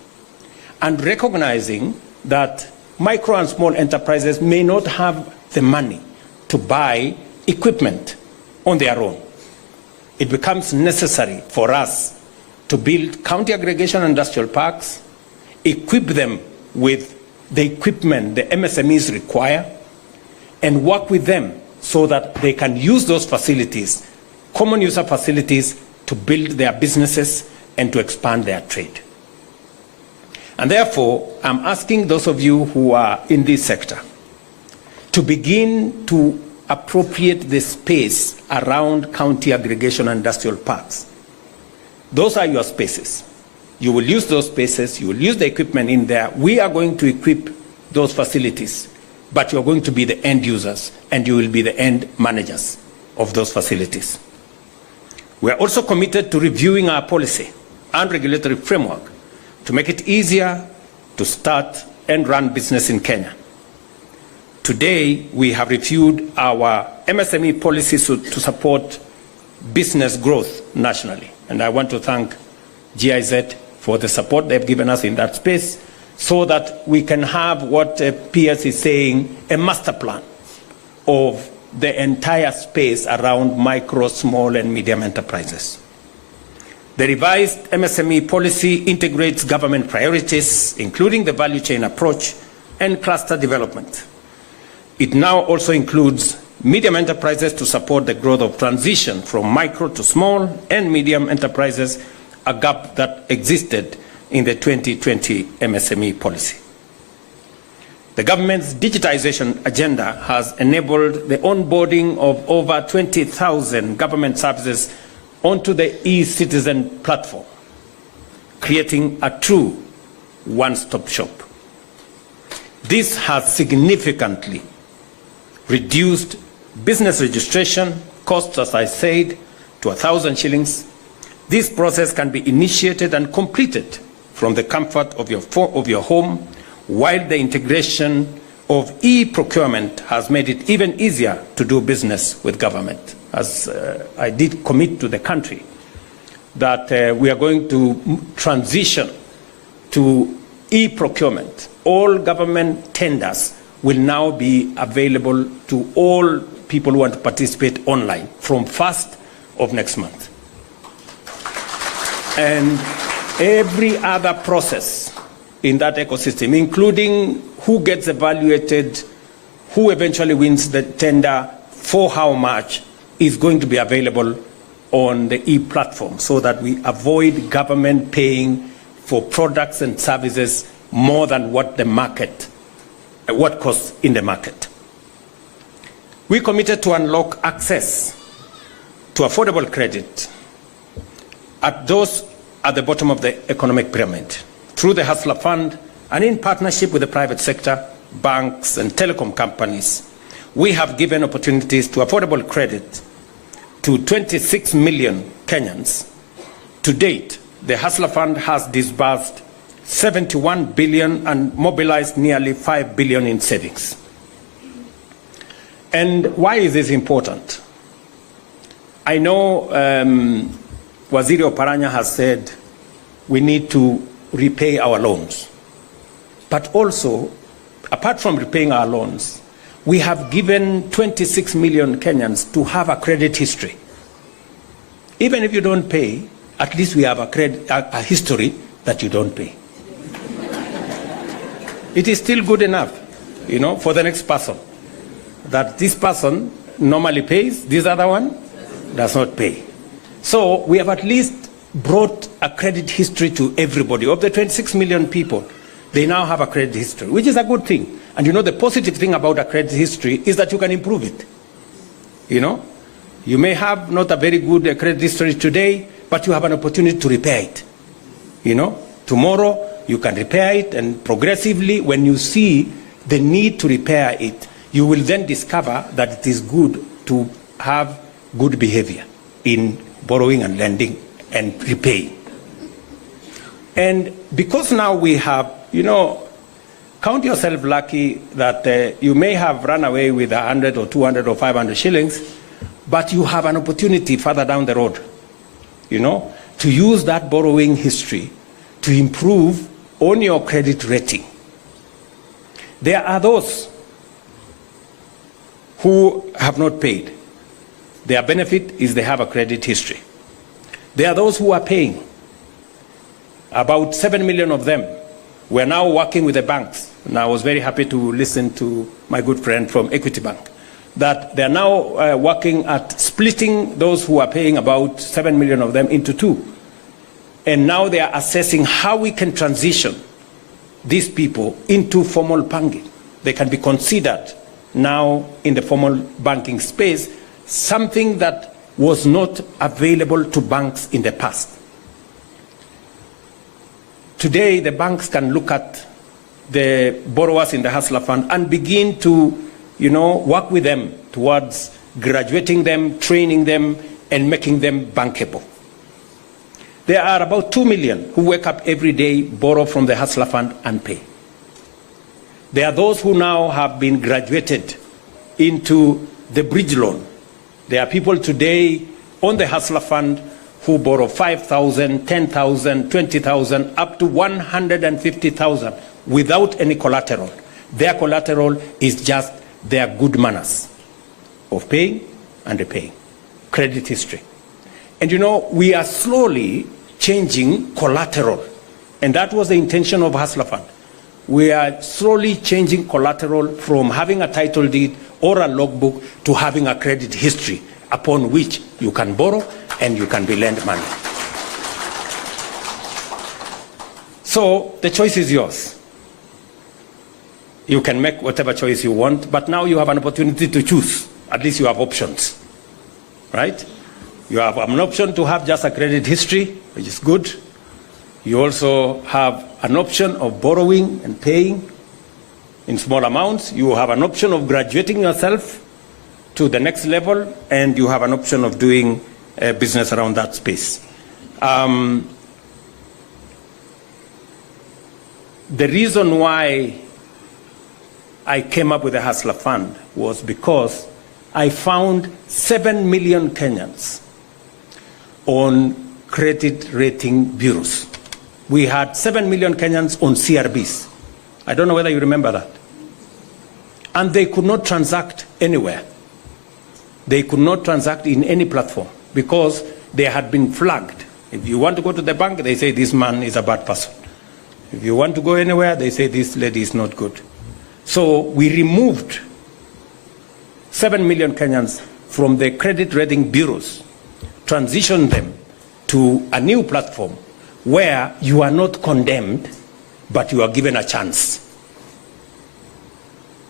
and recognizing that micro and small enterprises may not have the money to buy equipment on their own. It becomes necessary for us to build county aggregation industrial parks, equip them with the equipment the MSMEs require, and work with them so that they can use those facilities, common user facilities, to build their businesses and to expand their trade. And therefore, I'm asking those of you who are in this sector to begin to appropriate the space around county aggregation industrial parks. Those are your spaces. You will use those spaces, you will use the equipment in there. We are going to equip those facilities, but you're going to be the end users and you will be the end managers of those facilities. We are also committed to reviewing our policy and regulatory framework to make it easier to start and run business in Kenya. Today, we have reviewed our MSME policies to support business growth nationally. And I want to thank GIZ for the support they've given us in that space so that we can have what PS is saying, a master plan of the entire space around micro, small, and medium enterprises. The revised MSME policy integrates government priorities, including the value chain approach and cluster development. It now also includes medium enterprises to support the growth of transition from micro to small and medium enterprises, a gap that existed in the 2020 MSME policy. The government's digitization agenda has enabled the onboarding of over 20,000 government services onto the e-citizen platform, creating a true one-stop shop. This has significantly reduced business registration costs, as I said, to 1,000 shillings. This process can be initiated and completed from the comfort of your home, while the integration of e-procurement has made it even easier to do business with government. As I did commit to the country that we are going to transition to e-procurement. All government tenders will now be available to all people who want to participate online from 1st of next month. And every other process in that ecosystem, including who gets evaluated, who eventually wins the tender, for how much, is going to be available on the e-platform so that we avoid government paying for products and services more than what the market, what costs in the market. We committed to unlock access to affordable credit at those at the bottom of the economic pyramid through the Hustler Fund and in partnership with the private sector, banks and telecom companies. We have given opportunities to affordable credit to 26 million Kenyans. To date, the Hustler Fund has disbursed 71 billion and mobilized nearly 5 billion in savings. And why is this important? I know Waziri Oparanya has said we need to repay our loans. But also, apart from repaying our loans, we have given 26 million Kenyans to have a credit history. Even if you don't pay, at least we have a history that you don't pay. It is still good enough, you know, for the next person. That this person normally pays, this other one does not pay. So we have at least brought a credit history to everybody. Of the 26 million people, they now have a credit history, which is a good thing. And you know, the positive thing about a credit history is that you can improve it. You know, you may have not a very good credit history today, but you have an opportunity to repair it. You know, tomorrow you can repair it, and progressively, when you see the need to repair it, you will then discover that it is good to have good behavior in borrowing and lending and repaying. And because now we have, count yourself lucky that you may have run away with 100 or 200 or 500 shillings, but you have an opportunity further down the road, to use that borrowing history to improve on your credit rating. There are those who have not paid. Their benefit is they have a credit history. There are those who are paying. About 7 million of them were now working with the banks. And I was very happy to listen to my good friend from Equity Bank, that they're now working at splitting those who are paying, about 7 million of them, into two. And now they are assessing how we can transition these people into formal banking. They can be considered now in the formal banking space, something that was not available to banks in the past. Today, the banks can look at the borrowers in the Hustler Fund and begin to, work with them towards graduating them, training them, and making them bankable. There are about 2 million who wake up every day, borrow from the Hustler Fund and pay. There are those who now have been graduated into the bridge loan. There are people today on the Hustler Fund who borrow 5,000, 10,000, 20,000, up to 150,000 without any collateral. Their collateral is just their good manners of paying and repaying, credit history. And we are slowly changing collateral. And that was the intention of Hustler Fund. We are slowly changing collateral from having a title deed or a logbook to having a credit history upon which you can borrow and you can be lent money. So the choice is yours. You can make whatever choice you want, but now you have an opportunity to choose. At least you have options, right? You have an option to have just a credit history, which is good. You also have an option of borrowing and paying in small amounts. You have an option of graduating yourself to the next level, and you have an option of doing business around that space. The reason why I came up with the Hustler Fund was because I found 7 million Kenyans on credit rating bureaus. We had 7 million Kenyans on CRBs. I don't know whether you remember that. And they could not transact anywhere. They could not transact in any platform because they had been flagged. If you want to go to the bank, they say this man is a bad person. If you want to go anywhere, they say this lady is not good. So we removed 7 million Kenyans from the credit rating bureaus, transitioned them to a new platform where you are not condemned, but you are given a chance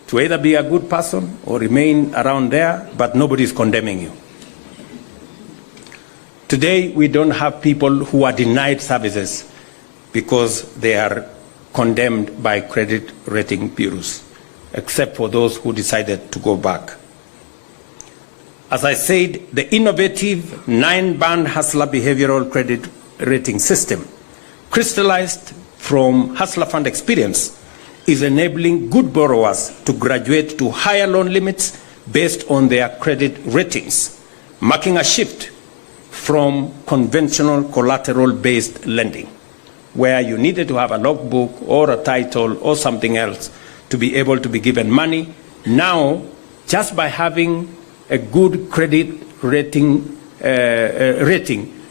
to either be a good person or remain around there, but nobody is condemning you. Today, we don't have people who are denied services because they are condemned by credit rating bureaus, except for those who decided to go back. As I said, the innovative 9-band Hustler behavioral credit rating system, crystallized from Hustler Fund experience, is enabling good borrowers to graduate to higher loan limits based on their credit ratings, marking a shift from conventional collateral-based lending, where you needed to have a logbook or a title or something else to be able to be given money. Now, just by having a good credit rating,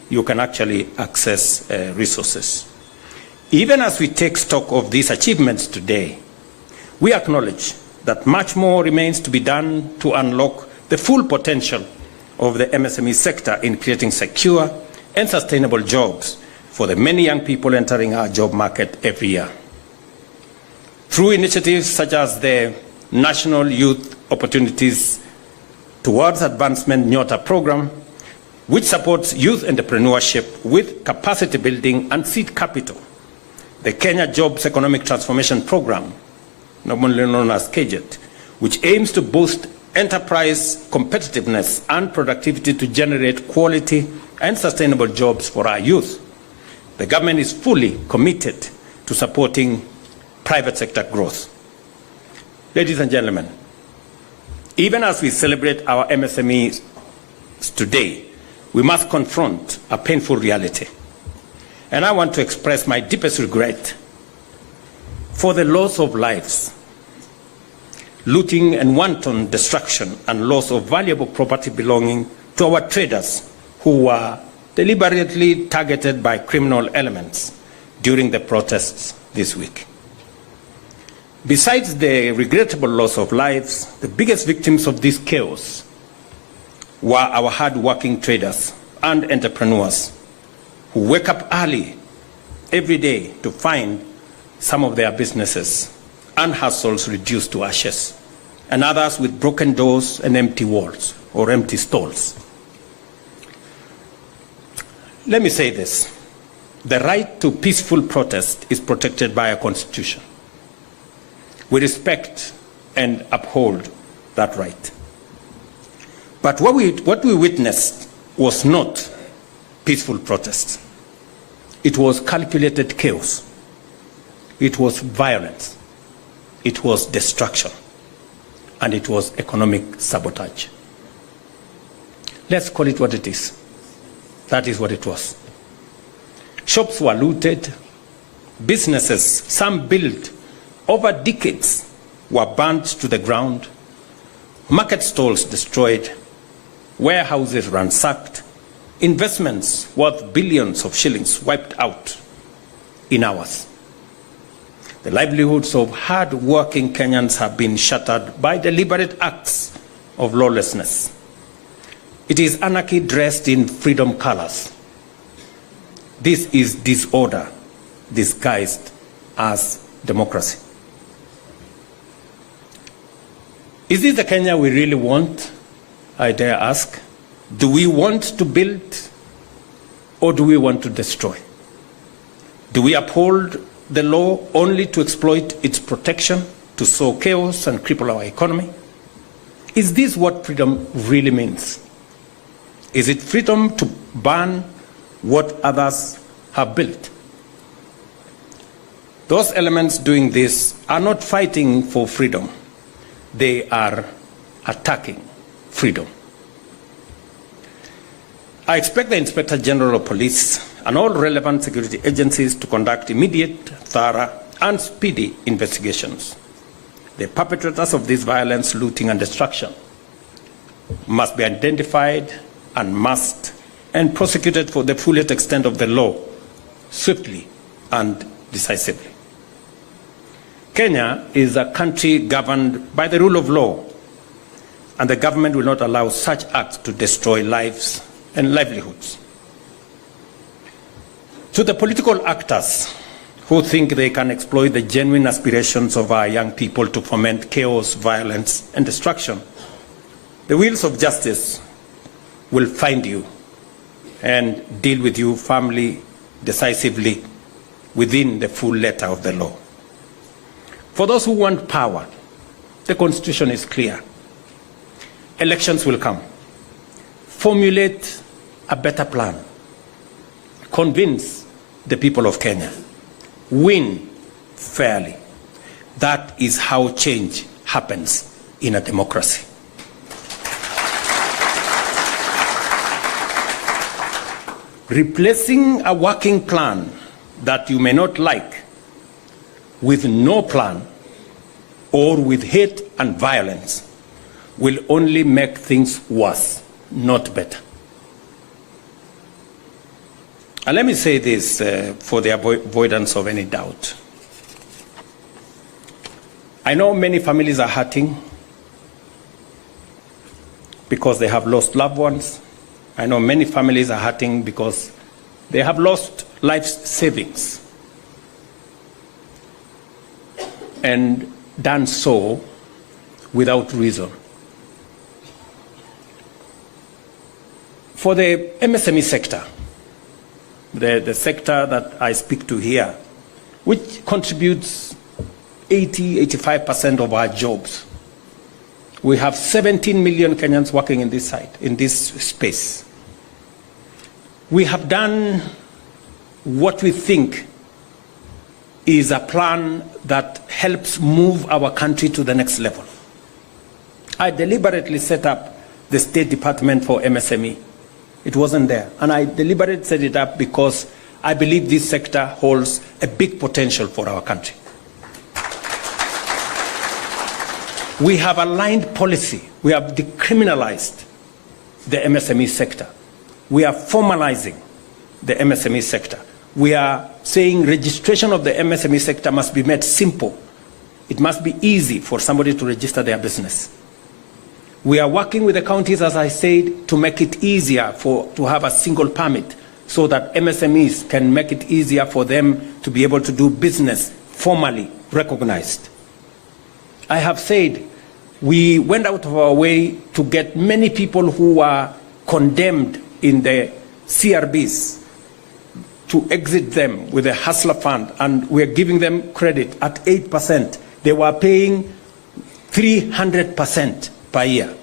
you can actually access resources. Even as we take stock of these achievements today, we acknowledge that much more remains to be done to unlock the full potential of the MSME sector in creating secure and sustainable jobs for the many young people entering our job market every year. Through initiatives such as the National Youth Opportunities Towards Advancement Nyota program, which supports youth entrepreneurship with capacity building and seed capital, the Kenya Jobs Economic Transformation Program, normally known as KJET, which aims to boost enterprise competitiveness and productivity to generate quality and sustainable jobs for our youth. The government is fully committed to supporting private sector growth. Ladies and gentlemen, even as we celebrate our MSMEs today, we must confront a painful reality. And I want to express my deepest regret for the loss of lives, looting and wanton destruction, and loss of valuable property belonging to our traders who were deliberately targeted by criminal elements during the protests this week. Besides the regrettable loss of lives, the biggest victims of this chaos were our hard-working traders and entrepreneurs who wake up early every day to find some of their businesses and hustles reduced to ashes, and others with broken doors and empty walls or empty stalls. Let me say this: the right to peaceful protest is protected by our Constitution. We respect and uphold that right. But what we witnessed was not peaceful protest. It was calculated chaos. It was violence. It was destruction. And it was economic sabotage. Let's call it what it is. That is what it was. Shops were looted. Businesses, some built over decades, were burnt to the ground. Market stalls destroyed. Warehouses ransacked. Investments worth billions of shillings wiped out in hours. The livelihoods of hard-working Kenyans have been shattered by deliberate acts of lawlessness. It is anarchy dressed in freedom colors. This is disorder disguised as democracy. Is this the Kenya we really want? I dare ask. Do we want to build, or do we want to destroy? Do we uphold the law only to exploit its protection, to sow chaos and cripple our economy? Is this what freedom really means? Is it freedom to ban what others have built? Those elements doing this are not fighting for freedom. They are attacking freedom. I expect the Inspector General of Police and all relevant security agencies to conduct immediate, thorough, and speedy investigations. The perpetrators of this violence, looting, and destruction must be identified and prosecuted for the fullest extent of the law, swiftly and decisively. Kenya is a country governed by the rule of law, and the government will not allow such acts to destroy lives and livelihoods. To the political actors who think they can exploit the genuine aspirations of our young people to foment chaos, violence, and destruction, the wheels of justice will find you and deal with you firmly, decisively, within the full letter of the law. For those who want power, the Constitution is clear. Elections will come. Formulate a better plan. Convince the people of Kenya. Win fairly. That is how change happens in a democracy. Replacing a working plan that you may not like with no plan or with hate and violence will only make things worse, not better. And let me say this for the avoidance of any doubt. I know many families are hurting because they have lost loved ones. I know many families are hurting because they have lost life savings and done so without reason. For the MSME sector, the sector that I speak to here, which contributes 80–85% of our jobs, We have 17 million Kenyans working in this site, in this space. We have done what we think is a plan that helps move our country to the next level. I deliberately set up the State Department for MSME. It wasn't there. And I deliberately set it up because I believe this sector holds a big potential for our country. We have aligned policy. We have decriminalized the MSME sector. We are formalizing the MSME sector. We are saying registration of the MSME sector must be made simple. It must be easy for somebody to register their business. We are working with the counties, as I said, to make it easier to have a single permit so that MSMEs can make it easier for them to be able to do business formally recognized. I have said we went out of our way to get many people who were condemned in the CRBs to exit them with a hustler fund, and we're giving them credit at 8%. They were paying 300% per year.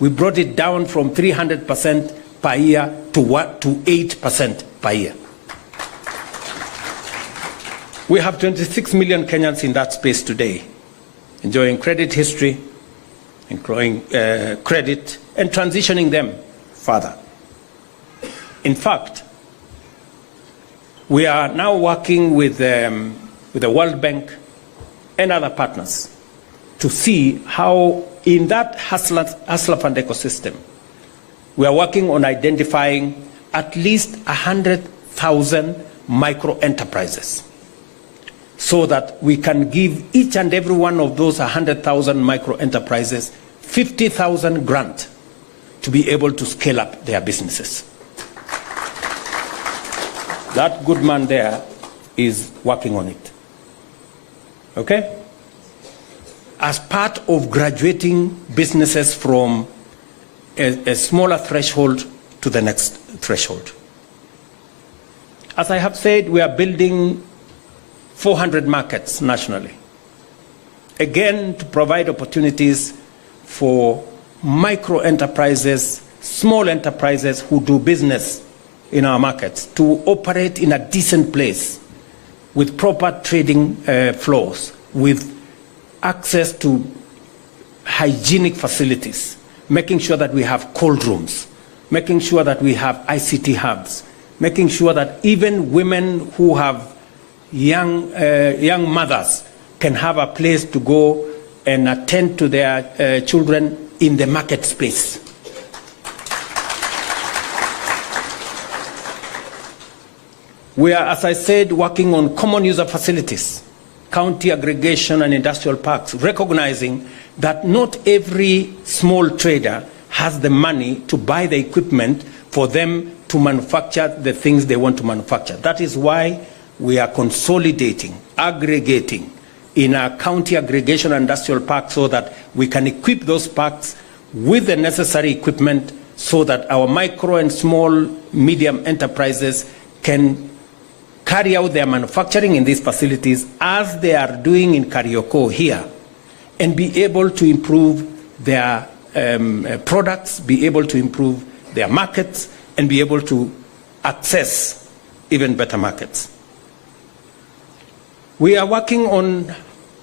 We brought it down from 300% per year to 8% per year. We have 26 million Kenyans in that space today, enjoying credit history, enjoying credit, and transitioning them further. In fact, we are now working with the World Bank and other partners to see how in that hustler fund ecosystem, we are working on identifying at least 100,000 micro enterprises so that we can give each and every one of those 100,000 micro enterprises 50,000 grant to be able to scale up their businesses. That good man there is working on it. Okay? As part of graduating businesses from a smaller threshold to the next threshold. As I have said, we are building 400 markets nationally. Again, to provide opportunities for micro enterprises, small enterprises who do business in our markets to operate in a decent place with proper trading flows, with access to hygienic facilities, making sure that we have cold rooms, making sure that we have ICT hubs, making sure that even women who have young mothers can have a place to go and attend to their children in the market space. We are, as I said, working on common user facilities, county aggregation and industrial parks, recognizing that not every small trader has the money to buy the equipment for them to manufacture the things they want to manufacture. That is why we are consolidating, aggregating in our county aggregation and industrial parks so that we can equip those parks with the necessary equipment so that our micro and small, medium enterprises can carry out their manufacturing in these facilities as they are doing in Karioko here, and be able to improve their products, be able to improve their markets, and be able to access even better markets. We are working on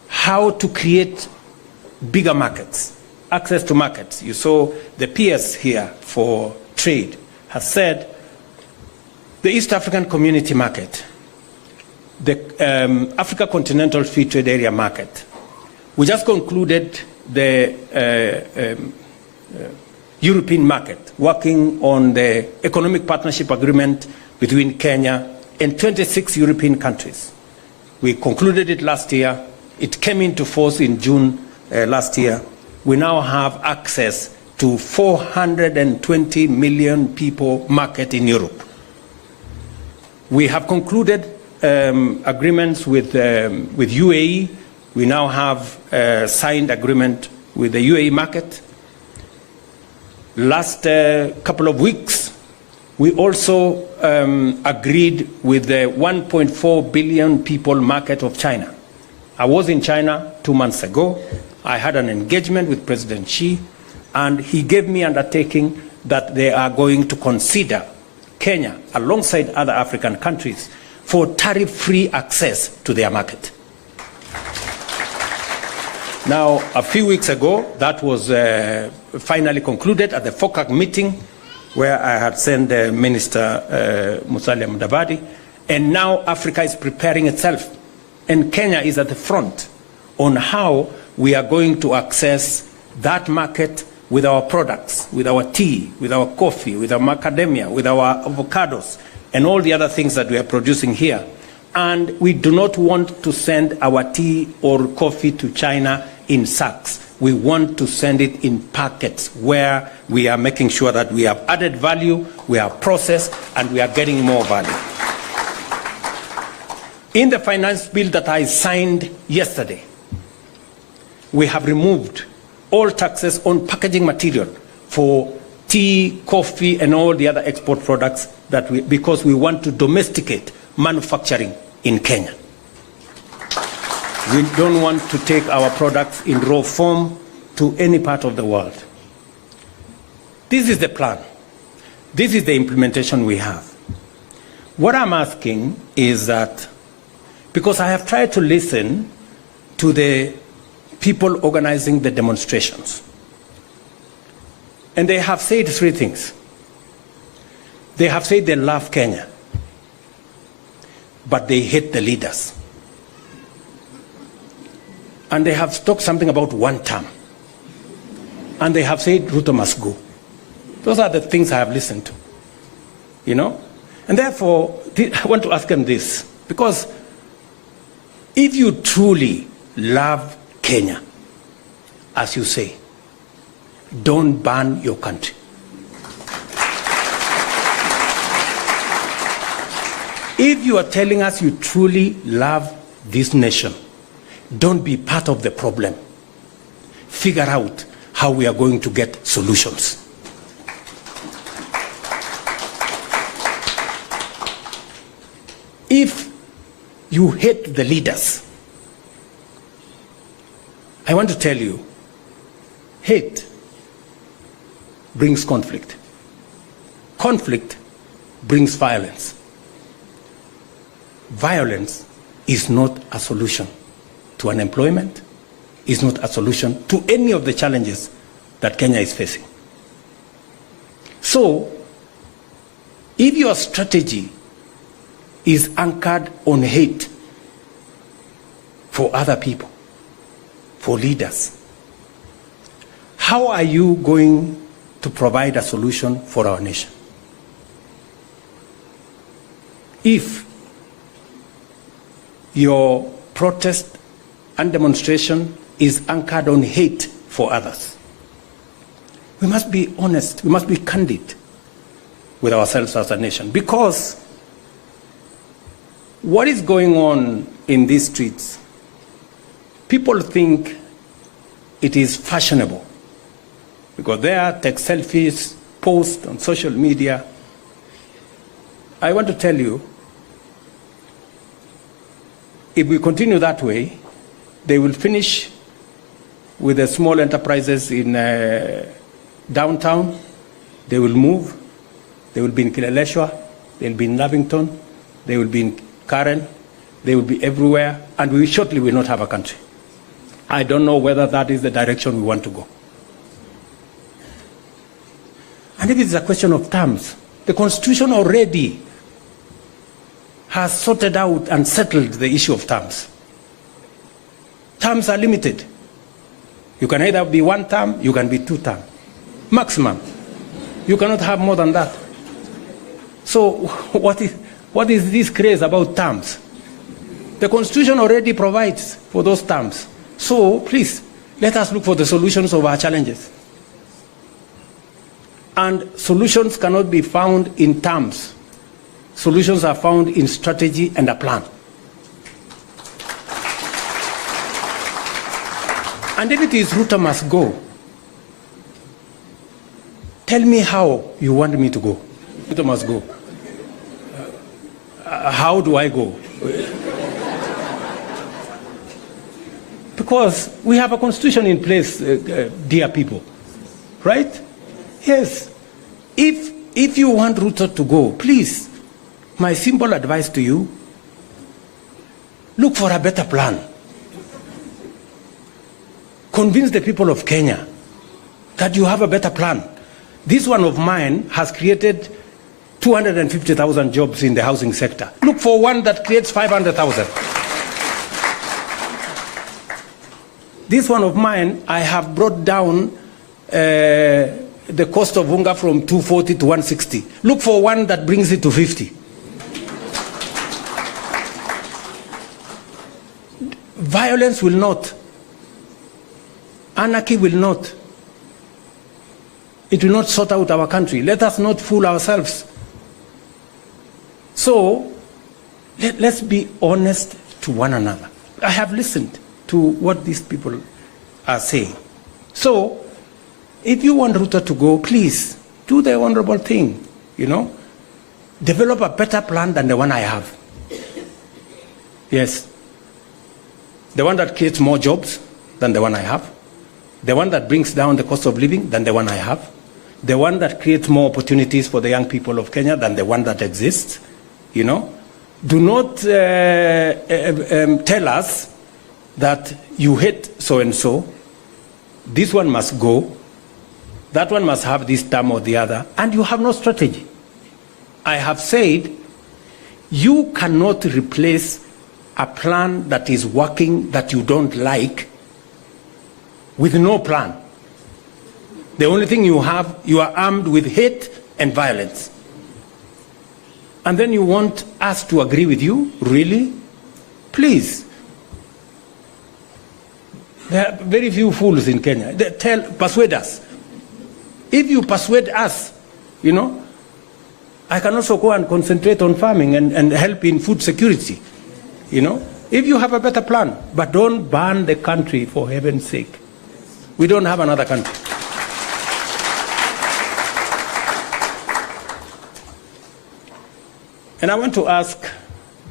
how to create bigger markets, access to markets. You saw the PS here for trade has said the East African Community Market, the Africa Continental Free Trade Area Market. We just concluded the European market, working on the Economic Partnership Agreement between Kenya and 26 European countries. We concluded it last year. It came into force in June last year. We now have access to 420 million people market in Europe. We have concluded agreements with UAE. We now have a signed agreement with the UAE market. Last couple of weeks, we also agreed with the 1.4 billion people market of China. I was in China 2 2 months ago. I had an engagement with President Xi, and he gave me undertaking that they are going to consider Kenya, alongside other African countries, for tariff-free access to their market. Now, a few weeks ago, that was finally concluded at the FOCAC meeting, where I had sent Minister Musalia Mudavadi, and now Africa is preparing itself, and Kenya is at the front on how we are going to access that market with our products, with our tea, with our coffee, with our macadamia, with our avocados, and all the other things that we are producing here. And we do not want to send our tea or coffee to China in sacks. We want to send it in packets where we are making sure that we have added value, we are processed, and we are getting more value. In the finance bill that I signed yesterday, we have removed all taxes on packaging material for tea, coffee, and all the other export products because we want to domesticate manufacturing in Kenya. We don't want to take our products in raw form to any part of the world. This is the plan. This is the implementation we have. What I'm asking is that, because I have tried to listen to the people organizing the demonstrations, and they have said 3 things. They have said they love Kenya, but they hate the leaders. And they have talked something about 1 term. And they have said Ruto must go. Those are the things I have listened to, you know? And therefore, I want to ask them this, because if you truly love Kenya, as you say, don't ban your country. If you are telling us you truly love this nation, don't be part of the problem. Figure out how we are going to get solutions. If you hate the leaders, I want to tell you, hate brings conflict. Conflict brings violence. Violence is not a solution to unemployment, is not a solution to any of the challenges that Kenya is facing. So, if your strategy is anchored on hate for other people, for leaders, how are you going to provide a solution for our nation? If your protest and demonstration is anchored on hate for others, we must be honest, we must be candid with ourselves as a nation, because what is going on in these streets, people think it is fashionable. Because there, take selfies, post on social media. I want to tell you, if we continue that way, they will finish with the small enterprises in downtown. They will move. They will be in Kileleshwa. They will be in Lavington. They will be in Karen. They will be everywhere. And we shortly will not have a country. I don't know whether that is the direction we want to go. And if it's a question of terms, the Constitution already has sorted out and settled the issue of terms. Terms are limited. You can either be 1 term, you can be 2 term. Maximum. You cannot have more than that. So what is this craze about terms? The Constitution already provides for those terms. So please, let us look for the solutions of our challenges. And solutions cannot be found in terms. Solutions are found in strategy and a plan. And if it is Ruto must go, tell me how you want me to go. Ruto must go. How do I go? Because we have a constitution in place, dear people, right? Yes. If you want Ruto to go, please, my simple advice to you, look for a better plan. Convince the people of Kenya that you have a better plan. This one of mine has created 250,000 jobs in the housing sector. Look for one that creates 500,000. This one of mine, I have brought down the cost of unga from 240 to 160. Look for one that brings it to 50. Violence will not. Anarchy will not. It will not sort out our country. Let us not fool ourselves. So, let's be honest to one another. I have listened to what these people are saying. So, if you want Ruto to go, please, do the honorable thing, you know. Develop a better plan than the one I have. Yes. The one that creates more jobs than the one I have. The one that brings down the cost of living than the one I have. The one that creates more opportunities for the young people of Kenya than the one that exists, you know. Do not tell us that you hate so-and-so. This one must go. That one must have this term or the other. And you have no strategy. I have said, you cannot replace a plan that is working that you don't like with no plan. The only thing you have, you are armed with hate and violence. And then you want us to agree with you? Really? Please. There are very few fools in Kenya. Persuade us. If you persuade us, you know, I can also go and concentrate on farming and help in food security. You know, if you have a better plan, but don't burn the country for heaven's sake. We don't have another country. And I want to ask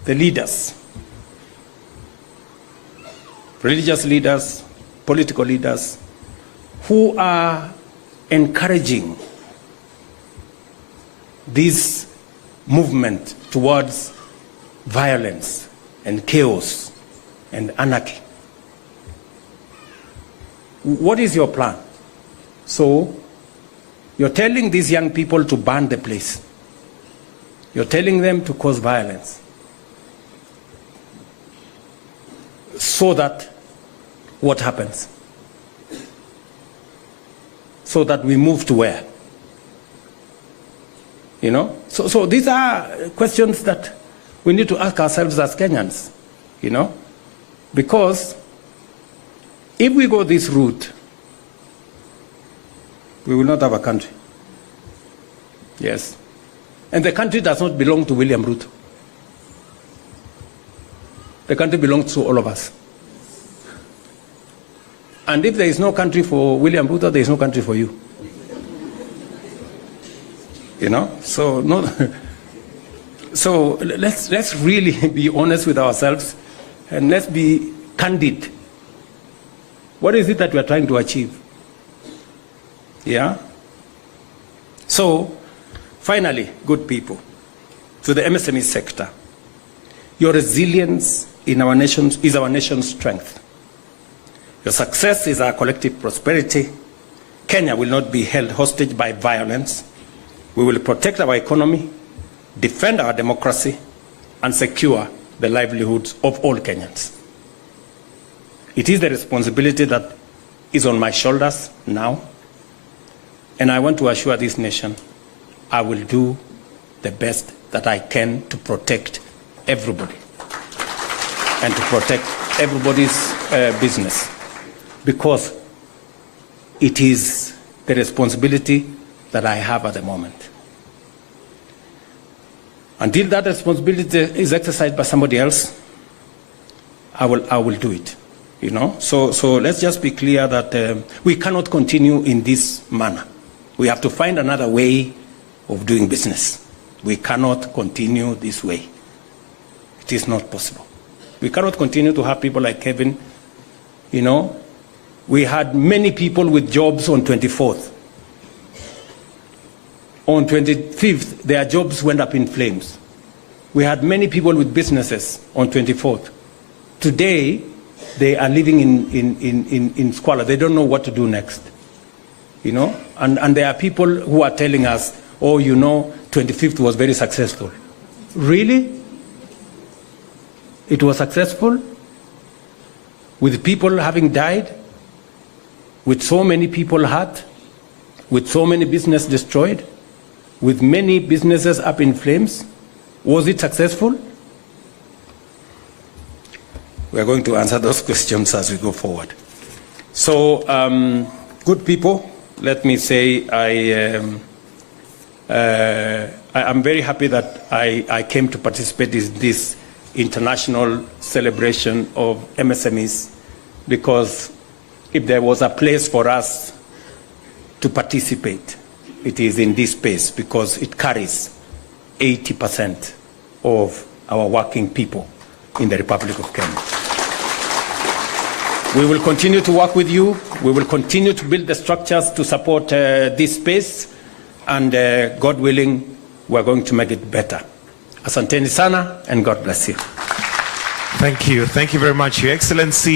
the leaders, religious leaders, political leaders, who are encouraging this movement towards violence and chaos and anarchy. What is your plan? So, you're telling these young people to burn the place. You're telling them to cause violence. So that, what happens? So that we move to where? You know? So these are questions that we need to ask ourselves as Kenyans, you know? Because if we go this route, we will not have a country. Yes. And the country does not belong to William Ruto. The country belongs to all of us. And if there is no country for William Ruto, there is no country for you. You know? So let's really be honest with ourselves and let's be candid. What is it that we are trying to achieve? Yeah? So, finally, good people, to the MSME sector, your resilience in our nation is our nation's strength. Your success is our collective prosperity. Kenya will not be held hostage by violence. We will protect our economy, defend our democracy, and secure the livelihoods of all Kenyans. It is the responsibility that is on my shoulders now, and I want to assure this nation I will do the best that I can to protect everybody and to protect everybody's business, because it is the responsibility that I have at the moment. Until that responsibility is exercised by somebody else, I will do it. You know, so let's just be clear that we cannot continue in this manner. We have to find another way of doing business. We cannot continue this way. It is not possible. We cannot continue to have people like Kevin You know, we had many people with jobs on 24th. On 25th, their jobs went up in flames. We had many people with businesses on 24th. Today, they are living in squalor. They don't know what to do next. You know, and there are people who are telling us, oh, you know, 25th was very successful. Really? It was successful? With people having died? With so many people hurt? With so many businesses destroyed? With many businesses up in flames? Was it successful? We are going to answer those questions as we go forward. So, good people, let me say I am very happy that I came to participate in this international celebration of MSMEs, because if there was a place for us to participate, it is in this space, because it carries 80% of our working people in the Republic of Kenya. We will continue to work with you. We will continue to build the structures to support this space, and God willing, we're going to make it better. Asanteni sana, and God bless you. Thank you. Thank you very much, Your Excellency.